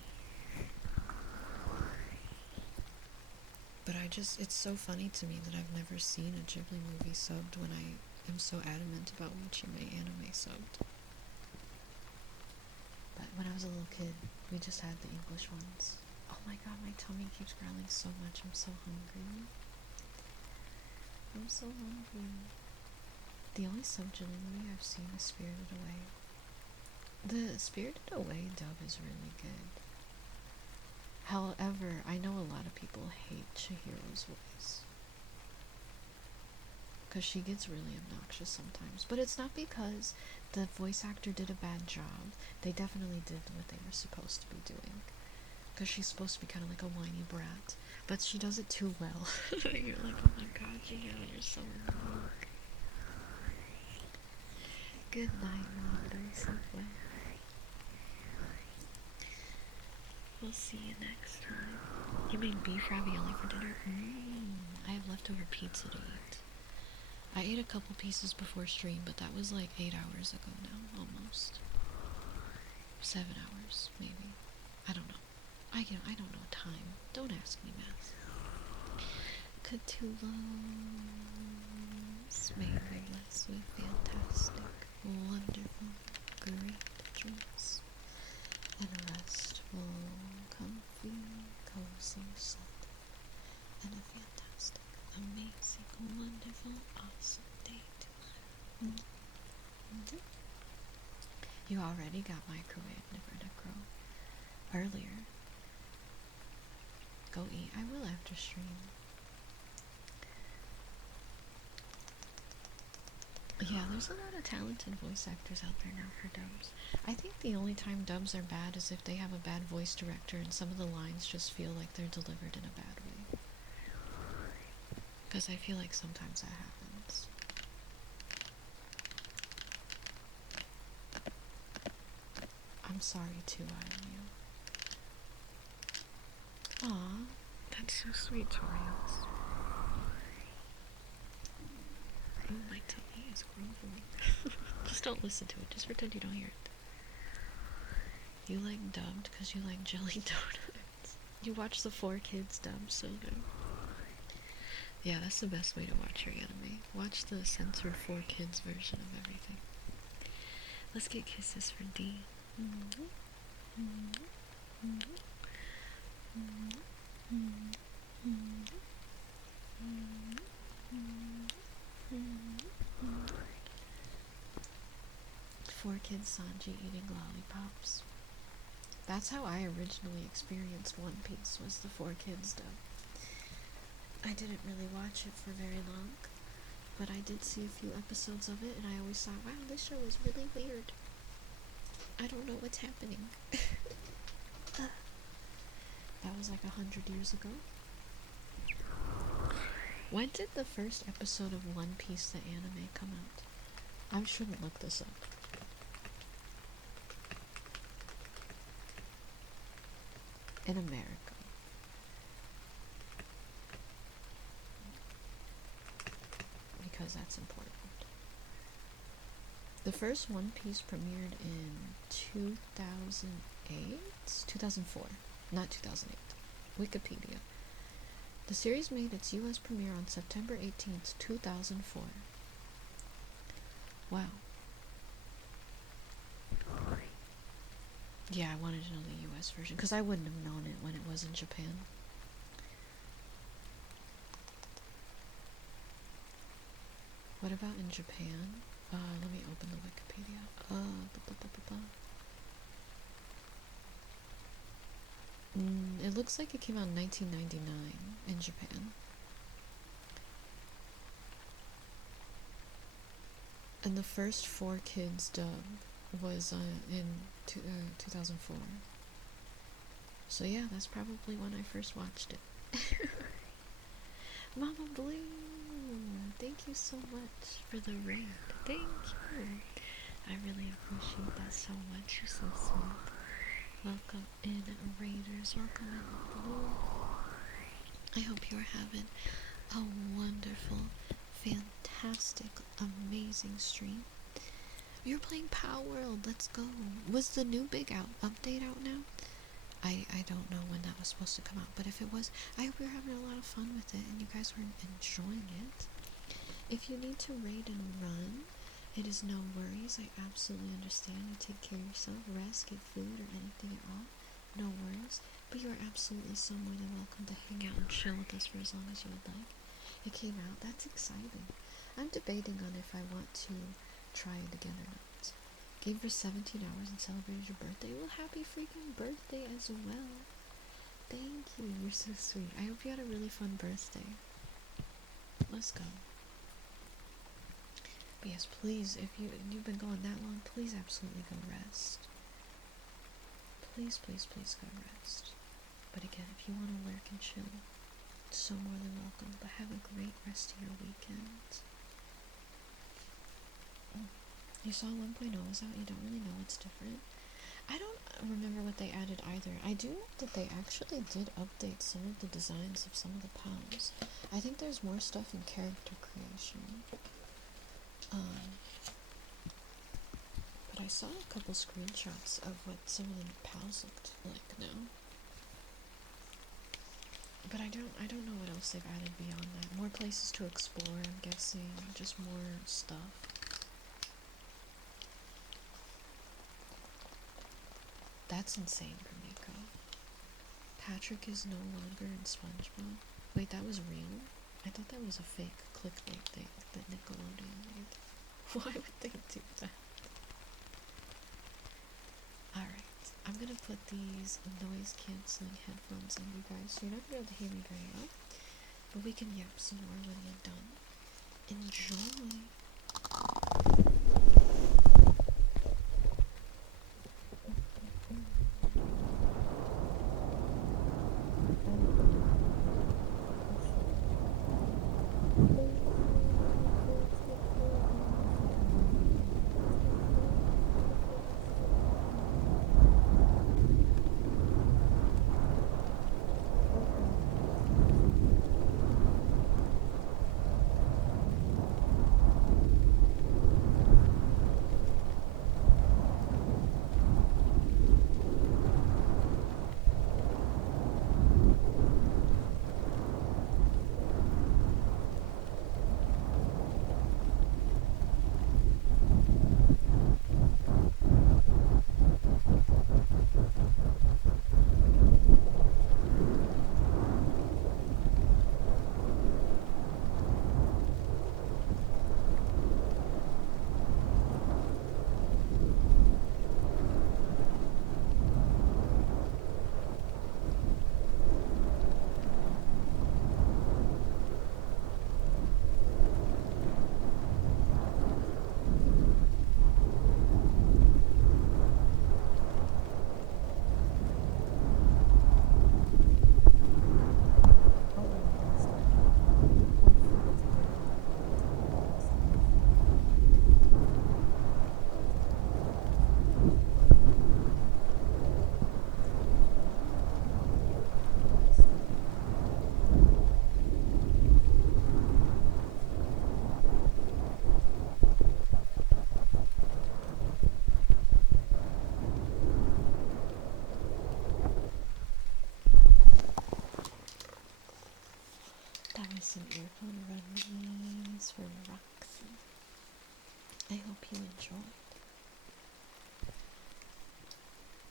But it's so funny to me that I've never seen a Ghibli movie subbed when I am so adamant about watching my anime subbed. But when I was a little kid, we just had the English ones. Oh my god, my tummy keeps growling so much. I'm so hungry. I'm so hungry. The only sub-Ghibli movie I've seen is Spirited Away. The Spirited Away dub is really good. However, I know a lot of people hate Chihiro's voice. Because she gets really obnoxious sometimes. But it's not because the voice actor did a bad job. They definitely did what they were supposed to be doing. Because she's supposed to be kind of like a whiny brat. But she does it too well. You're like, oh my god, Chihiro, you're so annoying. Good night, Mother Subway. We'll see you next time. You made beef ravioli for dinner? I have leftover pizza to eat. I ate a couple pieces before stream, but that was like 8 hours ago now, almost. 7 hours, maybe. I don't know. I don't know time. Don't ask me math. Cthulhu's may be blessed with fantastic, wonderful, great dreams. And a restful, comfy, cozy sleep. And a fantastic, amazing, wonderful, awesome day too. You already got microwaved, Necro. Earlier. Go eat. I will after stream. Yeah, there's a lot of talented voice actors out there now for dubs. I think the only time dubs are bad is if they have a bad voice director and some of the lines just feel like they're delivered in a bad way. Because I feel like sometimes that happens. I'm sorry too, I am you. Aw, that's so sweet, Torios. Oh, my tummy is grumbling. Just don't listen to it. Just pretend you don't hear it. You like dubbed because you like jelly donuts. You watch the 4Kids dub, so good. Yeah, that's the best way to watch your anime. Watch the censored 4Kids version of everything. Let's get kisses for D. Four Kids Sanji eating lollipops. That's how I originally experienced One Piece, was the 4Kids dub. I didn't really watch it for very long, but I did see a few episodes of it, and I always thought, wow, this show is really weird. I don't know what's happening. That was like 100 years ago. When did the first episode of One Piece, the anime, come out? I shouldn't look this up. In America. Because that's important. The first One Piece premiered in 2008? 2004. Not 2008. Wikipedia. The series made its US premiere on September 18th, 2004. Wow. Yeah, I wanted to know the US version, because I wouldn't have known it when it was in Japan. What about in Japan? Let me open the Wikipedia. It looks like it came out in 1999 in Japan. And the first 4Kids dub was in 2004. So yeah, that's probably when I first watched it. Mama Blue, thank you so much for the raid. Thank you. I really appreciate that so much. You're so sweet. Welcome in, Raiders. Welcome in, Blue. I hope you're having a wonderful, fantastic, amazing stream. You're playing Power World. Let's go. Was the new big update out now? I don't know when that was supposed to come out, but if it was, I hope you're having a lot of fun with it and you guys were enjoying it. If you need to raid and run, it is no worries. I absolutely understand. You take care of yourself, rest, get food, or anything at all. No worries. But you are absolutely so more than welcome to hang out and chill with us for as long as you would like. It came out. That's exciting. I'm debating on if I want to try it again or not. Game for 17 hours and celebrated your birthday. Well, happy freaking birthday as well. Thank you. You're so sweet. I hope you had a really fun birthday. Let's go. But yes, please, if you've been going that long, please absolutely go rest. Please, please, please go rest. But again, if you want to lurk and chill, so more than welcome. But have a great rest of your weekend. You saw 1.0 is out, you don't really know what's different. I don't remember what they added either. I do know that they actually did update some of the designs of some of the pals. I think there's more stuff in character creation. But I saw a couple screenshots of what some of the pals looked like now. But I don't know what else they've added beyond that. More places to explore, I'm guessing. Just more stuff. That's insane, Grimiko. Patrick is no longer in SpongeBob. Wait, that was real? I thought that was a fake clickbait thing that Nickelodeon made. Why would they do that? Alright, I'm gonna put these noise cancelling headphones on you guys so you're not gonna be able to hear me very well. But we can yap some more when we're done. Enjoy! That was some earphone remedies for Roxy. I hope you enjoyed.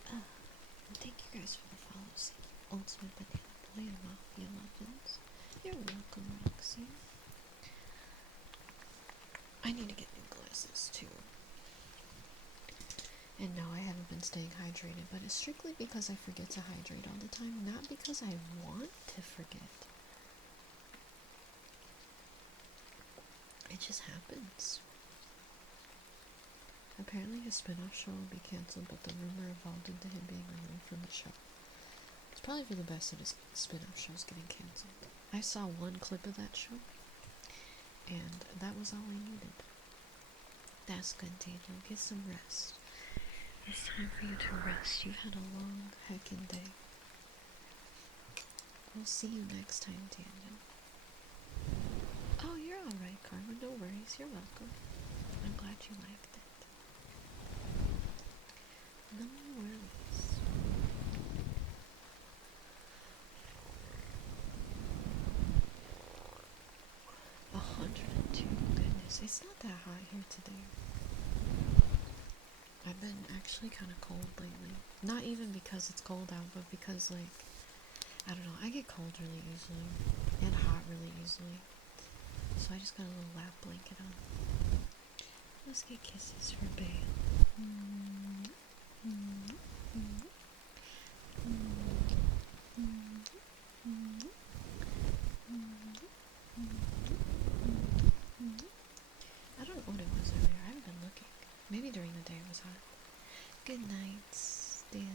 And thank you guys for the follows. Ultimate Banana Boy and Mafia Muffins. You're welcome, Roxy. I need to get new glasses too. And no, I haven't been staying hydrated, but it's strictly because I forget to hydrate all the time, not because I want to forget. It just happens. Apparently his spin-off show will be cancelled, but the rumor evolved into him being removed from the show. It's probably for the best that his spin-off show's getting cancelled. I saw one clip of that show, and that was all I needed. That's good, Daniel. Get some rest. It's time for you to rest. You've had a long heckin' day. We'll see you next time, Daniel. Oh, you're alright, Karma. No worries. You're welcome. I'm glad you liked it. No worries. A 102. Goodness, it's not that hot here today. I've been actually kind of cold lately. Not even because it's cold out, but because, like, I don't know, I get cold really easily. And hot really easily. So I just got a little lap blanket on. Let's get kisses for Belle. I don't know what it was earlier. I haven't been looking. Maybe during the day it was hot. Good night, Daniel.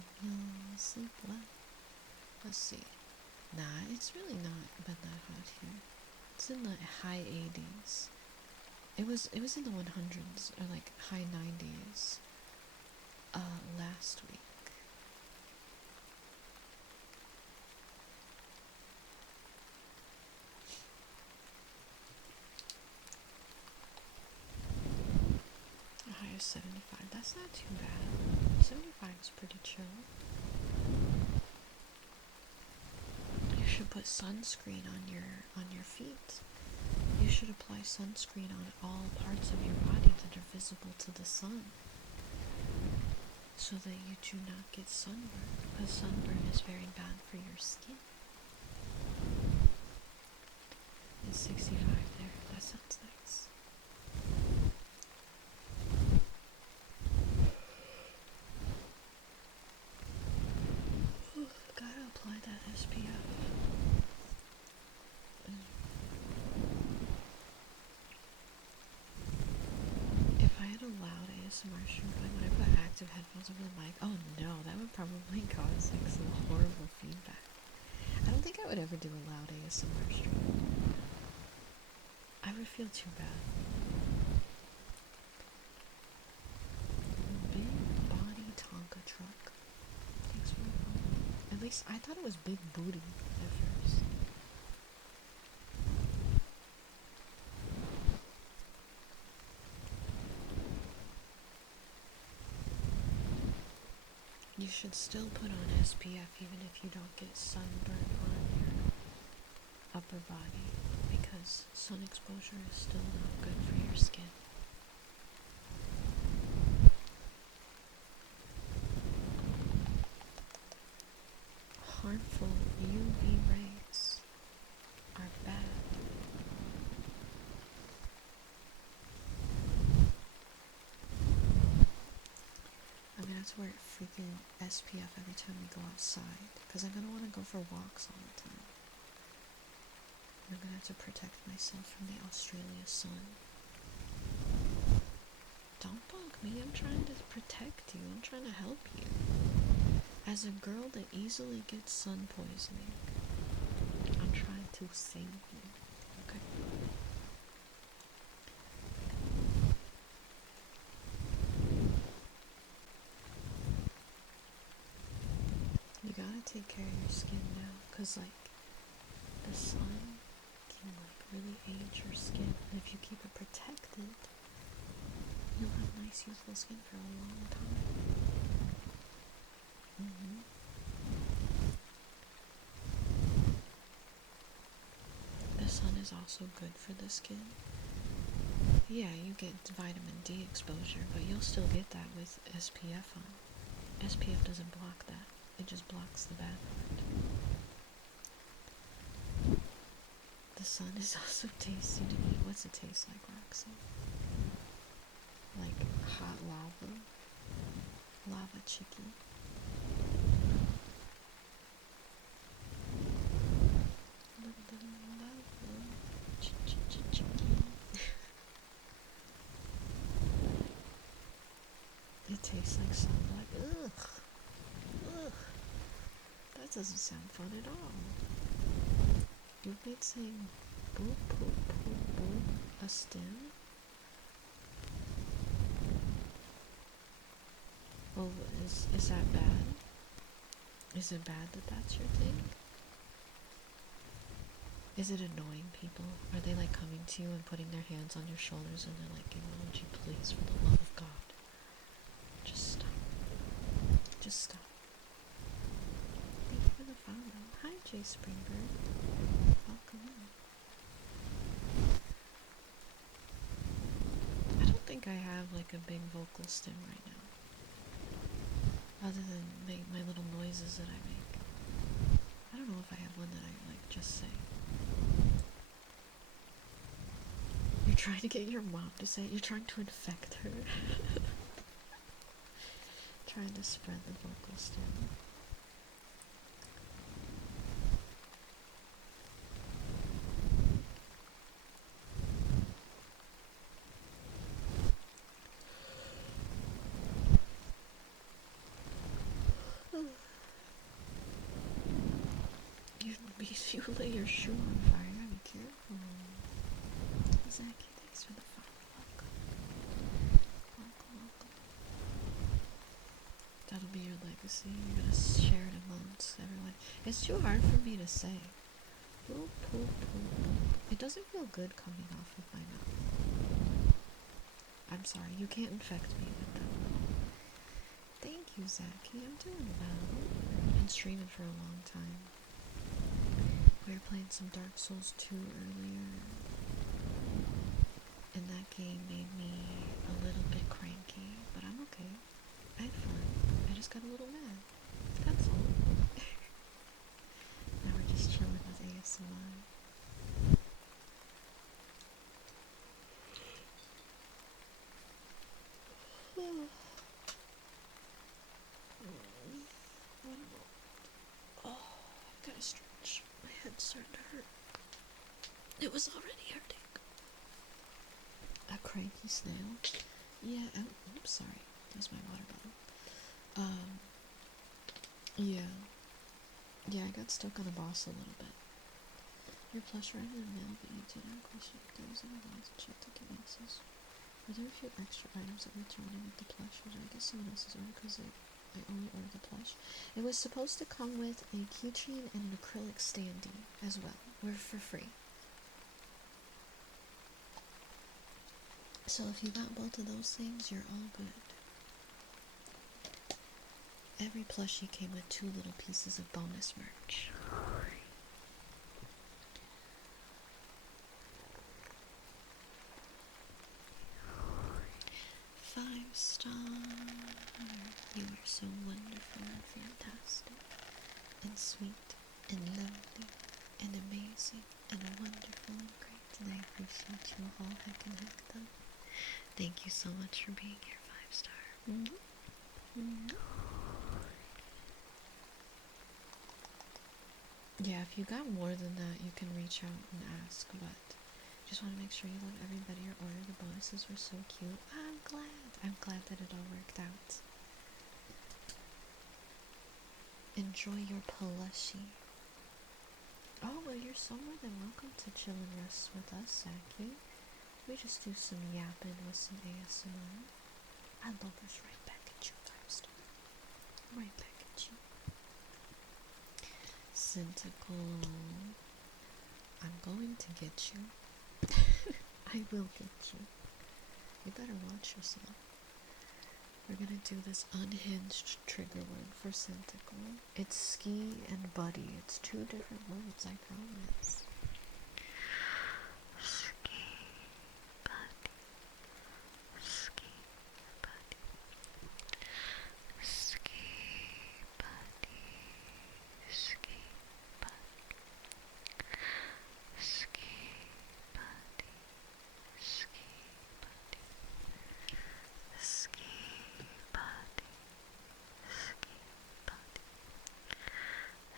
Sleep well. Let's see. Nah, it's really not been that hot here. It's in the high 80s. It was in the 100s or like high 90s last week. A high of 75. That's not too bad. 75 is pretty chill. You should put sunscreen on your feet. You should apply sunscreen on all parts of your body that are visible to the sun, so that you do not get sunburn, because sunburn is very bad for your skin. It's 65 there. That sounds nice. Gotta apply that SPF. If I had a loud ASMR stream going, would I put active headphones over the mic? Oh no, that would probably cause like some horrible feedback. I don't think I would ever do a loud ASMR stream. feel too bad. Big body Tonka truck. Thanks for the follow. At least I thought it was big booty at first. You should still put on SPF even if you don't get sunburn on your upper body, because sun exposure is still not good for your skin. Harmful UV rays are bad. I'm gonna have to wear freaking SPF every time we go outside, because I'm gonna want to go for walks all the time. And I'm gonna have to protect myself from the Australia sun. Don't bug me, I'm trying to protect you, I'm trying to help you. As a girl that easily gets sun poisoning, I'm trying to save you, okay? You gotta take care of your skin now, cause like, the sun can like really age your skin, and if you keep it protected, you'll have nice youthful skin for a long time. The sun is also good for the skin. Yeah, you get vitamin D exposure, but you'll still get that with SPF on. SPF doesn't block that. It just blocks the bad part. The sun is also tasty to eat. What's it taste like, Roxy? Like hot lava? Lava chicken? It tastes like sun. Like, ugh. Ugh. That doesn't sound fun at all. You've been saying boop, boop, boop, boop, a stem? Well, is that bad? Is it bad that that's your thing? Is it annoying people? Are they like coming to you and putting their hands on your shoulders and they're like, would you please, for the love of God, just stop. Just stop. Thank you for the follow. Hi, Jay Springbird. Welcome in. I don't think I have like a big vocal stem right now. Other than my little noises that I make. I don't know if I have one that I like just say. You're trying to get your mom to say it. You're trying to infect her. Trying to spread the vocal stem. You lay your shoe on fire. Be careful. Zachy, thanks for the follow. Welcome. That'll be your legacy. You're gonna share it amongst everyone. It's too hard for me to say. Boop, boop, boop, boop. It doesn't feel good coming off of my mouth. I'm sorry, you can't infect me with that. Thank you, Zachy. I'm doing well. I've been streaming for a long time. We were playing some Dark Souls 2 earlier, and that game made me a little bit cranky, but I'm okay. I had fun. I just got a little mad. That's all. Now we're just chilling with ASMR. Oh, I've got to stretch. My head's starting to hurt. It was already hurting. A cranky snail? Yeah, oops, sorry. There's my water bottle. Yeah. Yeah, I got stuck on a boss a little bit. Your plush arrived in the mail, but you didn't question if there was anything else and checked the boxes. Were there a few extra items that were thrown in with the plush? Or did I guess someone else's order because I only ordered the plush? It was supposed to come with a keychain and an acrylic standee as well. Were for free. So if you got both of those things, you're all good. Every plushie came with 2 little pieces of bonus merch. 5-star. You are so wonderful and fantastic, and sweet, and lovely, and amazing, and wonderful and great. And I appreciate you a whole heck and heck ton. Thank you so much for being here, 5-star. Yeah, if you got more than that, you can reach out and ask, but just want to make sure you let everybody your order. The bonuses were so cute. I'm glad that it all worked out. Enjoy your plushie. Oh, well, you're so more than welcome to chill and rest with us, Saki. We just do some yapping with some ASMR. I love this right back at you, 5-star. Right back at you. Centicle, I'm going to get you. I will get you. You better watch yourself. We're gonna do this unhinged trigger word for Centicle. It's ski and buddy. It's 2 different words, I promise. Ski, buddy. Ski, buddy. Ski, buddy. Ski, buddy. Ski, buddy. Ski, buddy. Ski, buddy.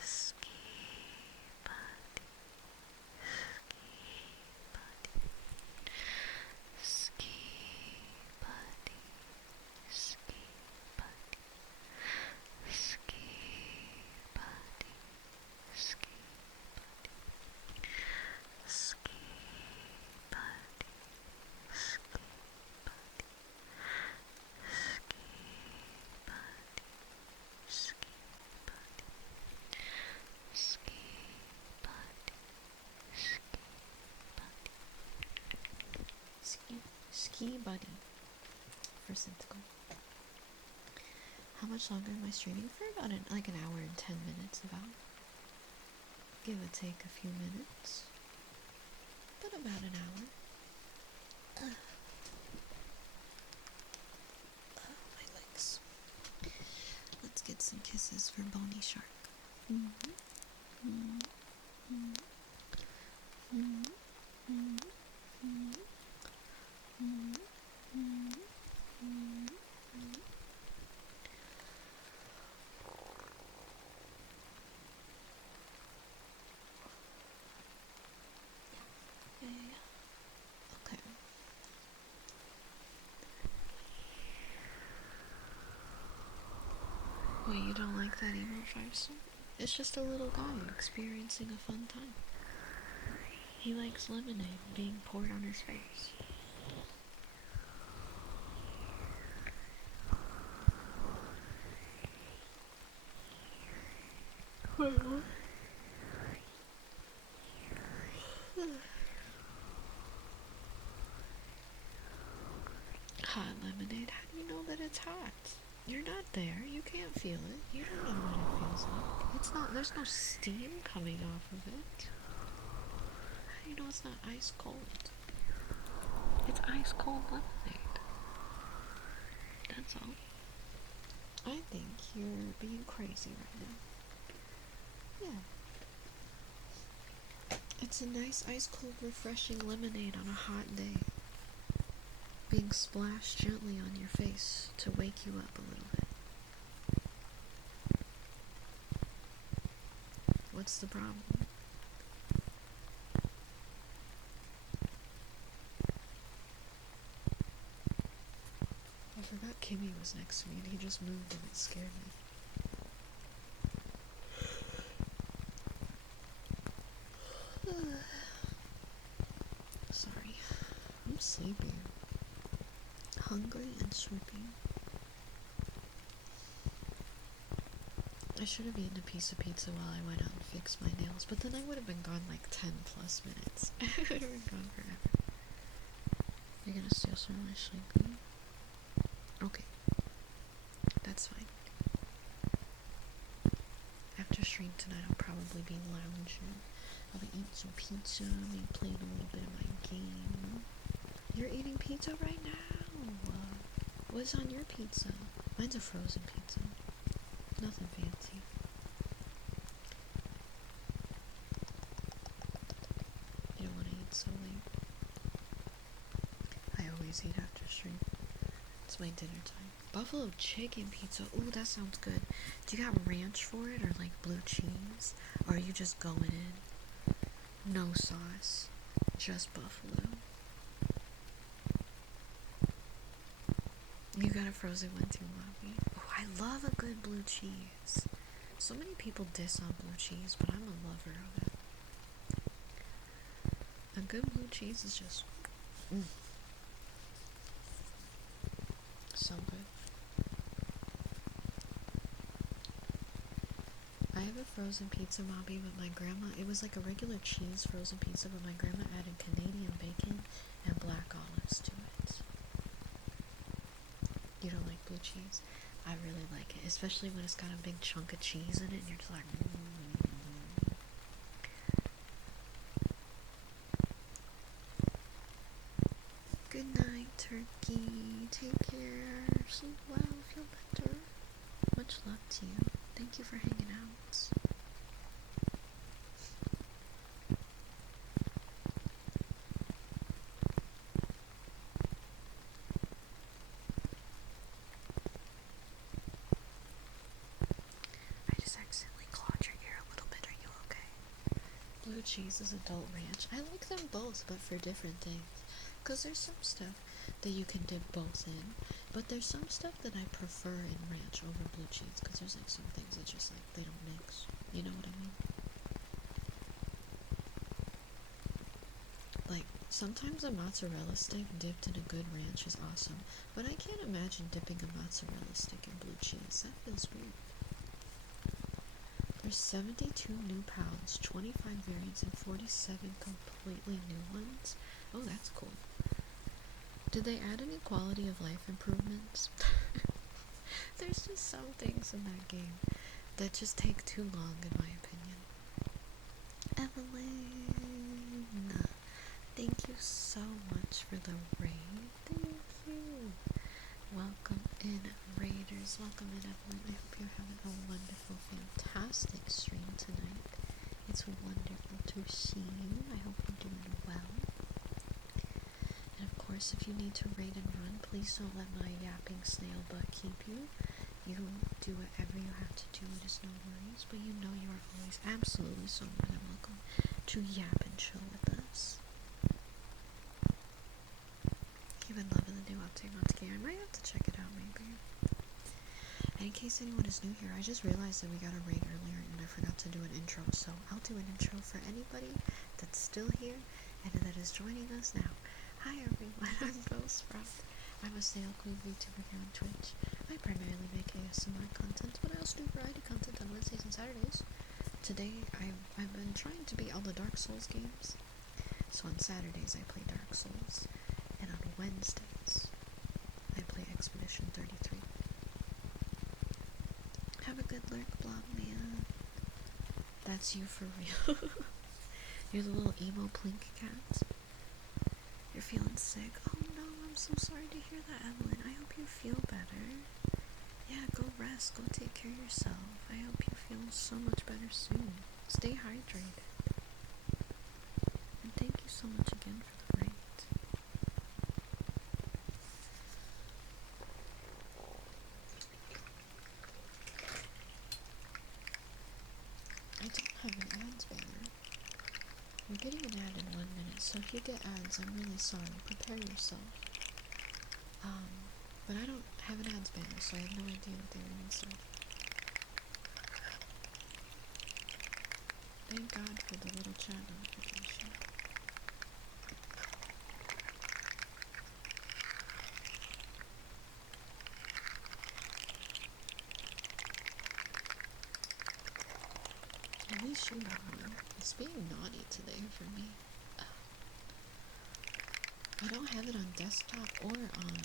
Ski, buddy. Ski, buddy. Ski, buddy. Ski, buddy. Ski, buddy. Ski, buddy. Ski, buddy. Ski, buddy. Ski, buddy. Ski buddy for Centicle. How much longer am I streaming for? About like an hour and 10 minutes, about. Give or take a few minutes, but about an hour. My legs. Let's get some kisses for Bony Shark. Okay. Well, you don't like that emo 5-star? It's just a little guy experiencing a fun time. He likes lemonade being poured on his face. Wait, what? Hot lemonade? How do you know that it's hot? You're not there. You can't feel it. You don't know what it feels like. It's not, there's no steam coming off of it. How do you know it's not ice cold? It's ice cold lemonade. That's all. I think you're being crazy right now. Yeah. It's a nice ice cold refreshing lemonade on a hot day. Being splashed gently on your face to wake you up a little bit. What's the problem? I forgot Kimmy was next to me and he just moved and it scared me. sleepy. Hungry and sleepy. I should have eaten a piece of pizza while I went out and fixed my nails, but then I would have been gone like 10 plus minutes. I would have been gone forever. You're gonna steal some of my sleepy? Okay. That's fine. After stream tonight, I'll probably be lounging. I'll be eating some pizza, maybe playing a little bit of my game. You're eating pizza right now? What's on your pizza? Mine's a frozen pizza. Nothing fancy. You don't want to eat so late. I always eat after stream. It's my dinner time. Buffalo chicken pizza. Ooh, that sounds good. Do you got ranch for it or like blue cheese? Or are you just going in? No sauce. Just buffalo. You got a frozen one too, Mommy. Oh, I love a good blue cheese. So many people diss on blue cheese, but I'm a lover of it. A good blue cheese is just so good. I have a frozen pizza, Mobby, but my grandma, it was like a regular cheese frozen pizza, but my grandma added Canadian bacon and black olives to it. You don't like blue cheese? I really like it, especially when it's got a big chunk of cheese in it and you're just like, Good night, turkey. Take care. Sleep well. Feel better. Much love to you. Thank you for hanging out. I just accidentally clawed your ear a little bit. Are you okay? Blue cheese is adult ranch. I like them both, but for different things. Because there's some stuff that you can dip both in, but there's some stuff that I prefer in ranch over blue cheese, because there's like some things that just like, they don't mix. You know what I mean? Like, sometimes a mozzarella stick dipped in a good ranch is awesome, but I can't imagine dipping a mozzarella stick in blue cheese. That feels weird. There's 72 new pounds, 25 variants, and 47 completely new ones. Oh, that's cool. Did they add any quality of life improvements? There's just some things in that game that just take too long, in my opinion. Evelyn, thank you so much for the raid. Thank you. Welcome in, Raiders. Welcome in, Evelyn. I hope you're having a wonderful, fantastic stream tonight. It's wonderful to see you. I hope you're doing well. And of course, if you need to raid and run, please don't let my yapping snail butt keep you. You do whatever you have to do, it is no worries, but you know you are always absolutely so more than welcome to yap and chill with us. You've been loving the new update once again. I might have to check it out, maybe. And in case anyone is new here, I just realized that we got a raid earlier and I forgot to do an intro, so I'll do an intro for anybody that's still here and that is joining us now. Hi everyone, I'm Belle. I'm a Snail Queen VTuber here on Twitch. I primarily make ASMR content, but I also do variety content on Wednesdays and Saturdays. Today, I've been trying to beat all the Dark Souls games. So on Saturdays, I play Dark Souls. And on Wednesdays, I play Expedition 33. Have a good lurk, Blob Man. That's you for real. You're the little emo plink cat. You're feeling sick. Oh no, I'm so sorry to hear that, Evelyn. I hope you feel better. Yeah, go rest. Go take care of yourself. I hope you feel so much better soon. Stay hydrated. And thank you so much again for the raid. I don't have an ads banner. You're getting an ad in 1 minute, so if you get ads, I'm really sorry. Prepare yourself. But I don't have an ads banner, so I have no idea what they even said. Thank God for the little chat notification. should have one. It's being naughty today for me. I don't have it on desktop or on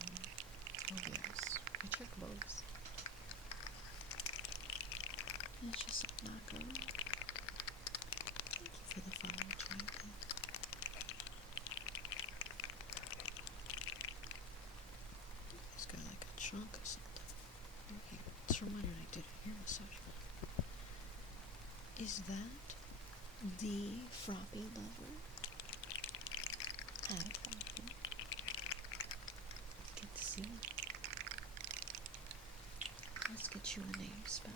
OBS. I check both. It's just not going. Thank you for the follow, Jonathan. It's got like a chunk or something. Okay, it's from when I did a ear massage. Is that the Froppy lover? Hi, Froppy. Good to see you. Let's get you a name spell.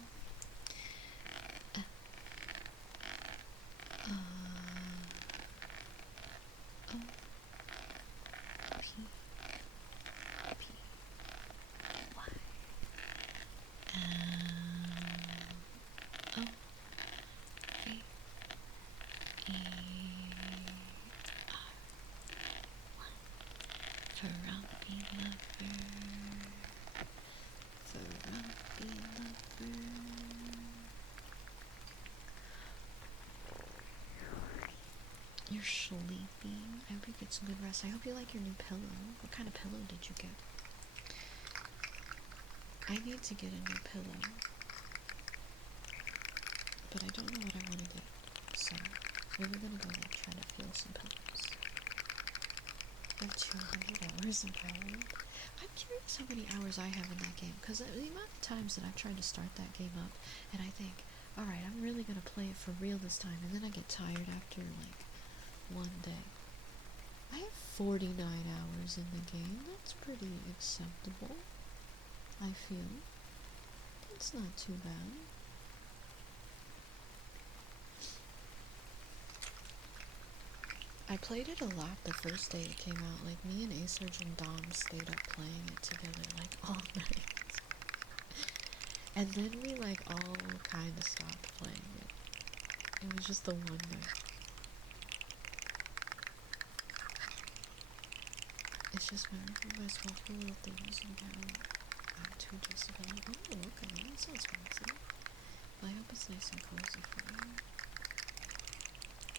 You're sleepy. I hope you get some good rest. I hope you like your new pillow. What kind of pillow did you get? I need to get a new pillow, but I don't know what I want to get. So maybe we're gonna go like try to feel some pillows. I have 200 hours in Power. I'm curious how many hours I have in that game, because the amount of times that I've tried to start that game up, and I think, alright, I'm really gonna play it for real this time, and then I get tired after like one day. I have 49 hours in the game. That's pretty acceptable, I feel. It's not too bad. I played it a lot the first day it came out. Like, me and Acerge and Dom stayed up playing it together, like, all night. And then we, like, all kind of stopped playing it. It was just the one night. It's just memorable by smoking little things and down 2 decibels. Oh, okay, that sounds fancy. But I hope it's nice and cozy for you.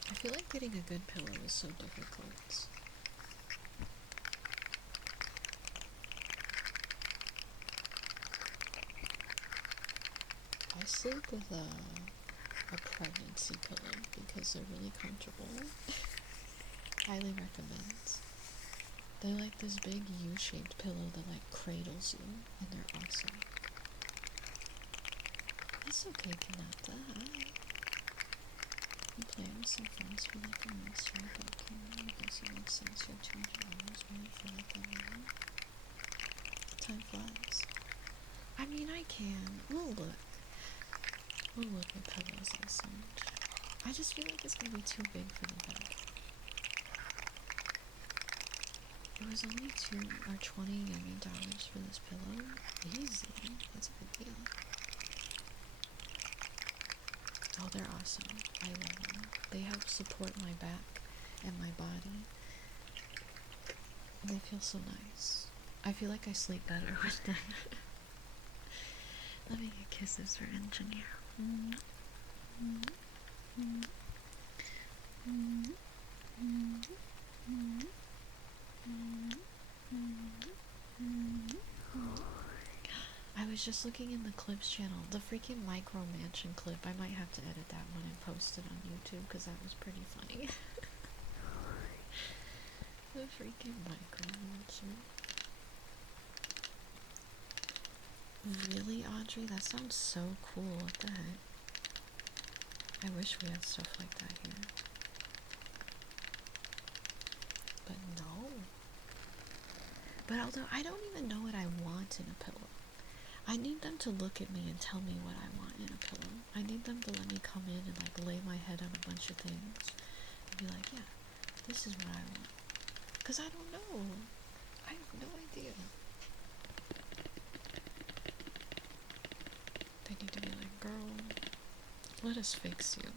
I feel like getting a good pillow is so difficult. I sleep with a pregnancy pillow because they're really comfortable. Highly recommend. They're like this big U-shaped pillow that like cradles you, and they're awesome. It's okay, Kanata. Hi. You play with some friends for like a month straight, but I guess it makes sense. You have 200 hours, maybe for like that long. Time flies. I mean, I can. We'll look. We'll look at pillows and such. I just feel like it's gonna be too big for the bed. It was only $20 yummy for this pillow. Easy. That's a good deal. Oh, they're awesome. I love them. They help support my back and my body. They feel so nice. I feel like I sleep better with them. Let me get kisses for engineer. I was just looking in the clips channel. The freaking micro mansion clip. I might have to edit that one and post it on YouTube because that was pretty funny. The freaking micro mansion. Really, Audrey? That sounds so cool. What the heck? I wish we had stuff like that here. But no. But although I don't even know what I want in a pillow. I need them to look at me and tell me what I want in a pillow. I need them to let me come in and like lay my head on a bunch of things and be like, yeah, this is what I want. Because I don't know. I have no idea. They need to be like, girl, let us fix you.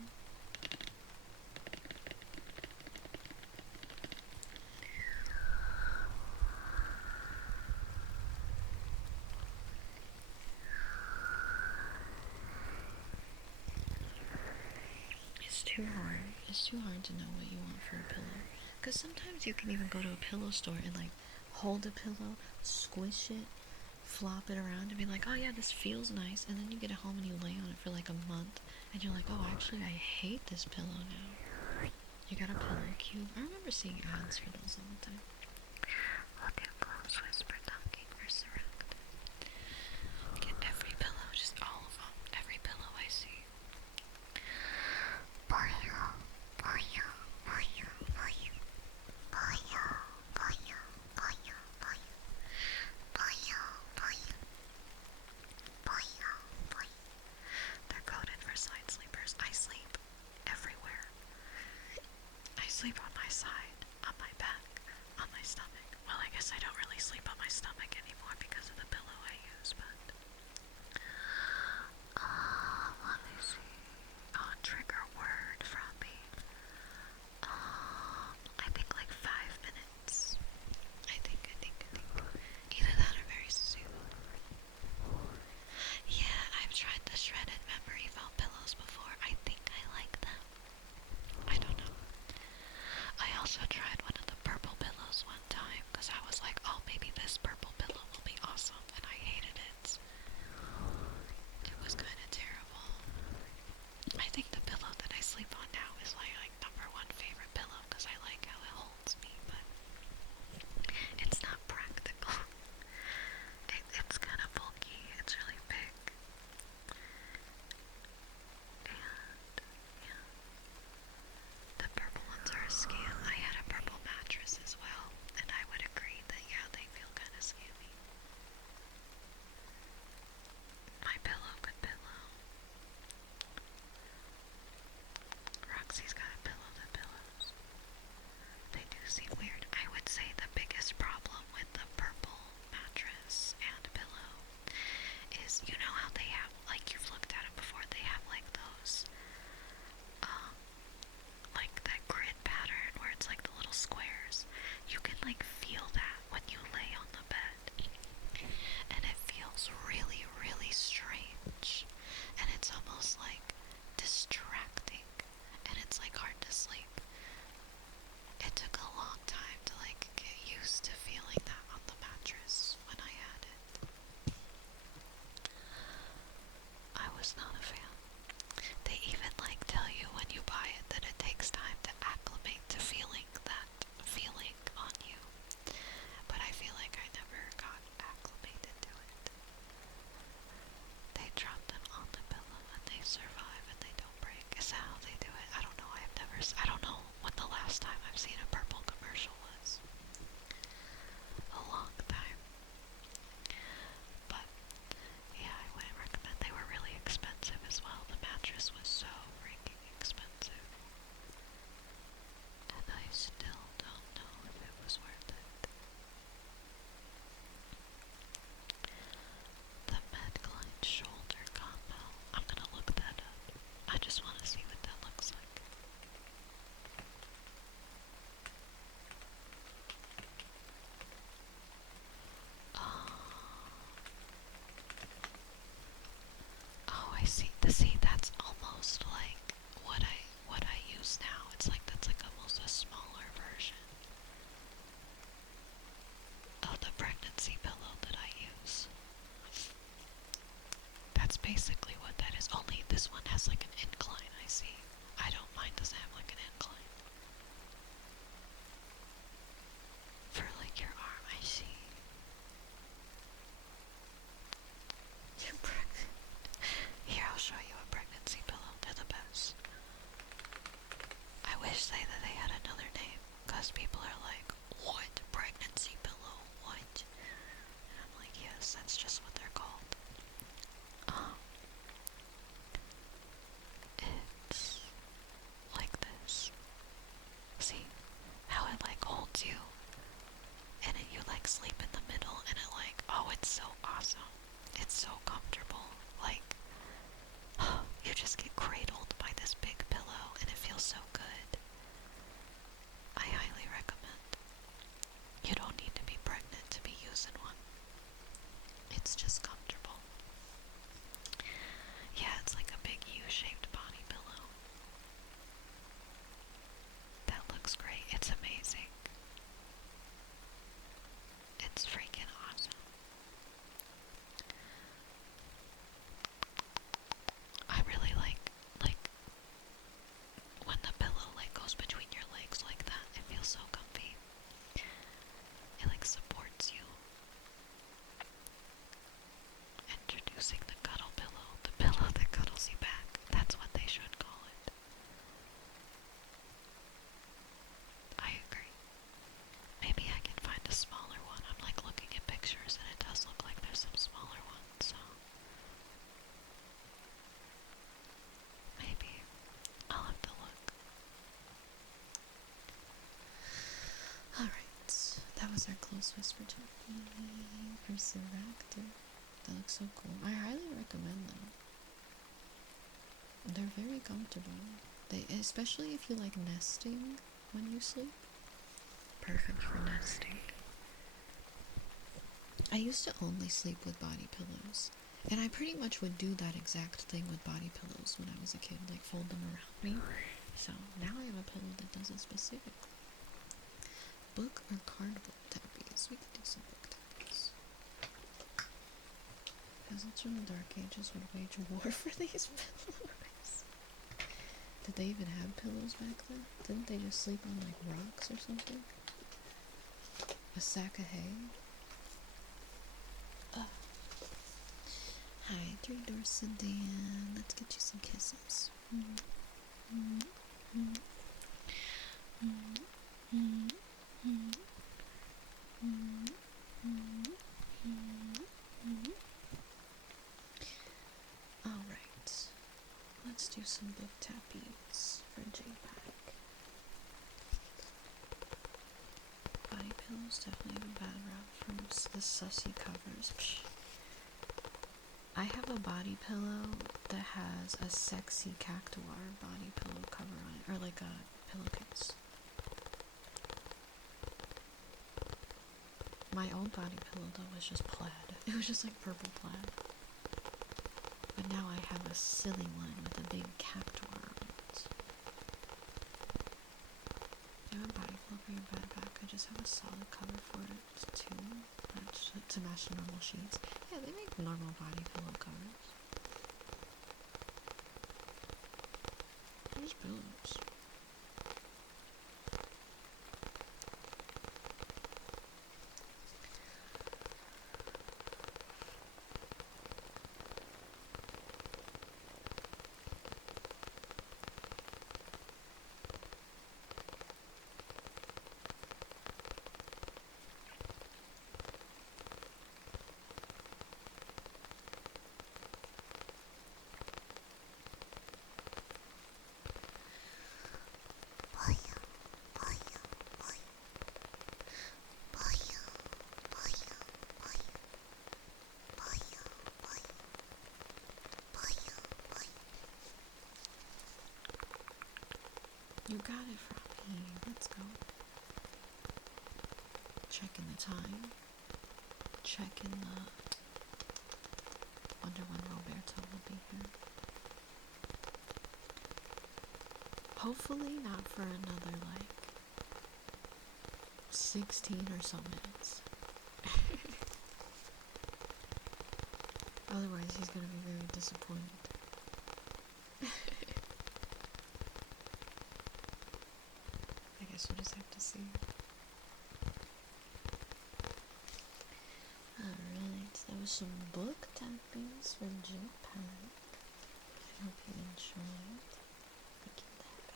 It's too hard to know what you want for a pillow. Because sometimes you can even go to a pillow store and like hold a pillow, squish it, flop it around and be like, oh yeah, this feels nice. And then you get it home and you lay on it for like a month and you're like, oh, actually I hate this pillow now. You got a pillow cube. I remember seeing ads for those all the time. Look at Blows Whisper talking for Surround. Get every pillow, just all of them. Every pillow I see. Boyo, boyo, boyo, boyo, boyo, boyo, boyo, boyo, boyo, boyo, boyo, boyo. They're coded for side sleepers. I sleep everywhere. I sleep on my side, on my back, on my stomach. Well, I guess I don't really sleep on my stomach anymore because of the pillow I use, but... let me see. Oh, trigger word from me. I think like 5 minutes. I think. Either that or very soon. Yeah, I've tried the shredded memory foam pillows before. I think I like them. I don't know. I also tried one of the purple pillows one time because I was like, oh, maybe this purple pillow will be awesome, and I hated it. It was kind of terrible. I think the pillow that I sleep on now is my like #1 favorite pillow because I like how it holds me, but it's not practical. It's kind of bulky. It's really big. And yeah, the purple ones are a scam. I had a purple mattress as well, and I would agree that yeah, they feel kind of scammy. My pillow, good pillow. Roxy's got a pillow that pillows. They do seem weird. I would say the biggest problem with the purple mattress and pillow is, you know how they have, like you've looked at them before, they have like those, like that grid pattern where it's like the little squares. You can like feel that when you lay on the bed. And it feels really, really strange. And it's almost like distracting. And it's like hard to sleep. It took a long time to like get used to feeling that on the mattress when I had it. I was not a fan. They even like tell you when you buy it that it takes time to acclimate to feeling that feeling on you. But I feel like I never got acclimated to it. They drop them on the pillow and they survive and they don't break. Is that how they do it? I don't know. I don't know when the last time I've seen a purple commercial was. A long time. But yeah, I wouldn't recommend. They were really expensive as well. The mattress was so freaking expensive. And I still don't know if it was worth it. The Medline shoulder combo. I'm gonna look that up. I just want to see what that looks like. Oh, I see. That's almost like what I use now. It's like that's like almost a smaller version of the pregnancy pillow that I use. That's basically what that is. Only this one has like an incline, I see. I don't mind, does it have like an incline? For like your arm, I see. You're pregnant. Here, I'll show you a pregnancy pillow. They're the best. I wish that they had another name, because people are like, what? Pregnancy pillow? What? And I'm like, yes, that's just what they're called. It's like this. See how it like holds you, and you like sleep in the middle, and it like, oh, it's so awesome. It's so comfortable. Like, you just get cradled by this big pillow, and it feels so good. I highly recommend. That was our close whisper to Perseveractor. That looks so cool. I highly recommend them. They're very comfortable. They, especially if you like nesting when you sleep. Perfect for nesting. I used to only sleep with body pillows. And I pretty much would do that exact thing with body pillows when I was a kid, like fold them around me. So now I have a pillow that does it specifically. Book or cardboard tappies? We could do some book tappies. Peasants from the Dark Ages would wage war for these pillows. Did they even have pillows back then? Didn't they just sleep on like rocks or something? A sack of hay? Hi, three-door sedan. Let's get you some kisses. Alright. Let's do some book tappies for J-Pack. Body pillows definitely have a bad rap from the sussy covers. Psh. I have a body pillow that has a sexy cactuar body pillow cover on it, or like a pillowcase. My old body pillow though was just plaid. It was just like purple plaid. But now I have a silly one with a big cactuar on it. I have a body pillow for your bed back. I just have a solid cover for it too. To match the normal sheets. Yeah, they make normal body pillow covers. There's pillows. You got it from me. Let's go. Checking the time. Checking the... Wonder when Roberto will be here. Hopefully not for another, like, 16 or so minutes. Otherwise, he's gonna be very disappointed. I guess we'll just have to see. Alright, that was some book tappings from Japan. I hope you enjoyed. Thank you, David.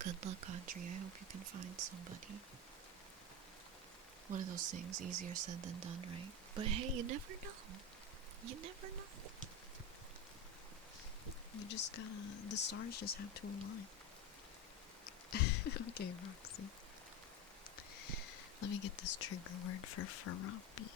Good luck, Audrey. I hope you can find somebody. One of those things, easier said than done, right? But hey, you never know. You never know. You just gotta... The stars just have to align. Okay, Roxy. Let me get this trigger word for Farabi.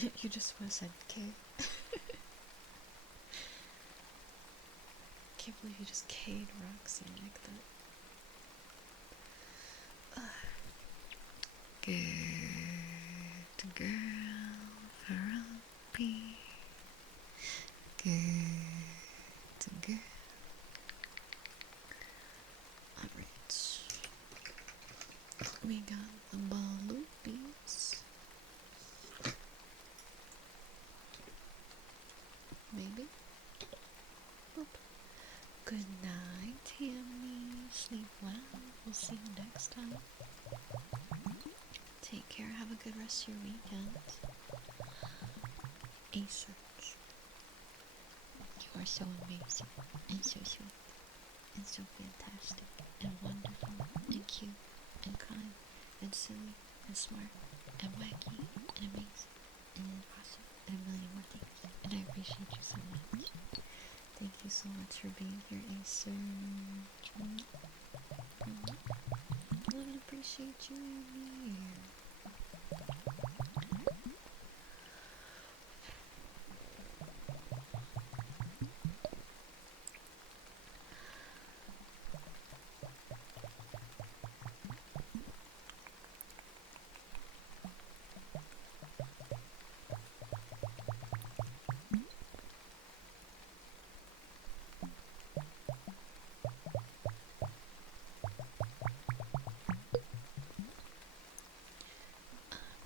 You just would have said K. Can't believe you just K'd Roxy like that. Good girl for a bee. Good girl. Alright. We got the baloopies. Maybe? Oop. Good night, Tammy. Sleep well. We'll see you next time. Take care. Have a good rest of your weekend. Aces. You are so amazing. And so sweet. And so fantastic. And wonderful. And cute. And kind. And silly. And smart. And wacky. And amazing. And awesome. And a million more things. And I appreciate you so much. Thank you so much for being here, Acer. I appreciate you here.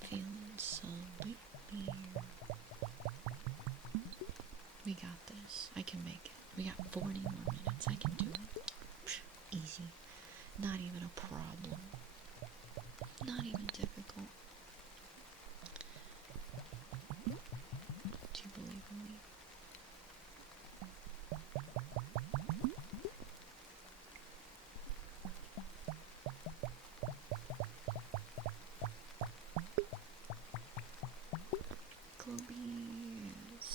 Feeling so sleepy. We got this. I can make it. We got 40 more minutes. I can do it. Easy. Not even a problem. Not even difficult. Do you believe in me? Globies.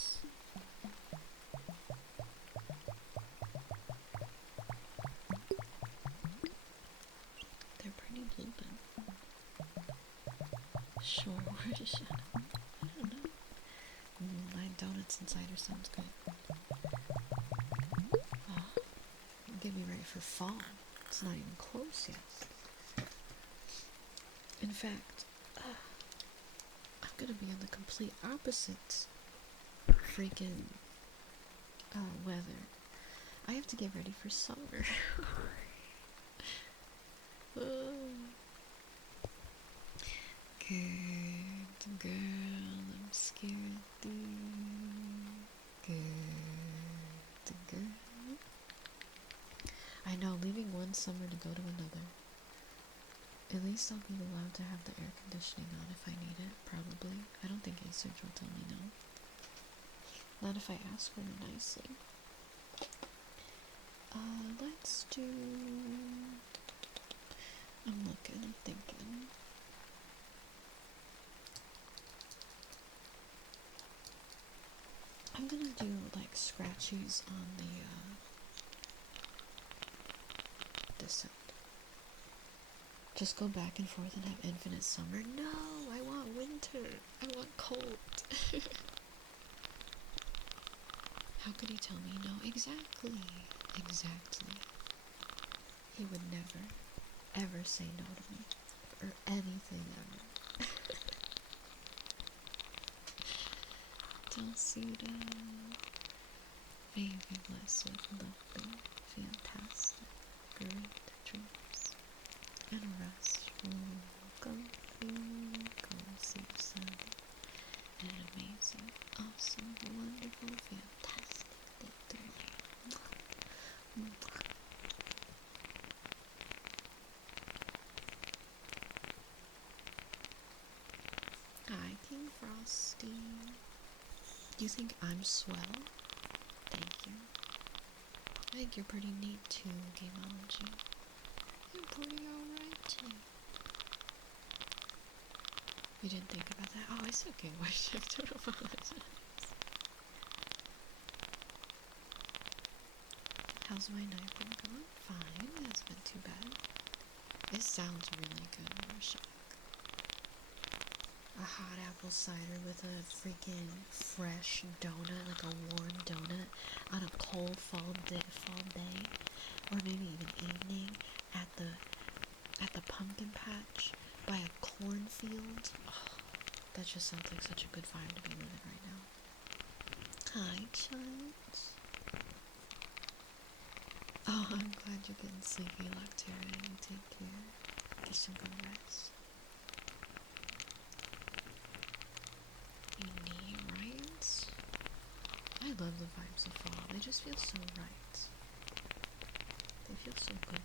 They're pretty blue then. Sure, where to shut up? I don't know. 9 donuts and cider sounds good. Oh, get me ready for fall. It's not even close yet. In fact, I'm gonna be on the complete opposite freaking weather. I have to get ready for summer. Good girl, I'm scared Good girl. I know, leaving one summer to go to another. At least I'll be allowed to have the air conditioning on if I need it, probably. I don't think Acer will tell me no. Not if I ask her nicely. Let's do... I'm looking, I'm thinking. I'm gonna do, like, scratchies on the, this end. Just go back and forth and have infinite summer. No, I want winter. I want cold. How could he tell me no? Exactly. Exactly. He would never, ever say no to me. Or anything ever. Dulcita. Baby blessed with lovely, fantastic, great dreams. And rest will go through, go see sun. An amazing, awesome, wonderful, fantastic day through. Hi, King Frosty. You think I'm swell? Thank you. I think you're pretty neat too, Gameology. You're pretty alright too. You didn't think about that? Oh, it's okay. Why should I have to apologize? How's my night been going? Fine. It hasn't been too bad. This sounds really good, Rorschach. Ah, hot apple cider with a freaking fresh donut, like a warm donut, on a cold fall day, or maybe even evening at the pumpkin patch by a cornfield. Oh, that just sounds like such a good vibe to be living right now. Hi, Chunch. Oh, I'm glad you're getting sleepy, Lacteria. You take care. Get some good rest. You need, right? I love the vibes of fall. They just feel so right. They feel so good.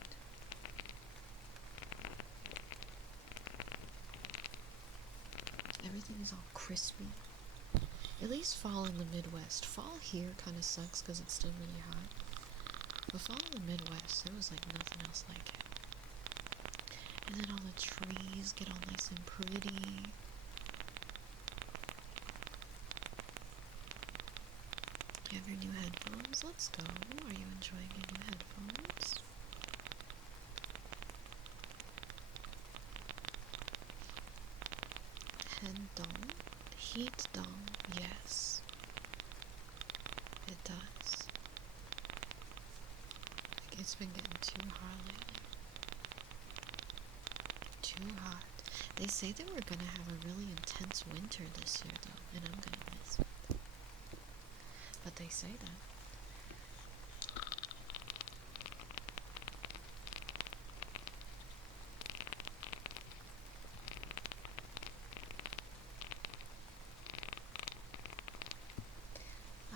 Everything is all crispy. At least fall in the Midwest. Fall here kind of sucks because it's still really hot. But fall in the Midwest, there was like nothing else like it. And then all the trees get all nice and pretty. You have your new headphones? Let's go. Are you enjoying your new headphones? Head dome? Heat dome, yes. It does. Like it's been getting too hot lately. Too hot. They say that we're gonna have a really intense winter this year though, and I'm gonna miss it. But they say that.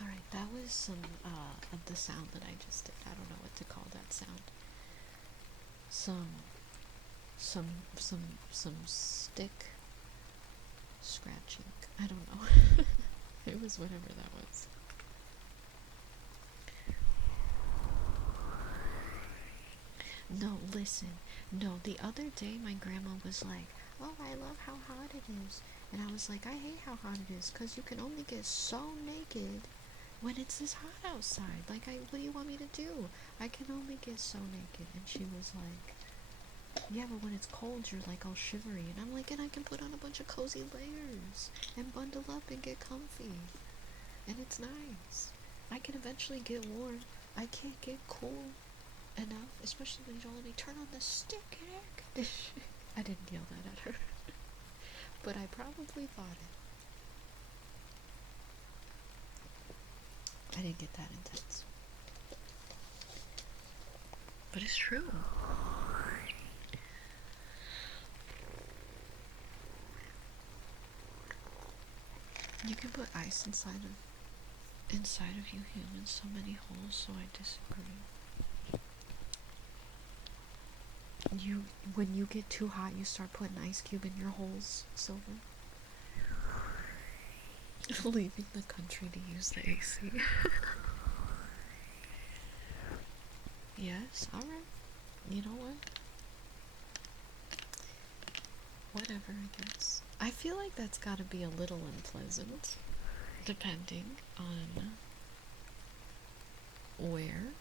Alright, that was some of the sound that I just did. I don't know what to call that sound. Some stick scratching. I don't know. It was whatever that was. No, listen. No, the other day my grandma was like, oh, I love how hot it is. And I was like, I hate how hot it is because you can only get so naked when it's this hot outside. Like, what do you want me to do? I can only get so naked. And she was like, yeah, but when it's cold, you're like all shivery. And I'm like, and I can put on a bunch of cozy layers and bundle up and get comfy. And it's nice. I can eventually get warm. I can't get cool enough, especially when you don't let me turn on the stick air conditioner. I didn't yell that at her. But I probably thought it. I didn't get that intense. But it's true. You can put ice inside of you humans so many holes, so I disagree. When you get too hot, you start putting ice cube in your holes, Silver. Leaving the country to use the AC. Yes, alright. You know what? Whatever, I guess. I feel like that's gotta be a little unpleasant, depending on where.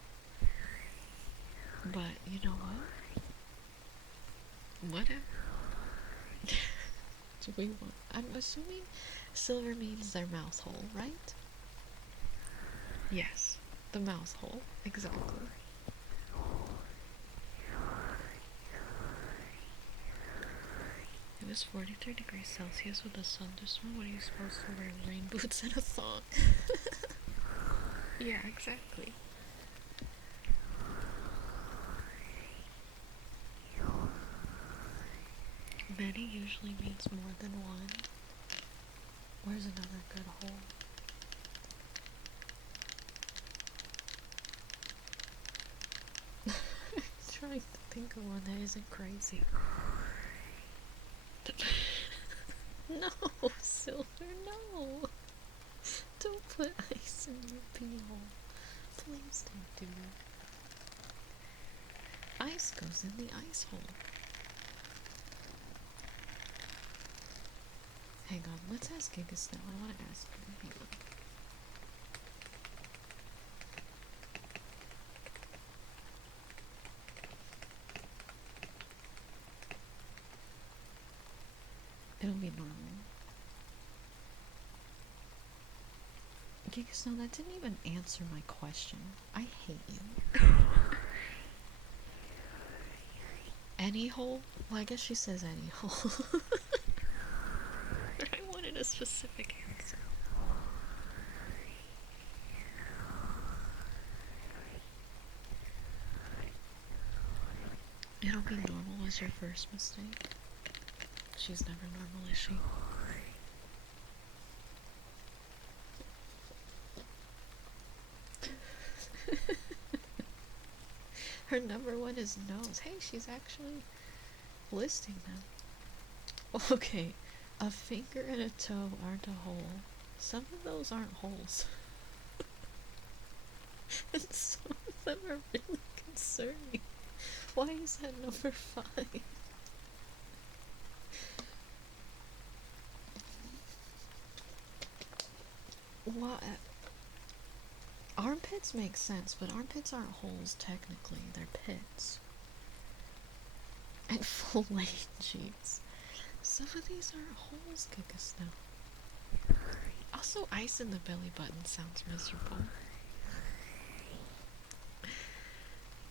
But, you know what? Whatever. Do we want... I'm assuming silver means their mouth hole, right? Yes, the mouth hole, exactly. It was 43 degrees Celsius with a thunderstorm. What are you supposed to wear? Rain boots and a thong? Yeah, exactly. Many usually means more than one. Where's another good hole? Trying to think of one that isn't crazy. No, Silver, no. Don't put ice in your pee hole. Please don't do that. Ice goes in the ice hole. Hang on, let's ask Giga Snail. I want to ask her. Hang on. It'll be normal. Giga Snow, that didn't even answer my question. I hate you. Any hole? Well, I guess she says any hole. I wanted a specific answer. It'll be normal as your first mistake. She's never normal, is she? Her number one is nose. Hey, she's actually listing them. Okay, a finger and a toe aren't a hole. Some of those aren't holes. And some of them are really concerning. Why is that number 5? What? Armpits make sense, but armpits aren't holes technically. They're pits. And full length jeans. Some of these aren't holes, Giga Snow. Also, ice in the belly button sounds miserable.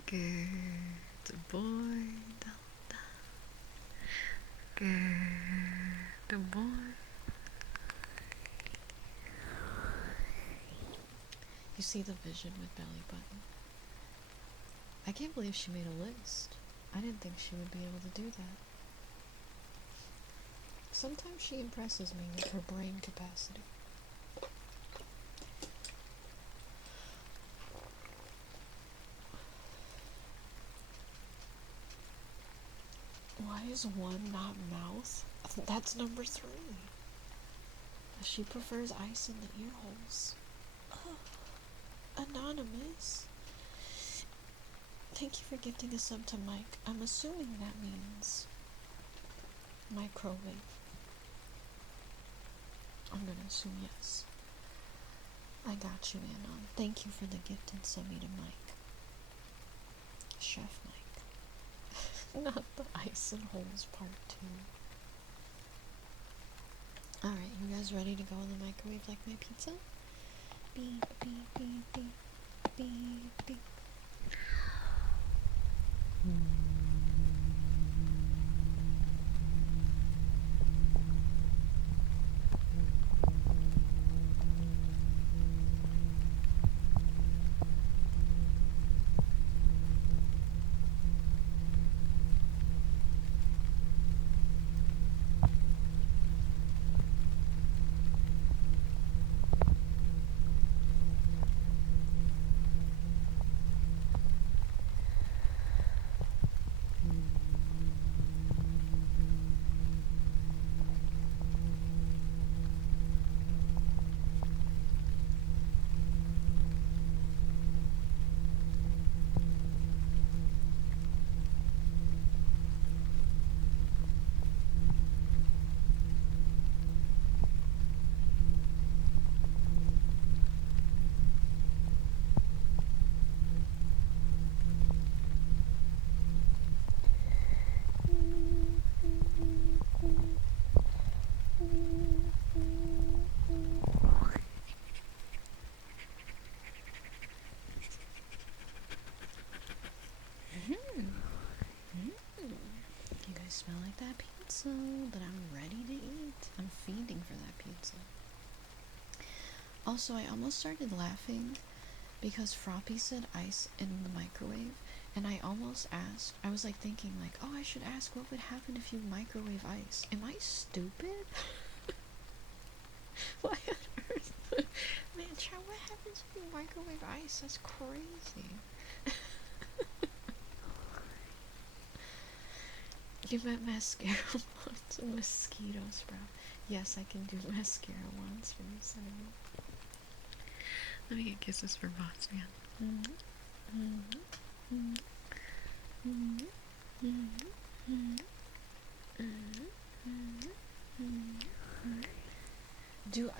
Good boy, Delta. Good boy. You see the vision with belly button. I can't believe she made a list. I didn't think she would be able to do that. Sometimes she impresses me with her brain capacity. Why is 1 not mouth? That's number 3. She prefers ice in the ear holes. Anonymous. Thank you for gifting a sub to Mike. I'm assuming that means microwave. I'm gonna assume yes. I got you, Anon. Thank you for the gift and send me to Mike. Chef Mike. Not the ice and holes part 2. Alright, you guys ready to go in the microwave like my pizza? Beep, beep, beep, beep, beep, beep. You guys smell like that pizza that I'm ready to eat. I'm feeding for that pizza. Also, I almost started laughing because Froppy said ice in the microwave, and I almost asked, I was like thinking like, oh, I should ask what would happen if you microwave ice. Am I stupid? Why on earth? Man, child, what happens if you microwave ice? That's crazy. You meant mascara once, mosquito sprout. Yes, I can do mascara once for you, Simon. Let me get kisses for Boss Man.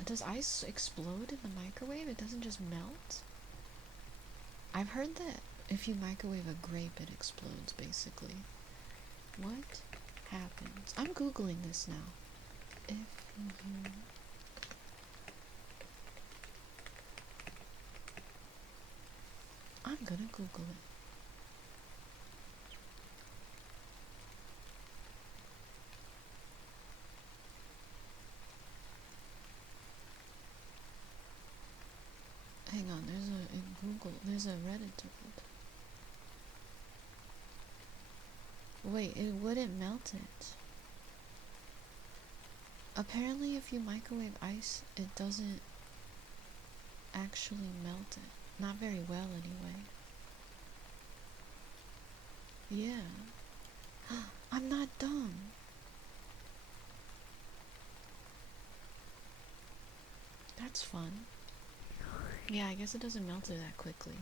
Does ice explode in the microwave? It doesn't just melt? I've heard that if you microwave a grape, it explodes, basically. What happens? I'm Googling this now. If you Google it. Hang on, there's there's a Reddit thread. Wait, it wouldn't melt it. Apparently if you microwave ice, it doesn't actually melt it. Not very well, anyway. Yeah. I'm not dumb. That's fun. Yeah, I guess it doesn't melt it that quickly.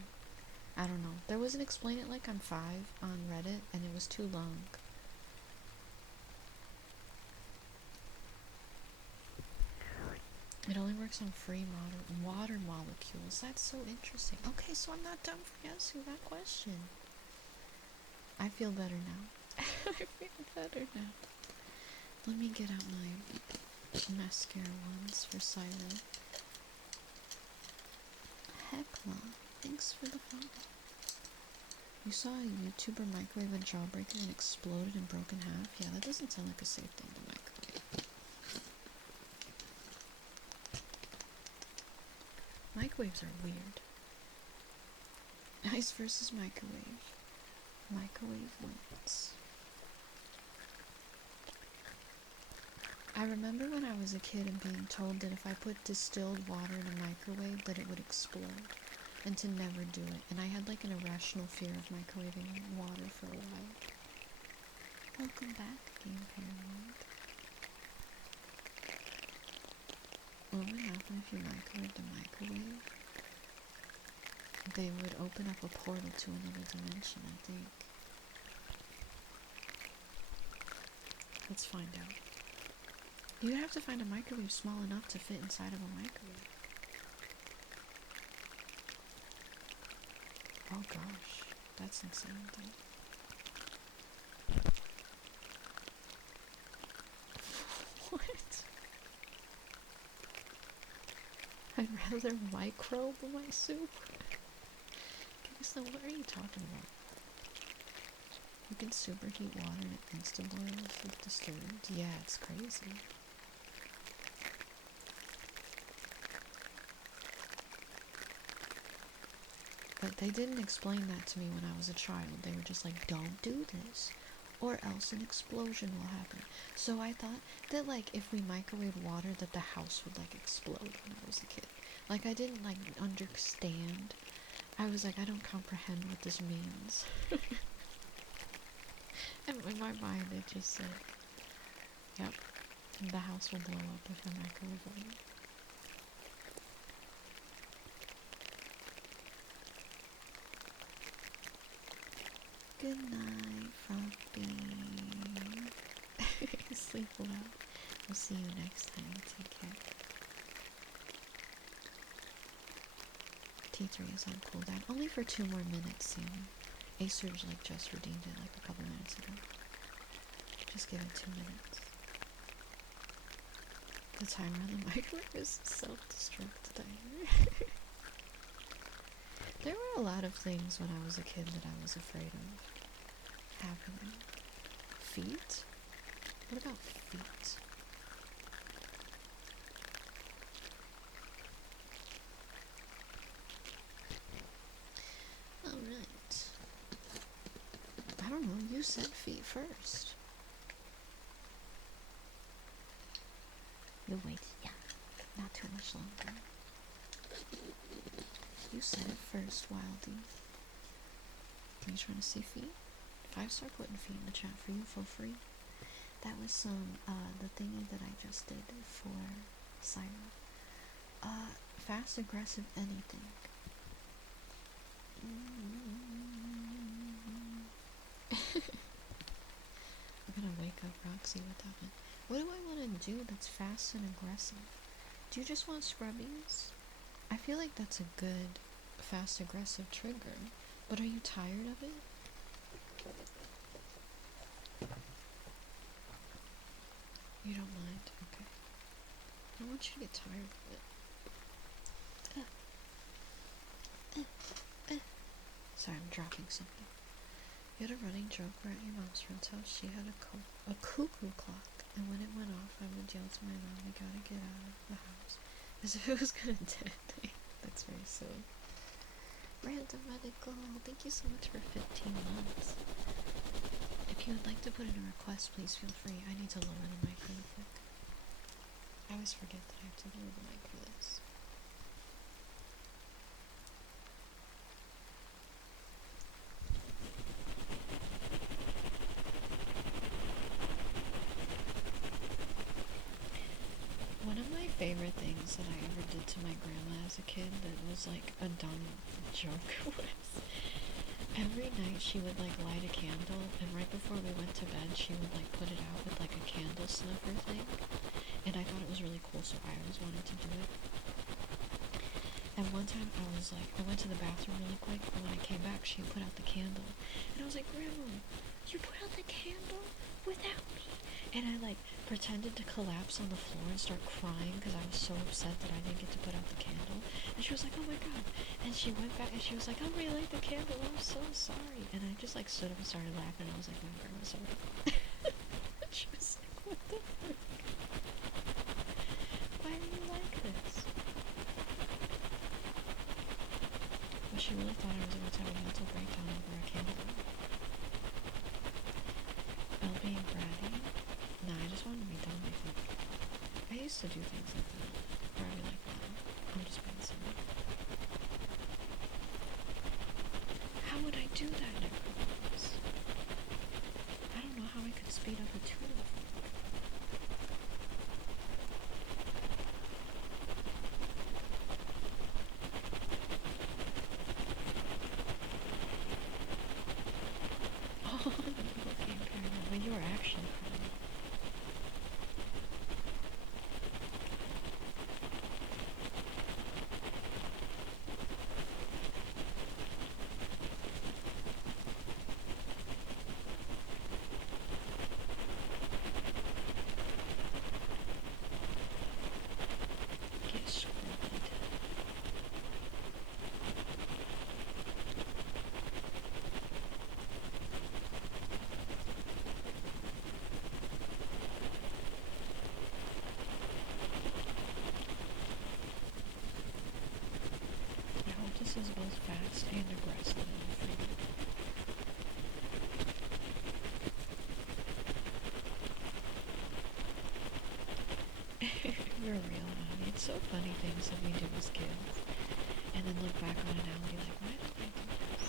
I don't know. There was an Explain It Like I'm 5 on Reddit, and it was too long. It only works on free water molecules. That's so interesting. Okay, so I'm not dumb for answering that question. I feel better now. I feel better now. Let me get out my mascara ones for Siren. Heckma, thanks for the follow. You saw a YouTuber microwave a jawbreaker and exploded and broke in half? Yeah, that doesn't sound like a safe thing to microwave. Microwaves are weird. Ice versus microwave. Microwave wins. I remember when I was a kid and being told that if I put distilled water in a microwave that it would explode, and to never do it, and I had like an irrational fear of microwaving water for a while. Welcome back, Game Paranoid. What would happen if you microwaved a microwave? They would open up a portal to another dimension, I think. Let's find out. You'd have to find a microwave small enough to fit inside of a microwave. Oh gosh, that's insane. What? I'd rather microbe my soup. So what are you talking about? You can superheat water and it insta-boils if disturbed. Yeah, it's crazy. But they didn't explain that to me when I was a child. They were just like, don't do this, or else an explosion will happen. So I thought that, like, if we microwave water, that the house would, like, explode when I was a kid. Like, I didn't, like, understand. I was like, I don't comprehend what this means. And in my mind, it just said, yep, the house will blow up if I microwave water. Good night, Frumpy. Sleep well. We'll see you next time. Take care. T3 is on cooldown. Only for 2 more minutes, Sam. Acer's like just redeemed it like a couple minutes ago. Just give it 2 minutes. The timer on the microwave is self-destruct timer. There were a lot of things when I was a kid that I was afraid of happening. Feet? What about feet? Alright. I don't know, you said feet first. You wait, yeah. Not too much longer. You said it first, Wildy. Are you trying to see feet? 5-star putting feet in the chat for you for free. That was some, the thingy that I just did for Syra. Fast, aggressive, anything. I'm gonna wake up Roxy without it. What do I want to do that's fast and aggressive? Do you just want scrubbies? I feel like that's a good fast aggressive trigger, but are you tired of it? You don't mind? Okay. I don't want you to get tired of it. Sorry, I'm dropping something. You had a running joke where at your mom's friend's house she had a cuckoo clock, and when it went off, I would yell to my mom, "We gotta get out of the house," as if it was gonna detonate. That's very silly. Random Medical, thank you so much for 15 months. If you would like to put in a request, please feel free. I need to lower the mic really quick. I always forget that I have to lower the mic for this. One of my favorite things that I ever did to my grandma as a kid that was like a dumb joke was every night she would like light a candle, and right before we went to bed she would like put it out with like a candle sniffer thing, and I thought it was really cool, so I always wanted to do it. And one time I went to the bathroom really quick, and when I came back she put out the candle, and I was like, "Grandma, you put out the candle without me?" And I like pretended to collapse on the floor and start crying because I was so upset that I didn't get to put out the candle. And she was like, "Oh my god." And she went back and she was like, "I'm gonna light the candle, I'm so sorry." And I just like stood up and started laughing, and I was like, "No, Grandma, sorry." She was like, "What the frick? Why do you like this?" But she really thought I was about to have a mental breakdown over a candle. Belle being bratty? Nah, I just wanted to be dumb, I think. I used to do things like that. Where I'd be like, "Wow, I'm just being silly." How would I do that, Nicholas? I don't know how I could speed up a tulip. Oh, okay, apparently. Well, you were actually crying. Get scrubbed. I hope this is both fast and aggressive enough for you. You're real, mommy. It's so funny things that we do as kids, and then look back on it now and be like, why did I do this?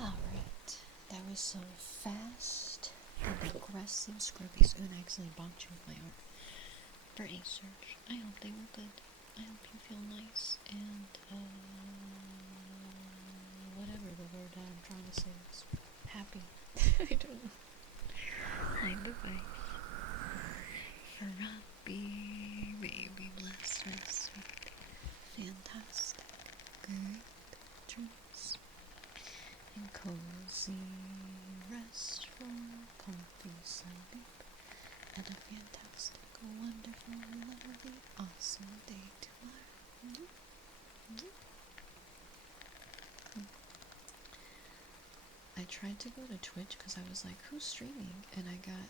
Alright, that was some fast and aggressive scrubbies. And I accidentally bumped you with my arm. For a search. I hope they were good. I hope you feel nice and, whatever the word that I'm trying to say is. Happy. I don't know. Hi, bye-bye. Happy, baby, blessed, sweet, fantastic, good dreams, and cozy, restful, comfy sleep, and a fantastic, wonderful, lovely, awesome day tomorrow. I tried to go to Twitch because I was like, who's streaming? And I got,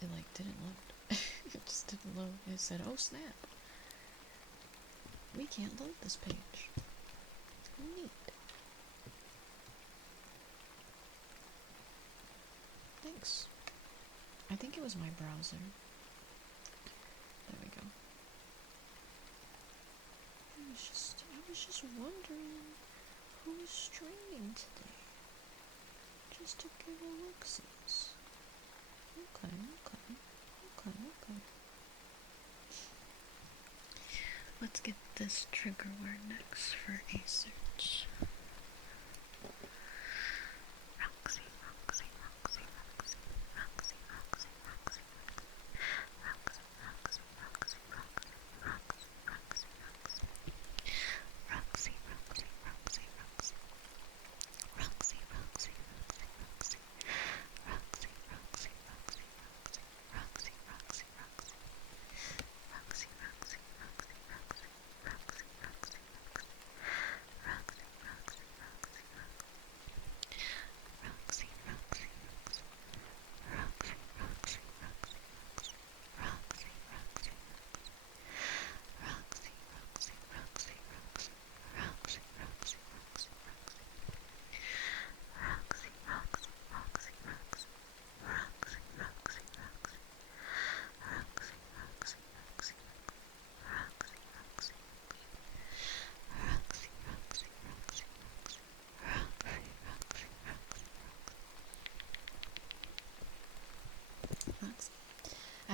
it like didn't load. It just didn't load. It said, oh snap. We can't load this page. Neat. Thanks. I think it was my browser. There we go. I was just wondering who is streaming today. Just to give a look-sees. Okay. Let's get this trigger word next for a search. Roxy.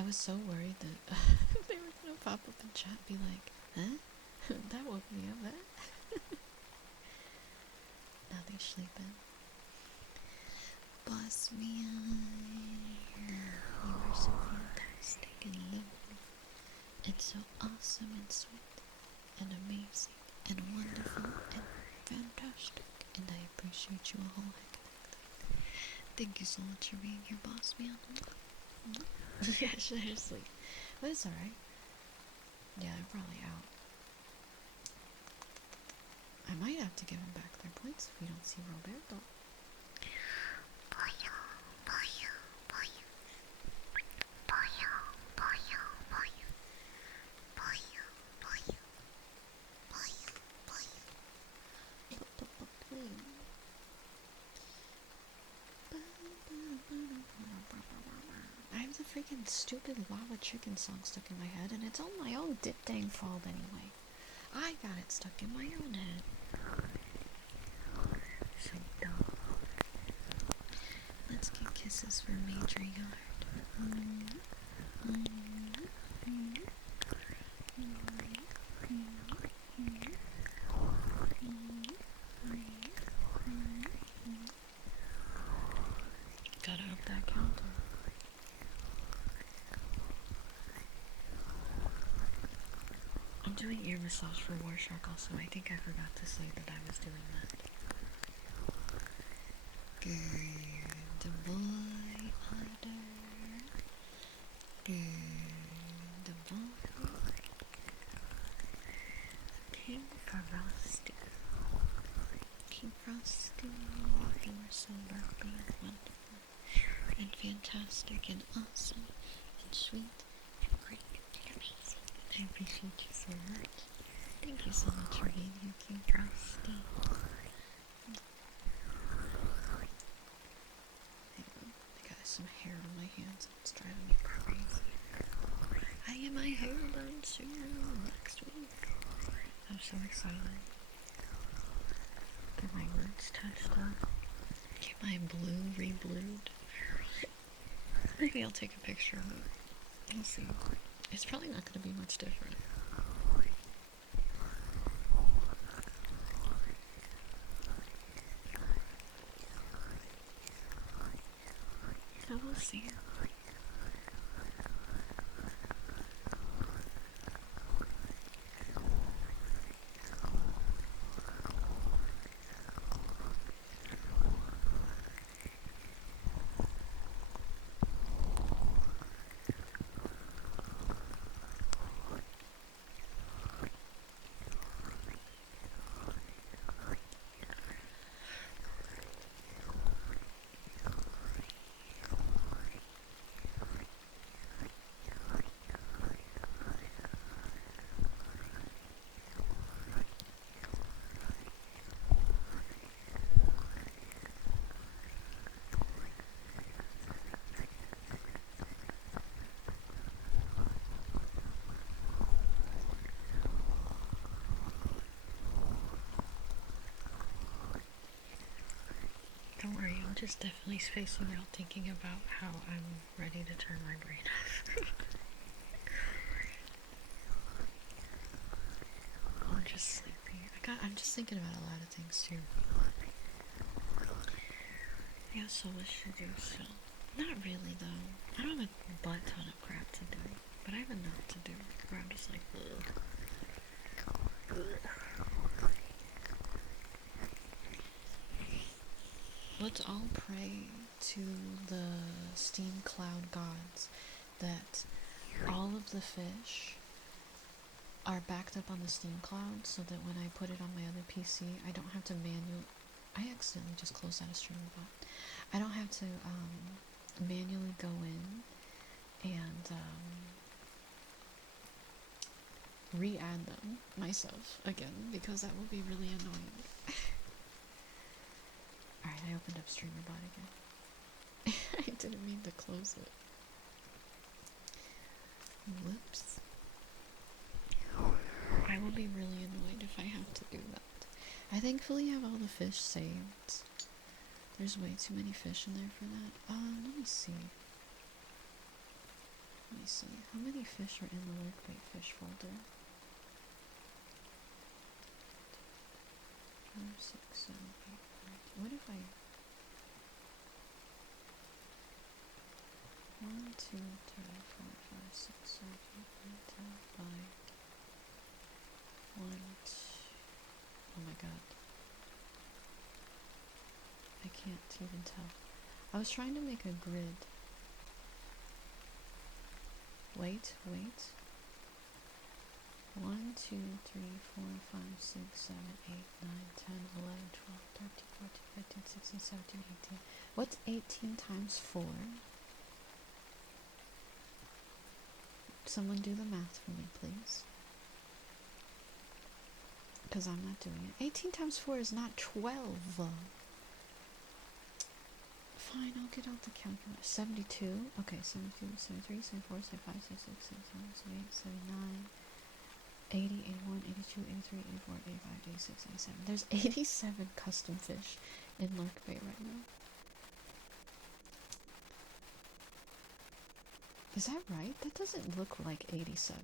was so worried that they were gonna pop up in chat, be like, huh? That woke me up, huh? Now they're sleeping. Boss man, you are so fantastic and lovely, and so awesome and sweet, and amazing, and wonderful, and fantastic, and I appreciate you a whole heck of a lot. Thank you so much for being here, boss man. Yeah, seriously. But it's alright. Yeah, they're probably out. I might have to give them back their points if we don't see Roberto. I have the freaking stupid lava chicken song stuck in my head, and it's all my own dang fault anyway. I got it stuck in my own head. So dumb. Let's get kisses for Matriarch. Gotta up that counter. I'm doing ear massage for Warshark also. I think I forgot to say that I was doing that. Good boy, Hunter. Good boy. King Frosty. King Frosty, you are so lovely and wonderful, and fantastic, and awesome, and sweet, and great, and amazing. I appreciate you so much. Thank you so much for being here, King Frosty. I got some hair on my hands, and it's driving me crazy. I get my hair done soon, next week. I'm so excited. Get my roots touched up. Get my blue re-blued. Maybe I'll take a picture of it. We'll see. It's probably not going to be much different. So we'll see. Don't worry, I'm just definitely spacing out thinking about how I'm ready to turn my brain off. I'm just sleepy. I'm just thinking about a lot of things too. I got so much to do still. Not really though. I don't have a butt ton of crap to do, but I have enough to do where I'm just like, ugh. Let's all pray to the steam cloud gods that all of the fish are backed up on the steam cloud so that when I put it on my other PC, I don't have to I accidentally just closed out a stream bot. I don't have to manually go in and re-add them myself again, because that will be really annoying. Alright, I opened up StreamerBot again. I didn't mean to close it. Whoops. I will be really annoyed if I have to do that. I thankfully have all the fish saved. There's way too many fish in there for that. Let me see. Let me see. How many fish are in the workbait fish folder? 5, 6, 7, 8, 9. What if I... 1, 2, 3, 4, 5, 6, 7, 8, 9, 10 by 1, 2. Oh my god. I can't even tell. I was trying to make a grid. Wait. 1, 2, 3, 4, 5, 6, 7, 8, 9, 10, 11, 12, 13, 14, 15, 16, 17, 18. What's 18 times 4? Someone do the math for me, please. Because I'm not doing it. 18 times 4 is not 12. Fine, I'll get out the calculator. 72. Okay, 72, 73, 74, 75, 76, 77, 78, 79, 80, 81, 82, 83, 84, 85, 86, 87. There's 87 custom fish in Lurk Bay right now. Is that right? That doesn't look like 87.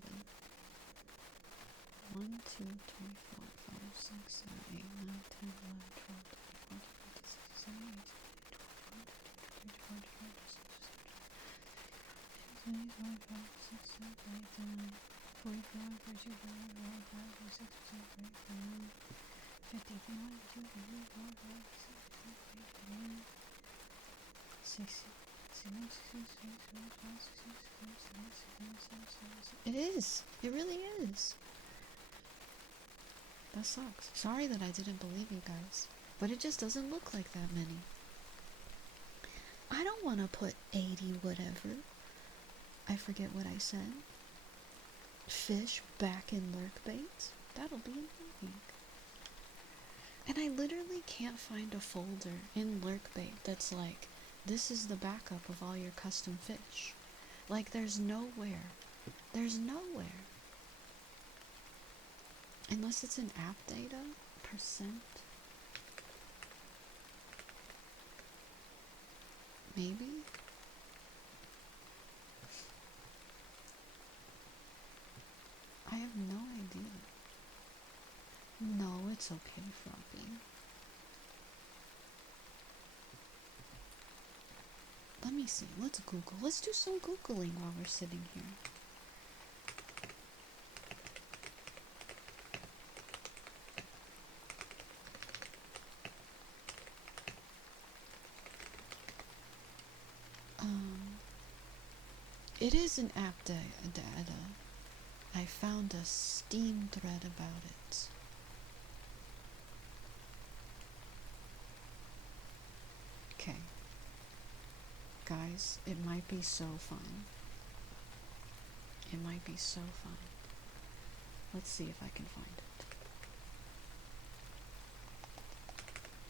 1, 2, 3, 4, 5, 6, 7, 8, 9, 10, 11, 12, 13, 14, 15, 16, 17, it is. It really is. That sucks. Sorry that I didn't believe you guys. But it just doesn't look like that many. I don't want to put 80 whatever. I forget what I said. Fish back in lurk bait. That'll be annoying. And I literally can't find a folder in lurk bait that's like, this is the backup of all your custom fish. Like, there's nowhere. There's nowhere. Unless it's in app data, percent. Maybe? I have no idea. No, it's okay, Floppy. Let me see. Let's Google. Let's do some Googling while we're sitting here. It is an app data. I found a Steam thread about it. Okay. Guys, it might be so fun. It might be so fun. Let's see if I can find it.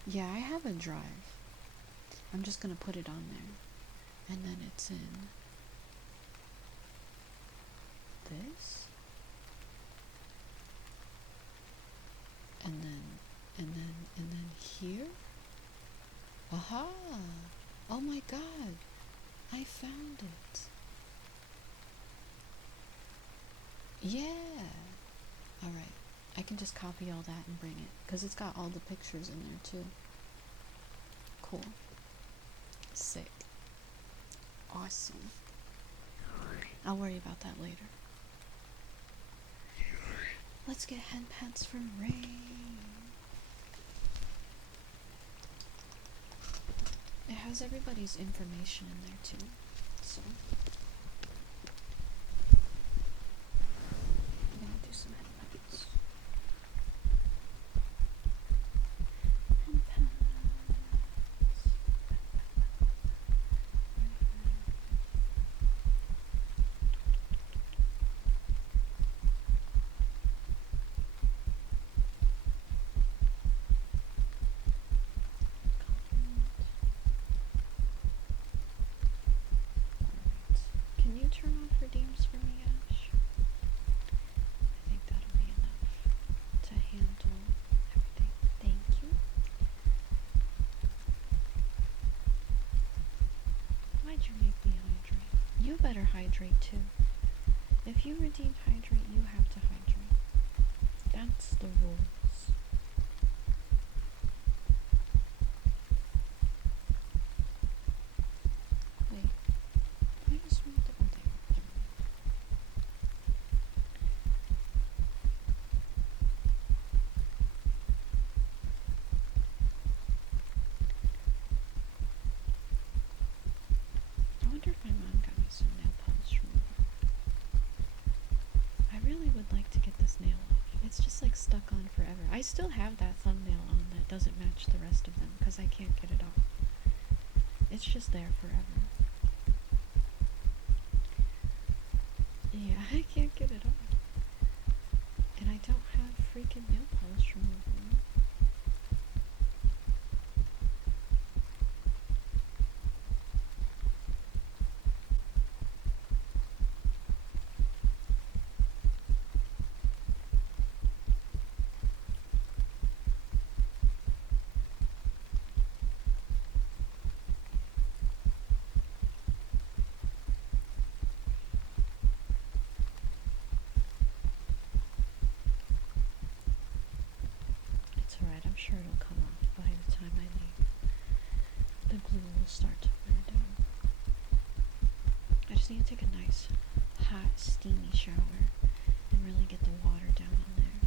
Yeah, I have a drive. I'm just gonna put it on there. And then it's in this. And then here. Aha! Oh my god! I found it. Yeah! Alright. I can just copy all that and bring it. Because it's got all the pictures in there too. Cool. Sick. Awesome. I'll worry about that later. Let's get hen pants for rain. It has everybody's information in there too. So I'm gonna do some hen pants. Hen pants. you better hydrate too. If you were dehydrate, you have to hydrate. That's the rules. Wait, I just moved it. Oh, there. I wonder if my mom got me some nail polish remover. I really would like to get this nail off. It's just like stuck on forever. I still have that thumbnail on that doesn't match the rest of them because I can't get it off. It's just there forever. Yeah, I can't get it off. And I don't have freaking nail polish remover. It's alright, I'm sure it'll come off by the time I leave. The glue will start to wear down. I just need to take a nice, hot, steamy shower and really get the water down on there.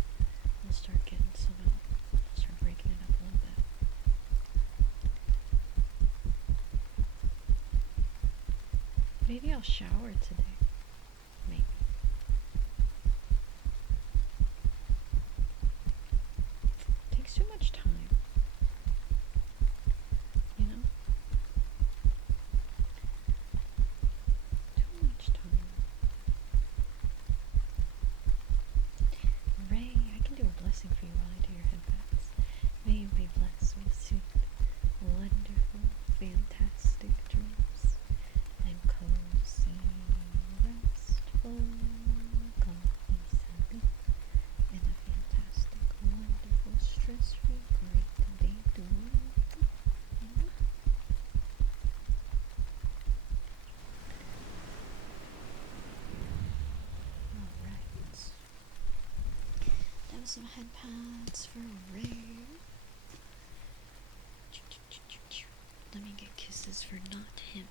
We'll start getting some out. I'll start breaking it up a little bit. Maybe I'll shower today. Maybe. Takes too much time. You know? Too much time. Ray, I can do a blessing for you while I do your headbats. May you be blessed with sweet, wonderful, fantastic dreams and cozy, restful, comfy sleep and a fantastic, wonderful, stress-free, great day to you. Alright. That was some head pads for Ray. Let me get kisses for not him.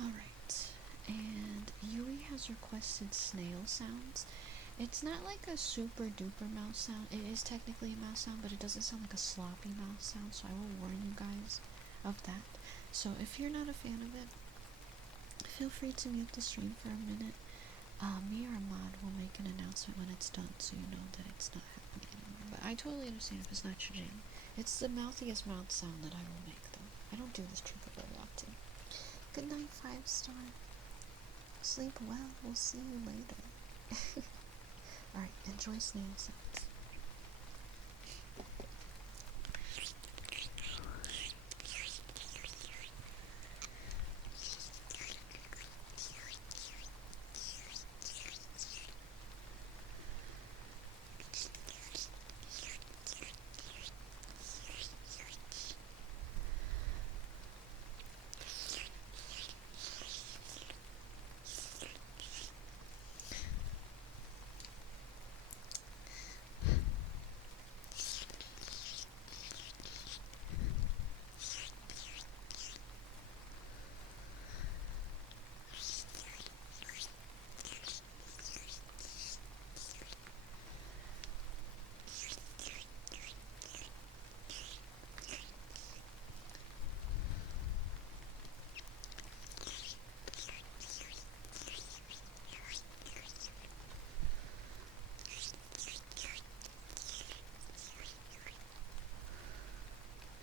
Alright, and Yui has requested snail sounds. It's not like a super duper mouse sound. It is technically a mouse sound, but it doesn't sound like a sloppy mouse sound, so I will warn you guys of that. So if you're not a fan of it, feel free to mute the stream for a minute. Me or Ahmad will make an announcement when it's done, so you know that it's not happening anymore. But I totally understand if it's not your jam. It's the mouthiest mouth sound that I will make, though. I don't do this trick very often. Good night, 5-star. Sleep well. We'll see you later. Alright, enjoy snail sounds.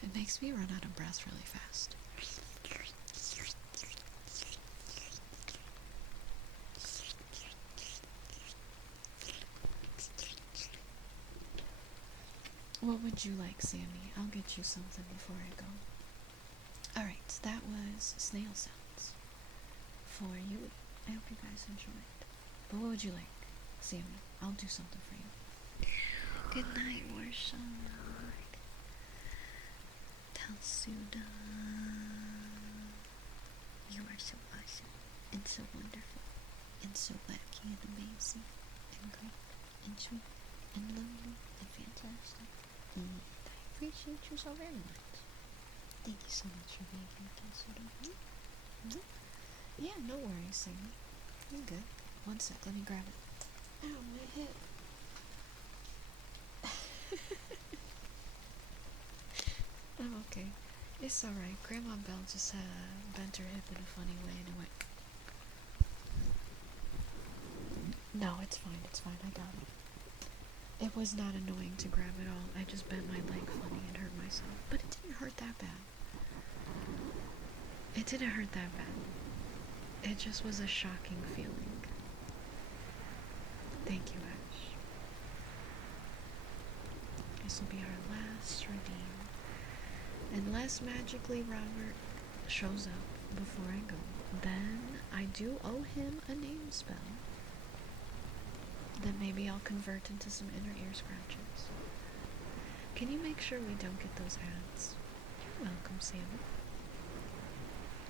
It makes me run out of breath really fast. What would you like, Sammy? I'll get you something before I go. Alright, that was snail sounds. for you. I hope you guys enjoyed. But what would you like? Sammy, I'll do something for you. Good night, Warshard. Talsuda. You are so awesome, and so wonderful, and so wacky and amazing, and great, and sweet, and lovely, and fantastic. And I appreciate you so very much. Thank you so much for being here, Talsuda. Yeah, no worries, Sammy. You're good. One sec, let me grab it. Ow, my hip. I'm okay. It's alright. Grandma Belle just bent her hip in a funny way and it went. No, it's fine. It's fine. I got it. It was not annoying to grab at all. I just bent my leg funny and hurt myself. But it didn't hurt that bad. It didn't hurt that bad. It just was a shocking feeling. Thank you, Ash. This will be our last redeem. Unless magically Robert shows up before I go, then I do owe him a name spell. Then maybe I'll convert into some inner ear scratches. Can you make sure we don't get those ads? You're welcome, Sammy.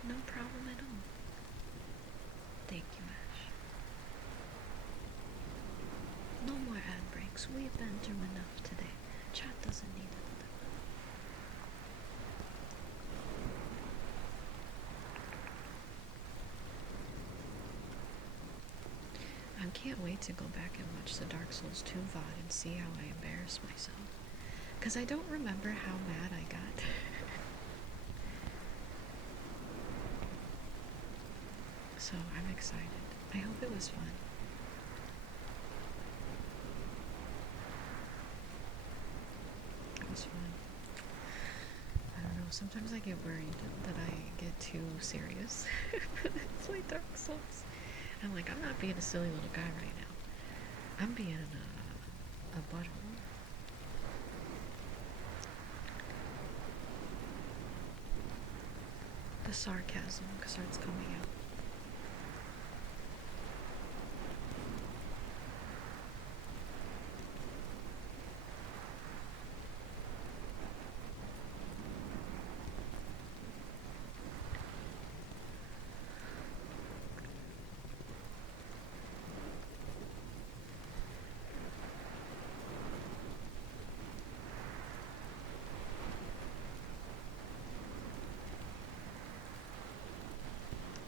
No problem at all. Thank you, Ash. No more ad breaks. We've been through enough today. Chat doesn't need another one. I can't wait to go back and watch the Dark Souls 2 VOD and see how I embarrassed myself. Because I don't remember how mad I got. So I'm excited. I hope it was fun. It was fun. I don't know, sometimes I get worried that I get too serious. It's like Dark Souls. I'm like, I'm not being a silly little guy right now. I'm being a butthole. The sarcasm starts coming out.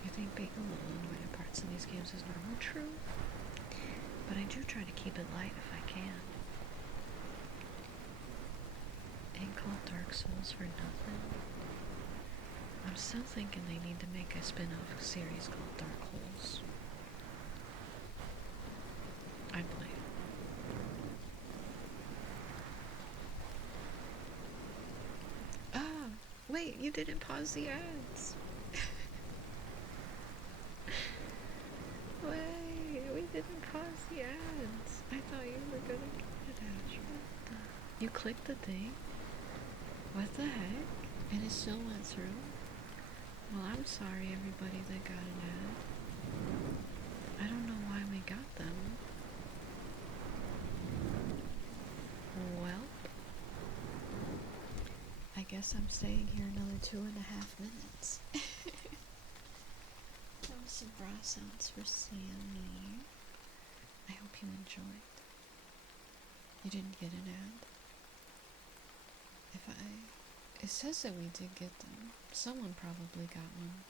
I think being a little annoyed at parts of these games is normal, true, but I do try to keep it light if I can. Ain't called Dark Souls for nothing. I'm still thinking they need to make a spin-off series called Dark Holes. I'd play it. Ah, wait, you didn't pause the ads. Wait, we didn't pause the ads. I thought you were gonna get it, Ash. What the? You clicked the thing? What the heck? And it still went through? Well, I'm sorry everybody that got an ad. I don't know why we got them. Well, I guess I'm staying here another 2.5 minutes. That was some bra sounds for Sammy. I hope you enjoyed. You didn't get an ad? It says that we did get them. Someone probably got one.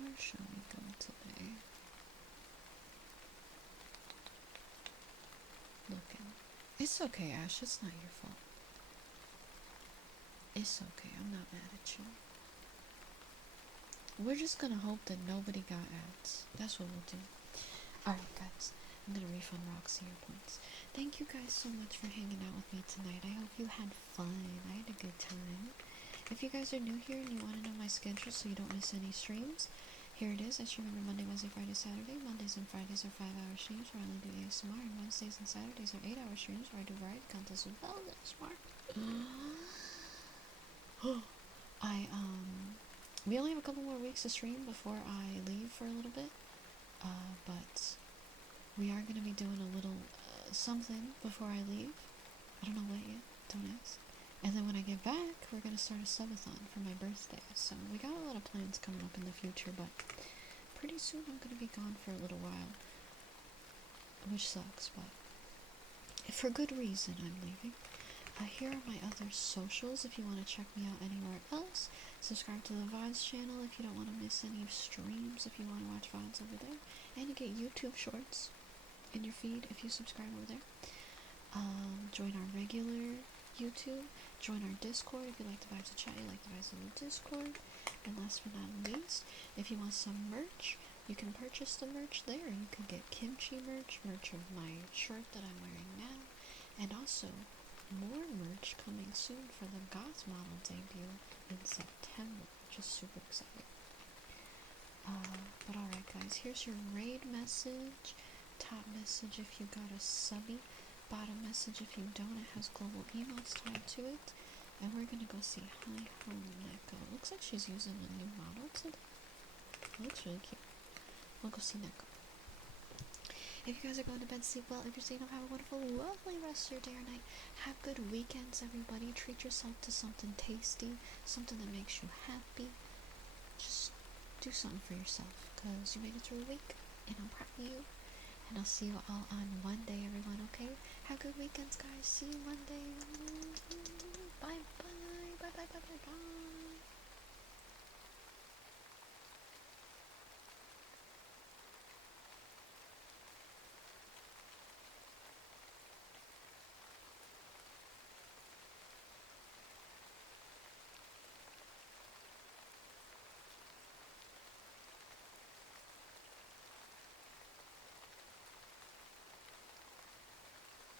Where shall we go today? Looking. It's okay, Ash. It's not your fault. It's okay. I'm not mad at you. We're just gonna hope that nobody got ads. That's what we'll do. Alright, guys. I'm gonna refund Roxy your points. Thank you guys so much for hanging out with me tonight. I hope you had fun. I had a good time. If you guys are new here and you want to know my schedule so you don't miss any streams, Here it is. I stream every Monday, Wednesday, Friday, Saturday. Mondays and Fridays are 5-hour streams where I only do ASMR, and Wednesdays and Saturdays are 8-hour streams where I do variety contests with Belle and ASMR. We only have a couple more weeks to stream before I leave for a little bit, but we are going to be doing a little something before I leave. I don't know what yet, don't ask. And then when I get back, we're going to start a subathon for my birthday. So we got a lot of plans coming up in the future, but pretty soon I'm going to be gone for a little while, which sucks, but for good reason I'm leaving. Here are my other socials if you want to check me out anywhere else. Subscribe to the VODs channel if you don't want to miss any streams, if you want to watch VODs over there. And you get YouTube shorts in your feed if you subscribe over there. Join our regular YouTube. Join our Discord if you like the vibes of chat, you like the vibes of the Discord. And last but not least, if you want some merch, you can purchase the merch there. You can get kimchi merch of my shirt that I'm wearing now, and also more merch coming soon for the Goth model debut in September, which is super exciting. But alright guys, here's your raid message. Top message if you got a subby. Bottom message if you don't. It has global emotes tied to it. And we're gonna go see Hi Ho Neko. Looks like she's using a new model today. It looks really cute. We'll go see Neko. If you guys are going to bed, sleep well. If you're staying up, have a wonderful, lovely rest of your day or night. Have good weekends, everybody. Treat yourself to something tasty, something that makes you happy. Just do something for yourself, because you made it through a week, and I'm proud of you. And I'll see you all on Monday, everyone, okay? Have good weekends, guys. See you Monday. Bye, bye. Bye, bye, bye, bye, bye.